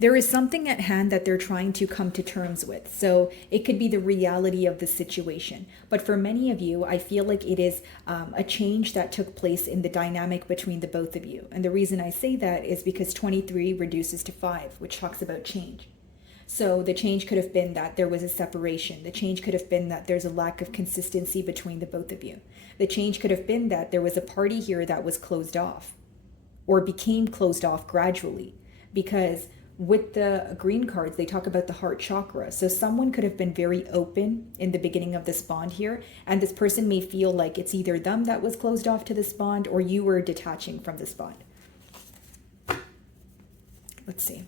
There is something at hand that they're trying to come to terms with. So it could be the reality of the situation. But for many of you, I feel like it is a change that took place in the dynamic between the both of you. And the reason I say that is because 23 reduces to 5, which talks about change. So the change could have been that there was a separation. The change could have been that there's a lack of consistency between the both of you. The change could have been that there was a party here that was closed off or became closed off gradually, because with the green cards, they talk about the heart chakra. So someone could have been very open in the beginning of this bond here, and this person may feel like it's either them that was closed off to this bond or you were detaching from this bond. Let's see.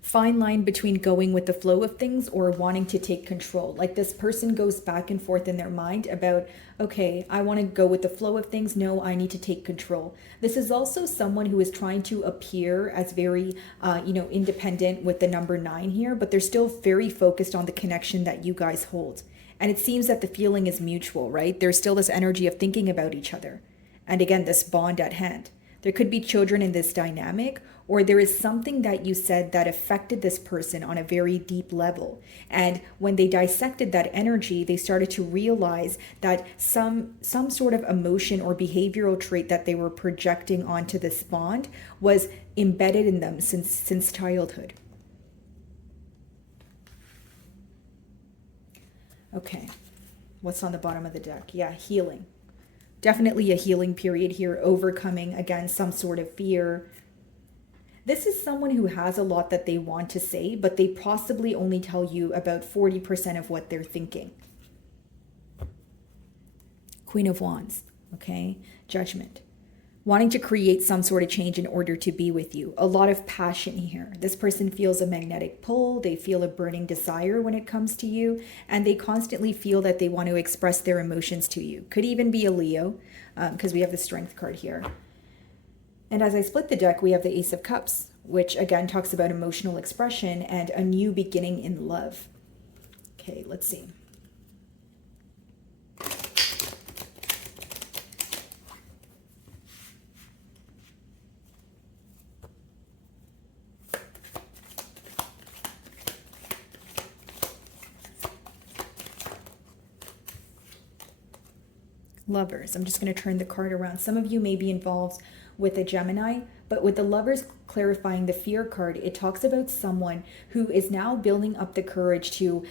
Fine line between going with the flow of things or wanting to take control. Like this person goes back and forth in their mind about, okay, I want to go with the flow of things. No, I need to take control. This is also someone who is trying to appear as very, independent with the number 9 here, but they're still very focused on the connection that you guys hold. And it seems that the feeling is mutual, right? There's still this energy of thinking about each other. And again, this bond at hand. There could be children in this dynamic, or there is something that you said that affected this person on a very deep level. And when they dissected that energy, they started to realize that some sort of emotion or behavioral trait that they were projecting onto this bond was embedded in them since childhood. Okay, what's on the bottom of the deck? Yeah, healing. Definitely a healing period here, overcoming, again, some sort of fear. This is someone who has a lot that they want to say, but they possibly only tell you about 40% of what they're thinking. Queen of Wands, okay? Judgment. Wanting to create some sort of change in order to be with you. A lot of passion here. This person feels a magnetic pull. They feel a burning desire when it comes to you. And they constantly feel that they want to express their emotions to you. Could even be a Leo, because we have the Strength card here. And as I split the deck, we have the Ace of Cups, which again talks about emotional expression and a new beginning in love. Okay, let's see. Lovers. I'm just going to turn the card around. Some of you may be involved with a Gemini, but with the Lovers clarifying the Fear card, it talks about someone who is now building up the courage to,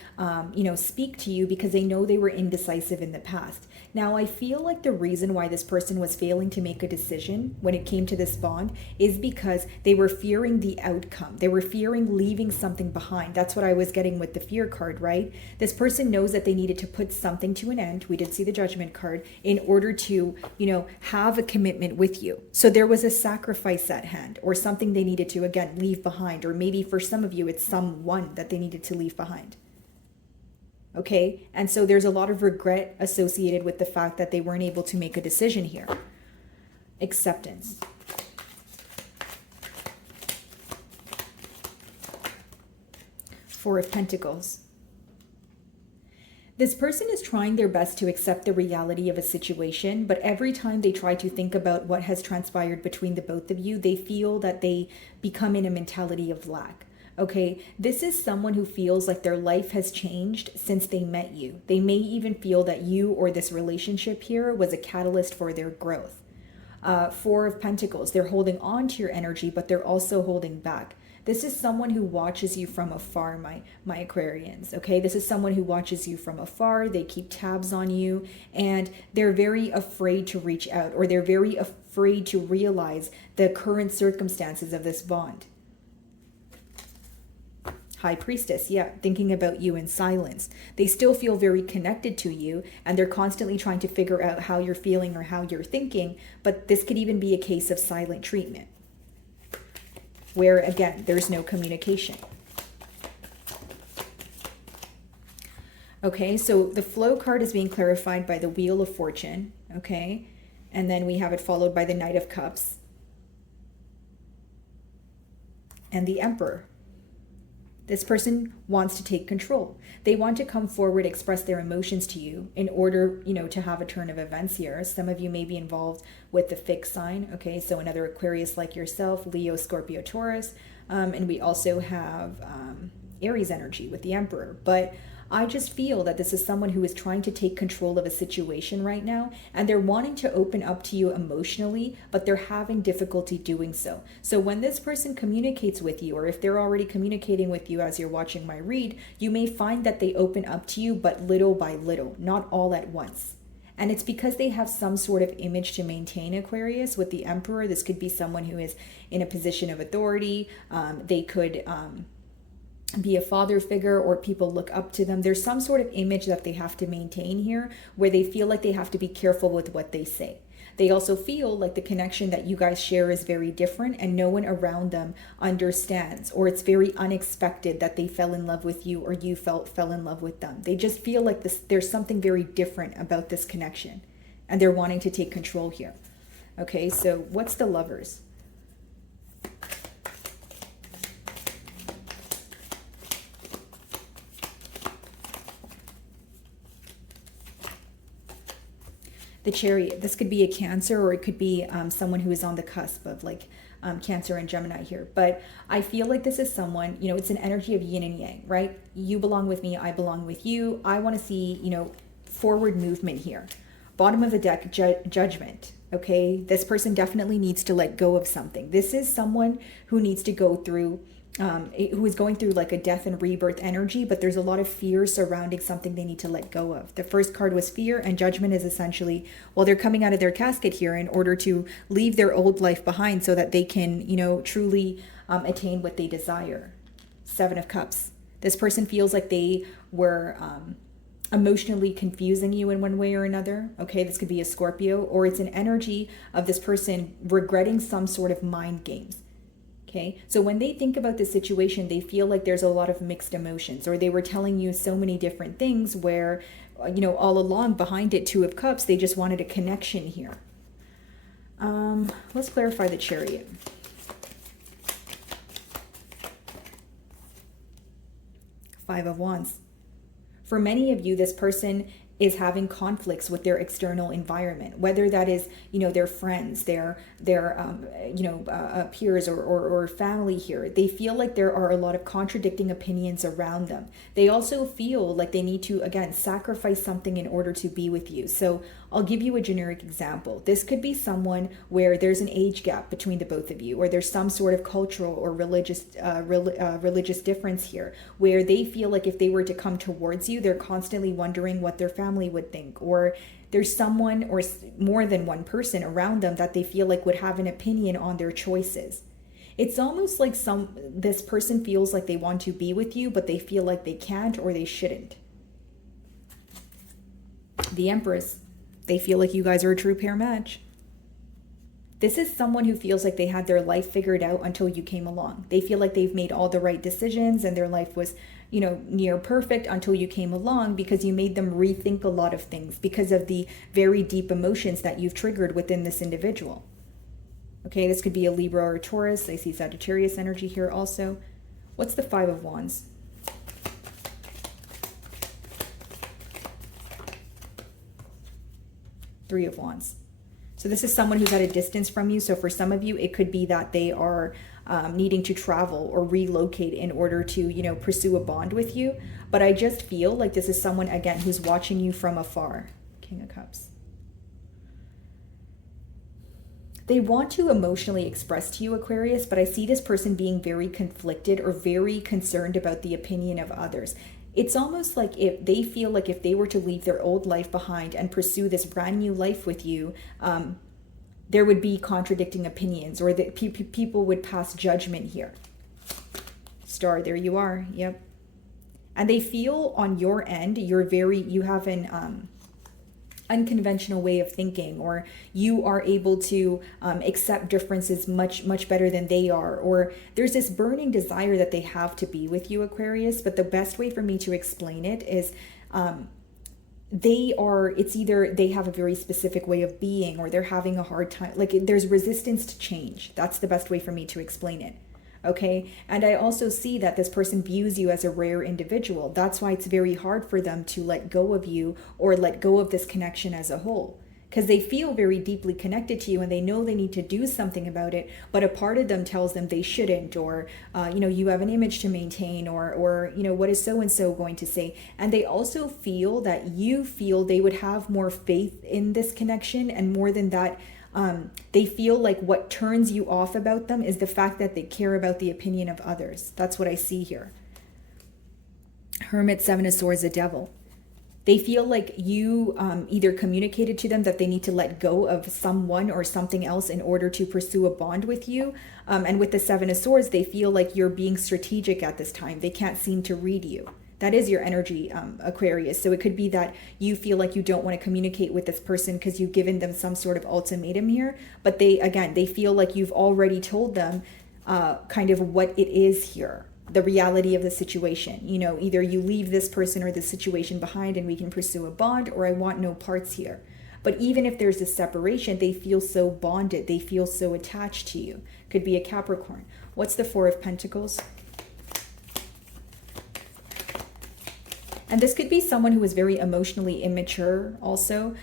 speak to you because they know they were indecisive in the past. Now, I feel like the reason why this person was failing to make a decision when it came to this bond is because they were fearing the outcome. They were fearing leaving something behind. That's what I was getting with the Fear card, right? This person knows that they needed to put something to an end. We did see the Judgment card in order to, have a commitment with you. So there was a sacrifice at hand or something they needed to, again, leave behind. Or maybe for some of you, it's someone that they needed to leave behind. Okay, and so there's a lot of regret associated with the fact that they weren't able to make a decision here. Acceptance. Four of Pentacles. This person is trying their best to accept the reality of a situation, but every time they try to think about what has transpired between the both of you, they feel that they become in a mentality of lack. Okay, this is someone who feels like their life has changed since they met you. They may even feel that you or this relationship here was a catalyst for their growth. Four of Pentacles, they're holding on to your energy, but they're also holding back. This is someone who watches you from afar, my Aquarians, okay? This is someone who watches you from afar. They keep tabs on you, and they're very afraid to reach out, or they're very afraid to realize the current circumstances of this bond. High Priestess, yeah, thinking about you in silence. They still feel very connected to you, and they're constantly trying to figure out how you're feeling or how you're thinking, but this could even be a case of silent treatment, where, again, there's no communication. Okay, so the Flow card is being clarified by the Wheel of Fortune, okay? And then we have it followed by the Knight of Cups and the Emperor. This person wants to take control. They want to come forward, express their emotions to you in order, to have a turn of events here. Some of you may be involved with the fixed sign, okay? So another Aquarius like yourself, Leo, Scorpio, Taurus. And we also have Aries energy with the Emperor. But I just feel that this is someone who is trying to take control of a situation right now, and they're wanting to open up to you emotionally, but they're having difficulty doing so. So when this person communicates with you, or if they're already communicating with you as you're watching my read, you may find that they open up to you, but little by little, not all at once. And it's because they have some sort of image to maintain, Aquarius. With the Emperor, this could be someone who is in a position of authority. They could be a father figure, or people look up to them. There's some sort of image that they have to maintain here, where they feel like they have to be careful with what they say. They also feel like the connection that you guys share is very different, and no one around them understands, or it's very unexpected that they fell in love with you, or you fell in love with them. They just feel like there's something very different about this connection, and they're wanting to take control here. Okay, so what's the Lovers? The Chariot. This could be a Cancer, or it could be someone who is on the cusp of like Cancer and Gemini here. But I feel like this is someone, it's an energy of yin and yang, right? You belong with me, I belong with you. I want to see, forward movement here. Bottom of the deck, Judgment. Okay, this person definitely needs to let go of something. This is someone who needs to go through who is going through like a death and rebirth energy, but there's a lot of fear surrounding something they need to let go of. The first card was fear, and Judgment is essentially, well, they're coming out of their casket here in order to leave their old life behind so that they can, truly attain what they desire. Seven of Cups. This person feels like they were emotionally confusing you in one way or another. Okay, this could be a Scorpio, or it's an energy of this person regretting some sort of mind games. Okay, so when they think about the situation, they feel like there's a lot of mixed emotions, or they were telling you so many different things where, all along behind it, Two of Cups, they just wanted a connection here. Let's clarify the Chariot. Five of Wands. For many of you, this person is having conflicts with their external environment, whether that is, their friends, their peers or family here. They feel like there are a lot of contradicting opinions around them. They also feel like they need to, again, sacrifice something in order to be with you. So I'll give you a generic example. This could be someone where there's an age gap between the both of you, or there's some sort of cultural or religious difference here, where they feel like if they were to come towards you, they're constantly wondering what their family would think, or there's someone or more than one person around them that they feel like would have an opinion on their choices. It's almost like this person feels like they want to be with you, but they feel like they can't or they shouldn't. The Empress. They feel like you guys are a true pair match. This is someone who feels like they had their life figured out until you came along. They feel like they've made all the right decisions and their life was, near perfect until you came along, because you made them rethink a lot of things because of the very deep emotions that you've triggered within this individual. Okay, this could be a Libra or a Taurus. I see Sagittarius energy here also. What's the Five of Wands? Three of Wands. So this is someone who's at a distance from you. So for some of you, it could be that they are needing to travel or relocate in order to, pursue a bond with you. But I just feel like this is someone, again, who's watching you from afar. King of Cups. They want to emotionally express to you, Aquarius, but I see this person being very conflicted or very concerned about the opinion of others. It's almost like if they feel like if they were to leave their old life behind and pursue this brand new life with you, there would be contradicting opinions, or that people would pass judgment here. Star, there you are. Yep. And they feel on your end, you have an unconventional way of thinking, or you are able to accept differences much better than they are, or there's this burning desire that they have to be with you, Aquarius. But the best way for me to explain it is it's either they have a very specific way of being, or they're having a hard time, like there's resistance to change. That's the best way for me to explain it. Okay. And I also see that this person views you as a rare individual. That's why it's very hard for them to let go of you or let go of this connection as a whole. Because they feel very deeply connected to you and they know they need to do something about it, but a part of them tells them they shouldn't, or you have an image to maintain, or what is so and so going to say. And they also feel that you feel they would have more faith in this connection, and more than that, they feel like what turns you off about them is the fact that they care about the opinion of others. That's what I see here. Hermit, Seven of Swords, the Devil. They feel like you either communicated to them that they need to let go of someone or something else in order to pursue a bond with you. And with the Seven of Swords, they feel like you're being strategic at this time. They can't seem to read you. That is your energy, Aquarius. So it could be that you feel like you don't want to communicate with this person because you've given them some sort of ultimatum here. But they feel like you've already told them kind of what it is here, the reality of the situation. Either you leave this person or this situation behind and we can pursue a bond, or I want no parts here. But even if there's a separation, they feel so bonded. They feel so attached to you. Could be a Capricorn. What's the Four of Pentacles? And this could be someone who is very emotionally immature also,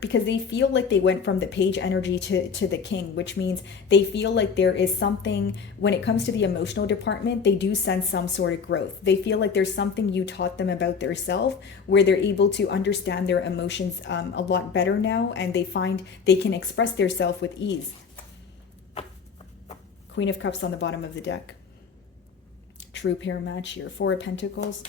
because they feel like they went from the page energy to the king, which means they feel like there is something, when it comes to the emotional department, they do sense some sort of growth. They feel like there's something you taught them about their self, where they're able to understand their emotions a lot better now, and they find they can express their self with ease. Queen of Cups on the bottom of the deck. True pair match here. Four of Pentacles.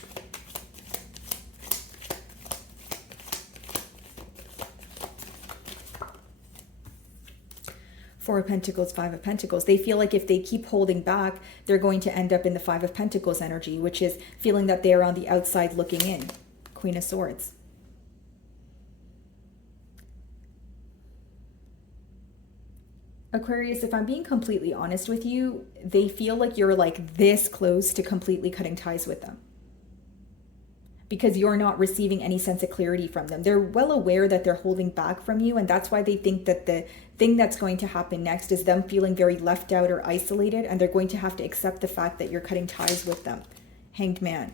Four of Pentacles, Five of Pentacles. They feel like if they keep holding back, they're going to end up in the Five of Pentacles energy, which is feeling that they're on the outside looking in. Queen of Swords. Aquarius, if I'm being completely honest with you, they feel like you're like this close to completely cutting ties with them, because you're not receiving any sense of clarity from them. They're well aware that they're holding back from you, and that's why they think that the thing that's going to happen next is them feeling very left out or isolated, and they're going to have to accept the fact that you're cutting ties with them. Hanged Man.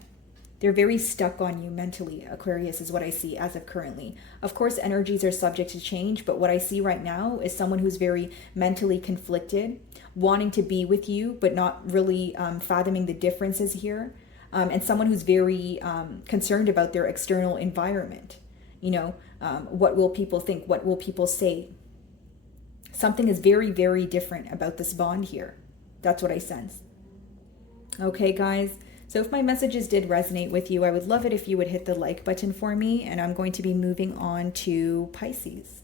They're very stuck on you mentally, Aquarius, is what I see as of currently. Of course, energies are subject to change, but what I see right now is someone who's very mentally conflicted, wanting to be with you, but not really fathoming the differences here. And someone who's very concerned about their external environment. What will people think? What will people say? Something is very, very different about this bond here. That's what I sense. Okay, guys. So if my messages did resonate with you, I would love it if you would hit the like button for me. And I'm going to be moving on to Pisces.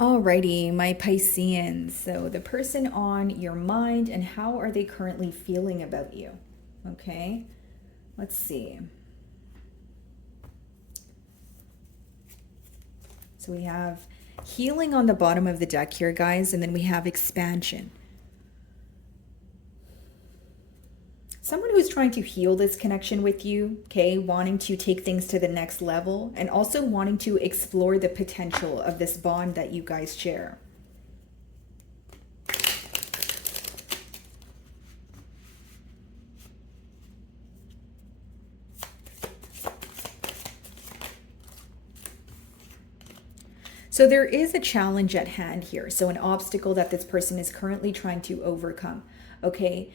Alrighty, my Pisceans. So the person on your mind, and how are they currently feeling about you? Okay, let's see. So we have healing on the bottom of the deck here, guys, and then we have expansion. Someone who's trying to heal this connection with you, okay, wanting to take things to the next level, and also wanting to explore the potential of this bond that you guys share. So there is a challenge at hand here. So an obstacle that this person is currently trying to overcome. Okay,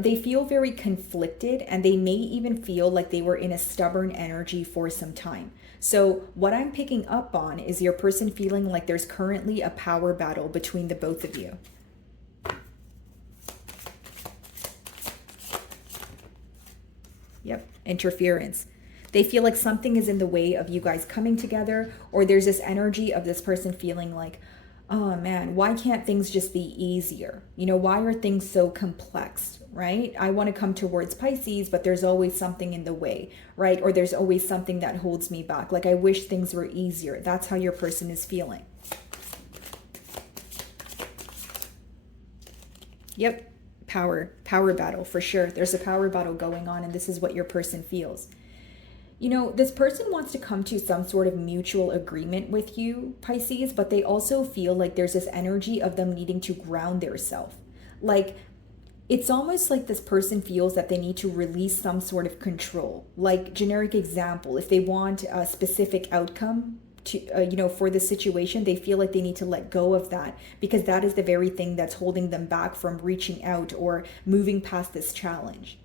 they feel very conflicted, and they may even feel like they were in a stubborn energy for some time. So what I'm picking up on is your person feeling like there's currently a power battle between the both of you. Yep, interference. They feel like something is in the way of you guys coming together, or there's this energy of this person feeling like, oh man, why can't things just be easier? You know, why are things so complex, right? I want to come towards Pisces, but there's always something in the way, right? Or there's always something that holds me back. Like I wish things were easier. That's how your person is feeling. Yep, power battle for sure. There's a power battle going on, and this is what your person feels. You know, this person wants to come to some sort of mutual agreement with you, Pisces, but they also feel like there's this energy of them needing to ground their self. Like, it's almost like this person feels that they need to release some sort of control. Like, generic example, if they want a specific outcome to, for the situation, they feel like they need to let go of that because that is the very thing that's holding them back from reaching out or moving past this challenge.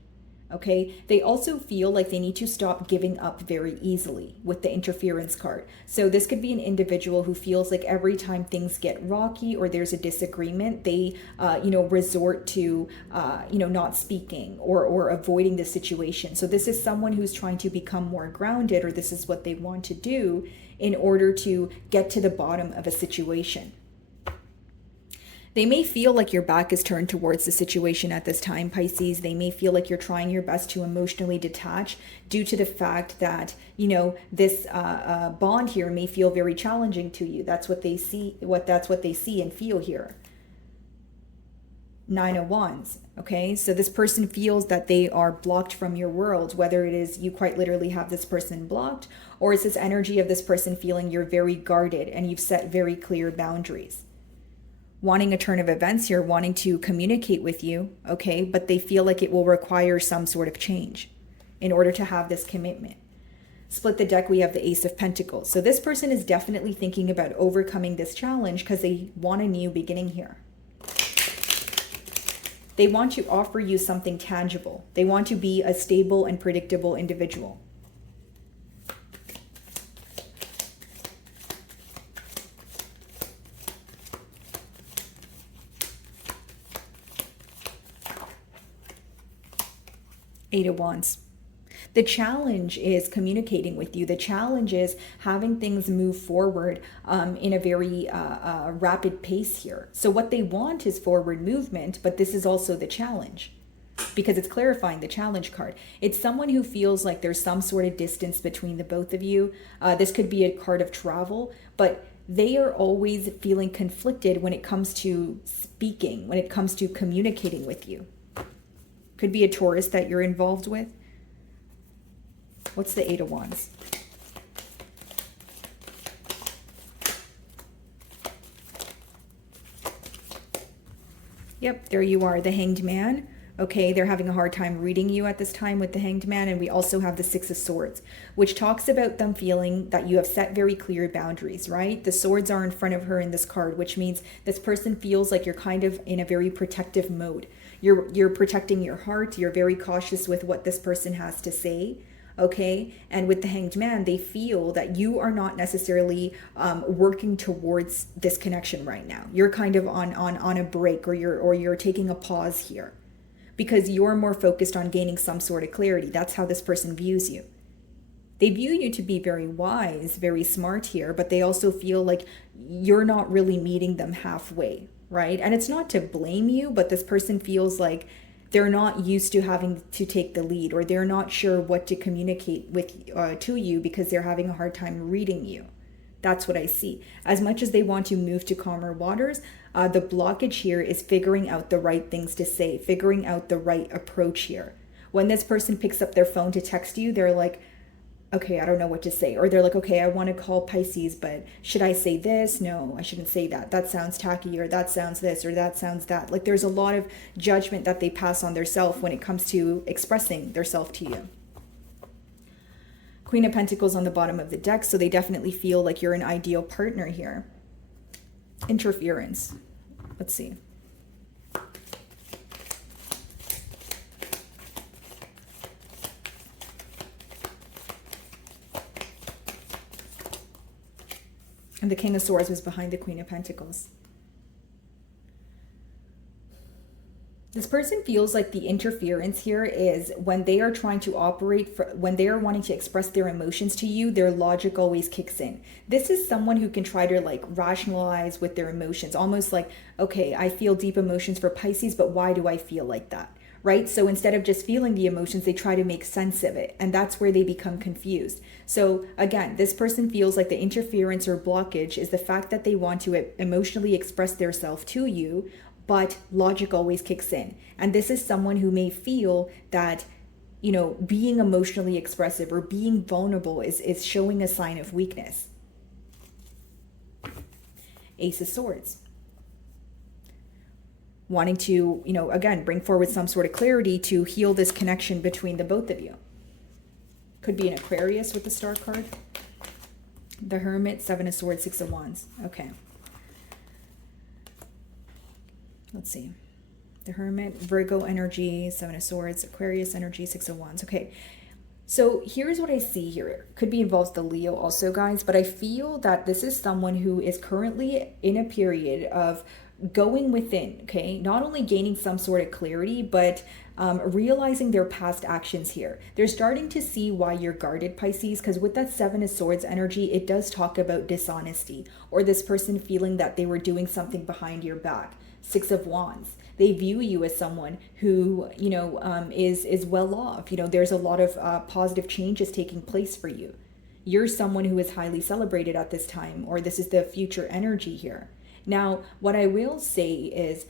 Okay, they also feel like they need to stop giving up very easily with the interference card. So this could be an individual who feels like every time things get rocky or there's a disagreement, they, resort to, not speaking or avoiding the situation. So this is someone who's trying to become more grounded, or this is what they want to do in order to get to the bottom of a situation. They may feel like your back is turned towards the situation at this time, Pisces. They may feel like you're trying your best to emotionally detach due to the fact that, this bond here may feel very challenging to you. That's what they see, that's what they see and feel here. 9 of Wands, okay? So this person feels that they are blocked from your world, whether it is you quite literally have this person blocked, or it's this energy of this person feeling you're very guarded and you've set very clear boundaries. Wanting a turn of events here, wanting to communicate with you, okay, but they feel like it will require some sort of change in order to have this commitment. Split the deck, we have the Ace of Pentacles. So this person is definitely thinking about overcoming this challenge because they want a new beginning here. They want to offer you something tangible. They want to be a stable and predictable individual. Eight of Wands. The challenge is communicating with you. The challenge is having things move forward in a very rapid pace here. So what they want is forward movement, but this is also the challenge because it's clarifying the challenge card. It's someone who feels like there's some sort of distance between the both of you. This could be a card of travel, but they are always feeling conflicted when it comes to speaking, when it comes to communicating with you. Could be a Taurus that you're involved with. What's the Eight of Wands? Yep, there you are, the Hanged Man. Okay, they're having a hard time reading you at this time with the Hanged Man. And we also have the Six of Swords, which talks about them feeling that you have set very clear boundaries, right? The swords are in front of her in this card, which means this person feels like you're kind of in a very protective mode. You're protecting your heart. You're very cautious with what this person has to say. Okay, and with the Hanged Man, they feel that you are not necessarily working towards this connection right now. You're kind of on a break, or you're taking a pause here because you're more focused on gaining some sort of clarity. That's how this person views you. They view you to be very wise, very smart here, but they also feel like you're not really meeting them halfway, right? And it's not to blame you, but this person feels like they're not used to having to take the lead, or they're not sure what to communicate with to you because they're having a hard time reading you. That's what I see. As much as they want to move to calmer waters, the blockage here is figuring out the right things to say, figuring out the right approach here. When this person picks up their phone to text you, they're like, okay, I don't know what to say. Or they're like, okay, I want to call Pisces, but should I say this? No, I shouldn't say that. That sounds tacky, or that sounds this, or that sounds that. Like there's a lot of judgment that they pass on their self when it comes to expressing their self to you. Queen of Pentacles on the bottom of the deck, so they definitely feel like you're an ideal partner here. Interference. Let's see. And the King of Swords was behind the Queen of Pentacles. This person feels like the interference here is when they are trying to operate, when they are wanting to express their emotions to you, their logic always kicks in. This is someone who can try to like rationalize with their emotions, almost like, okay, I feel deep emotions for Pisces, but why do I feel like that? Right? So instead of just feeling the emotions, they try to make sense of it. And that's where they become confused. So again, this person feels like the interference or blockage is the fact that they want to emotionally express their self to you, but logic always kicks in. And this is someone who may feel that, you know, being emotionally expressive or being vulnerable is showing a sign of weakness. Ace of Swords. Wanting to, you know, again, bring forward some sort of clarity to heal this connection between the both of you. Could be an Aquarius with the Star card. The Hermit, Seven of Swords, Six of Wands. Okay. Let's see. The Hermit, Virgo energy, Seven of Swords, Aquarius energy, Six of Wands. Okay. So here's what I see here. Could be involves the Leo also, guys, but I feel that this is someone who is currently in a period of going within, okay? Not only gaining some sort of clarity, but realizing their past actions here. They're starting to see why you're guarded, Pisces, because with that Seven of Swords energy, it does talk about dishonesty or this person feeling that they were doing something behind your back. Six of Wands. They view you as someone who, you know, is well off. You know, there's a lot of positive changes taking place for you. You're someone who is highly celebrated at this time, or this is the future energy here. Now, what I will say is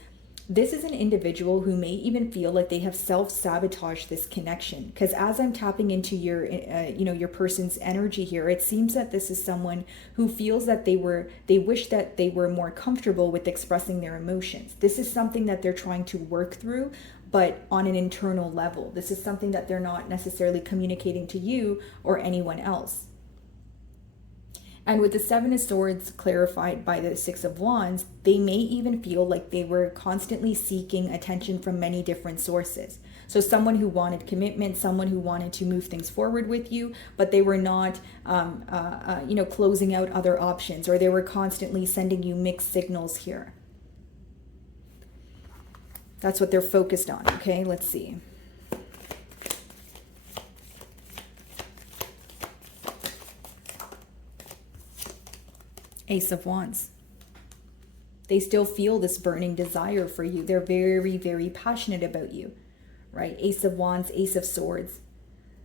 this is an individual who may even feel like they have self-sabotaged this connection, because as I'm tapping into your, you know, your person's energy here, it seems that this is someone who feels that they wish that they were more comfortable with expressing their emotions. This is something that they're trying to work through, but on an internal level. This is something that they're not necessarily communicating to you or anyone else. And with the Seven of Swords clarified by the Six of Wands, they may even feel like they were constantly seeking attention from many different sources. So someone who wanted commitment, someone who wanted to move things forward with you, but they were not, you know, closing out other options, or they were constantly sending you mixed signals here. That's what they're focused on. Okay, let's see. Ace of Wands. They still feel this burning desire for you. They're very, very passionate about you, right? Ace of Wands, Ace of Swords.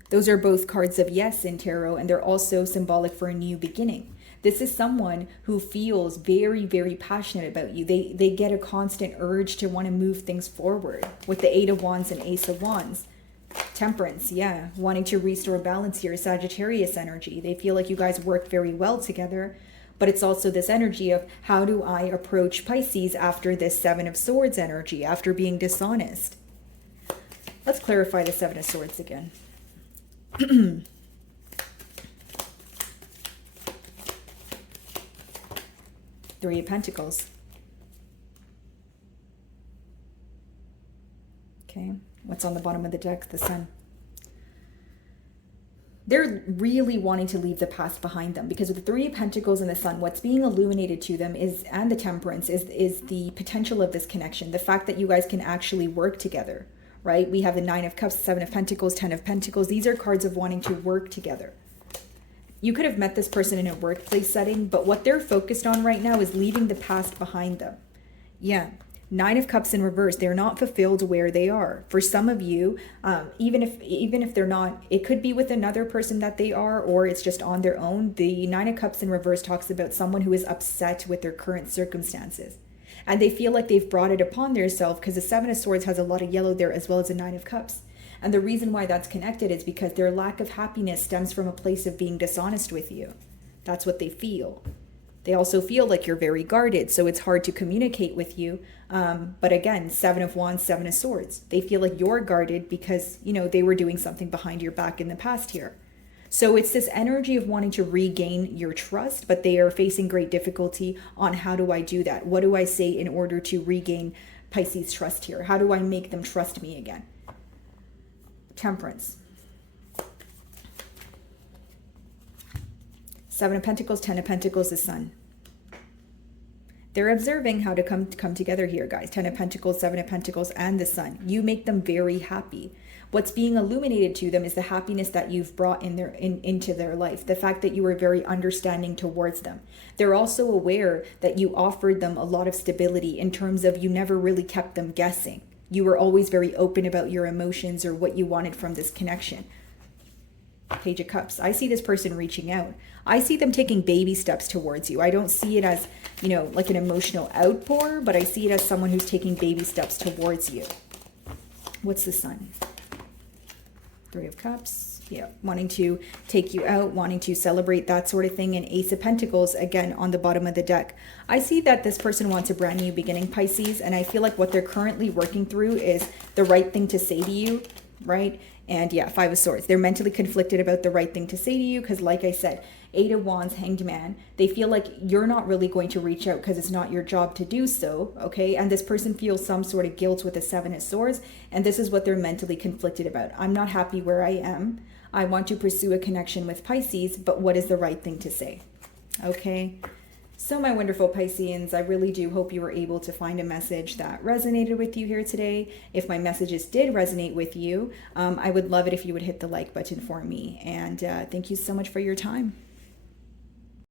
Those are both cards of yes in tarot, and they're also symbolic for a new beginning. This is someone who feels very, very passionate about you. They get a constant urge to want to move things forward with the Eight of Wands and Ace of Wands. Temperance, yeah, wanting to restore balance here. Sagittarius energy. They feel like you guys work very well together. But it's also this energy of how do I approach Pisces after this Seven of Swords energy, after being dishonest. Let's clarify the Seven of Swords again. Three of Pentacles. Okay, what's on the bottom of the deck? The Sun. They're really wanting to leave the past behind them, because with the Three of Pentacles and the Sun, what's being illuminated to them is, and the Temperance, is the potential of this connection. The fact that you guys can actually work together, right? We have the Nine of Cups, Seven of Pentacles, Ten of Pentacles. These are cards of wanting to work together. You could have met this person in a workplace setting, but what they're focused on right now is leaving the past behind them. Yeah. Nine of Cups in reverse. They're not fulfilled where they are. For some of you, even if they're not, it could be with another person that they are, or it's just on their own. The Nine of Cups in reverse talks about someone who is upset with their current circumstances. And they feel like they've brought it upon themselves, because the Seven of Swords has a lot of yellow there, as well as a Nine of Cups. And the reason why that's connected is because their lack of happiness stems from a place of being dishonest with you. That's what they feel. They also feel like you're very guarded, so it's hard to communicate with you. But again, Seven of Wands, Seven of Swords. They feel like you're guarded because, you know, they were doing something behind your back in the past here. So it's this energy of wanting to regain your trust, but they are facing great difficulty on how do I do that? What do I say in order to regain Pisces' trust here? How do I make them trust me again? Temperance. Seven of Pentacles, Ten of Pentacles, the Sun. They're observing how to come together here, guys. 10 of Pentacles, 7 of Pentacles, and the Sun. You make them very happy. What's being illuminated to them is the happiness that you've brought into their life. The fact that you were very understanding towards them. They're also aware that you offered them a lot of stability in terms of you never really kept them guessing. You were always very open about your emotions or what you wanted from this connection. Page of Cups. I see this person reaching out. I see them taking baby steps towards you. I don't see it as, you know, like an emotional outpour, but I see it as someone who's taking baby steps towards you. What's the Sun? 3 of Cups. Yeah, wanting to take you out, wanting to celebrate, that sort of thing. And Ace of Pentacles, again, on the bottom of the deck. I see that this person wants a brand new beginning, Pisces, and I feel like what they're currently working through is the right thing to say to you, right? And yeah, 5 of Swords. They're mentally conflicted about the right thing to say to you because, like I said, 8 of Wands, Hanged Man. They feel like you're not really going to reach out because it's not your job to do so, okay? And this person feels some sort of guilt with the 7 of Swords, and this is what they're mentally conflicted about. I'm not happy where I am. I want to pursue a connection with Pisces, but what is the right thing to say? Okay? So my wonderful Pisceans, I really do hope you were able to find a message that resonated with you here today. If my messages did resonate with you, I would love it if you would hit the like button for me. And thank you so much for your time.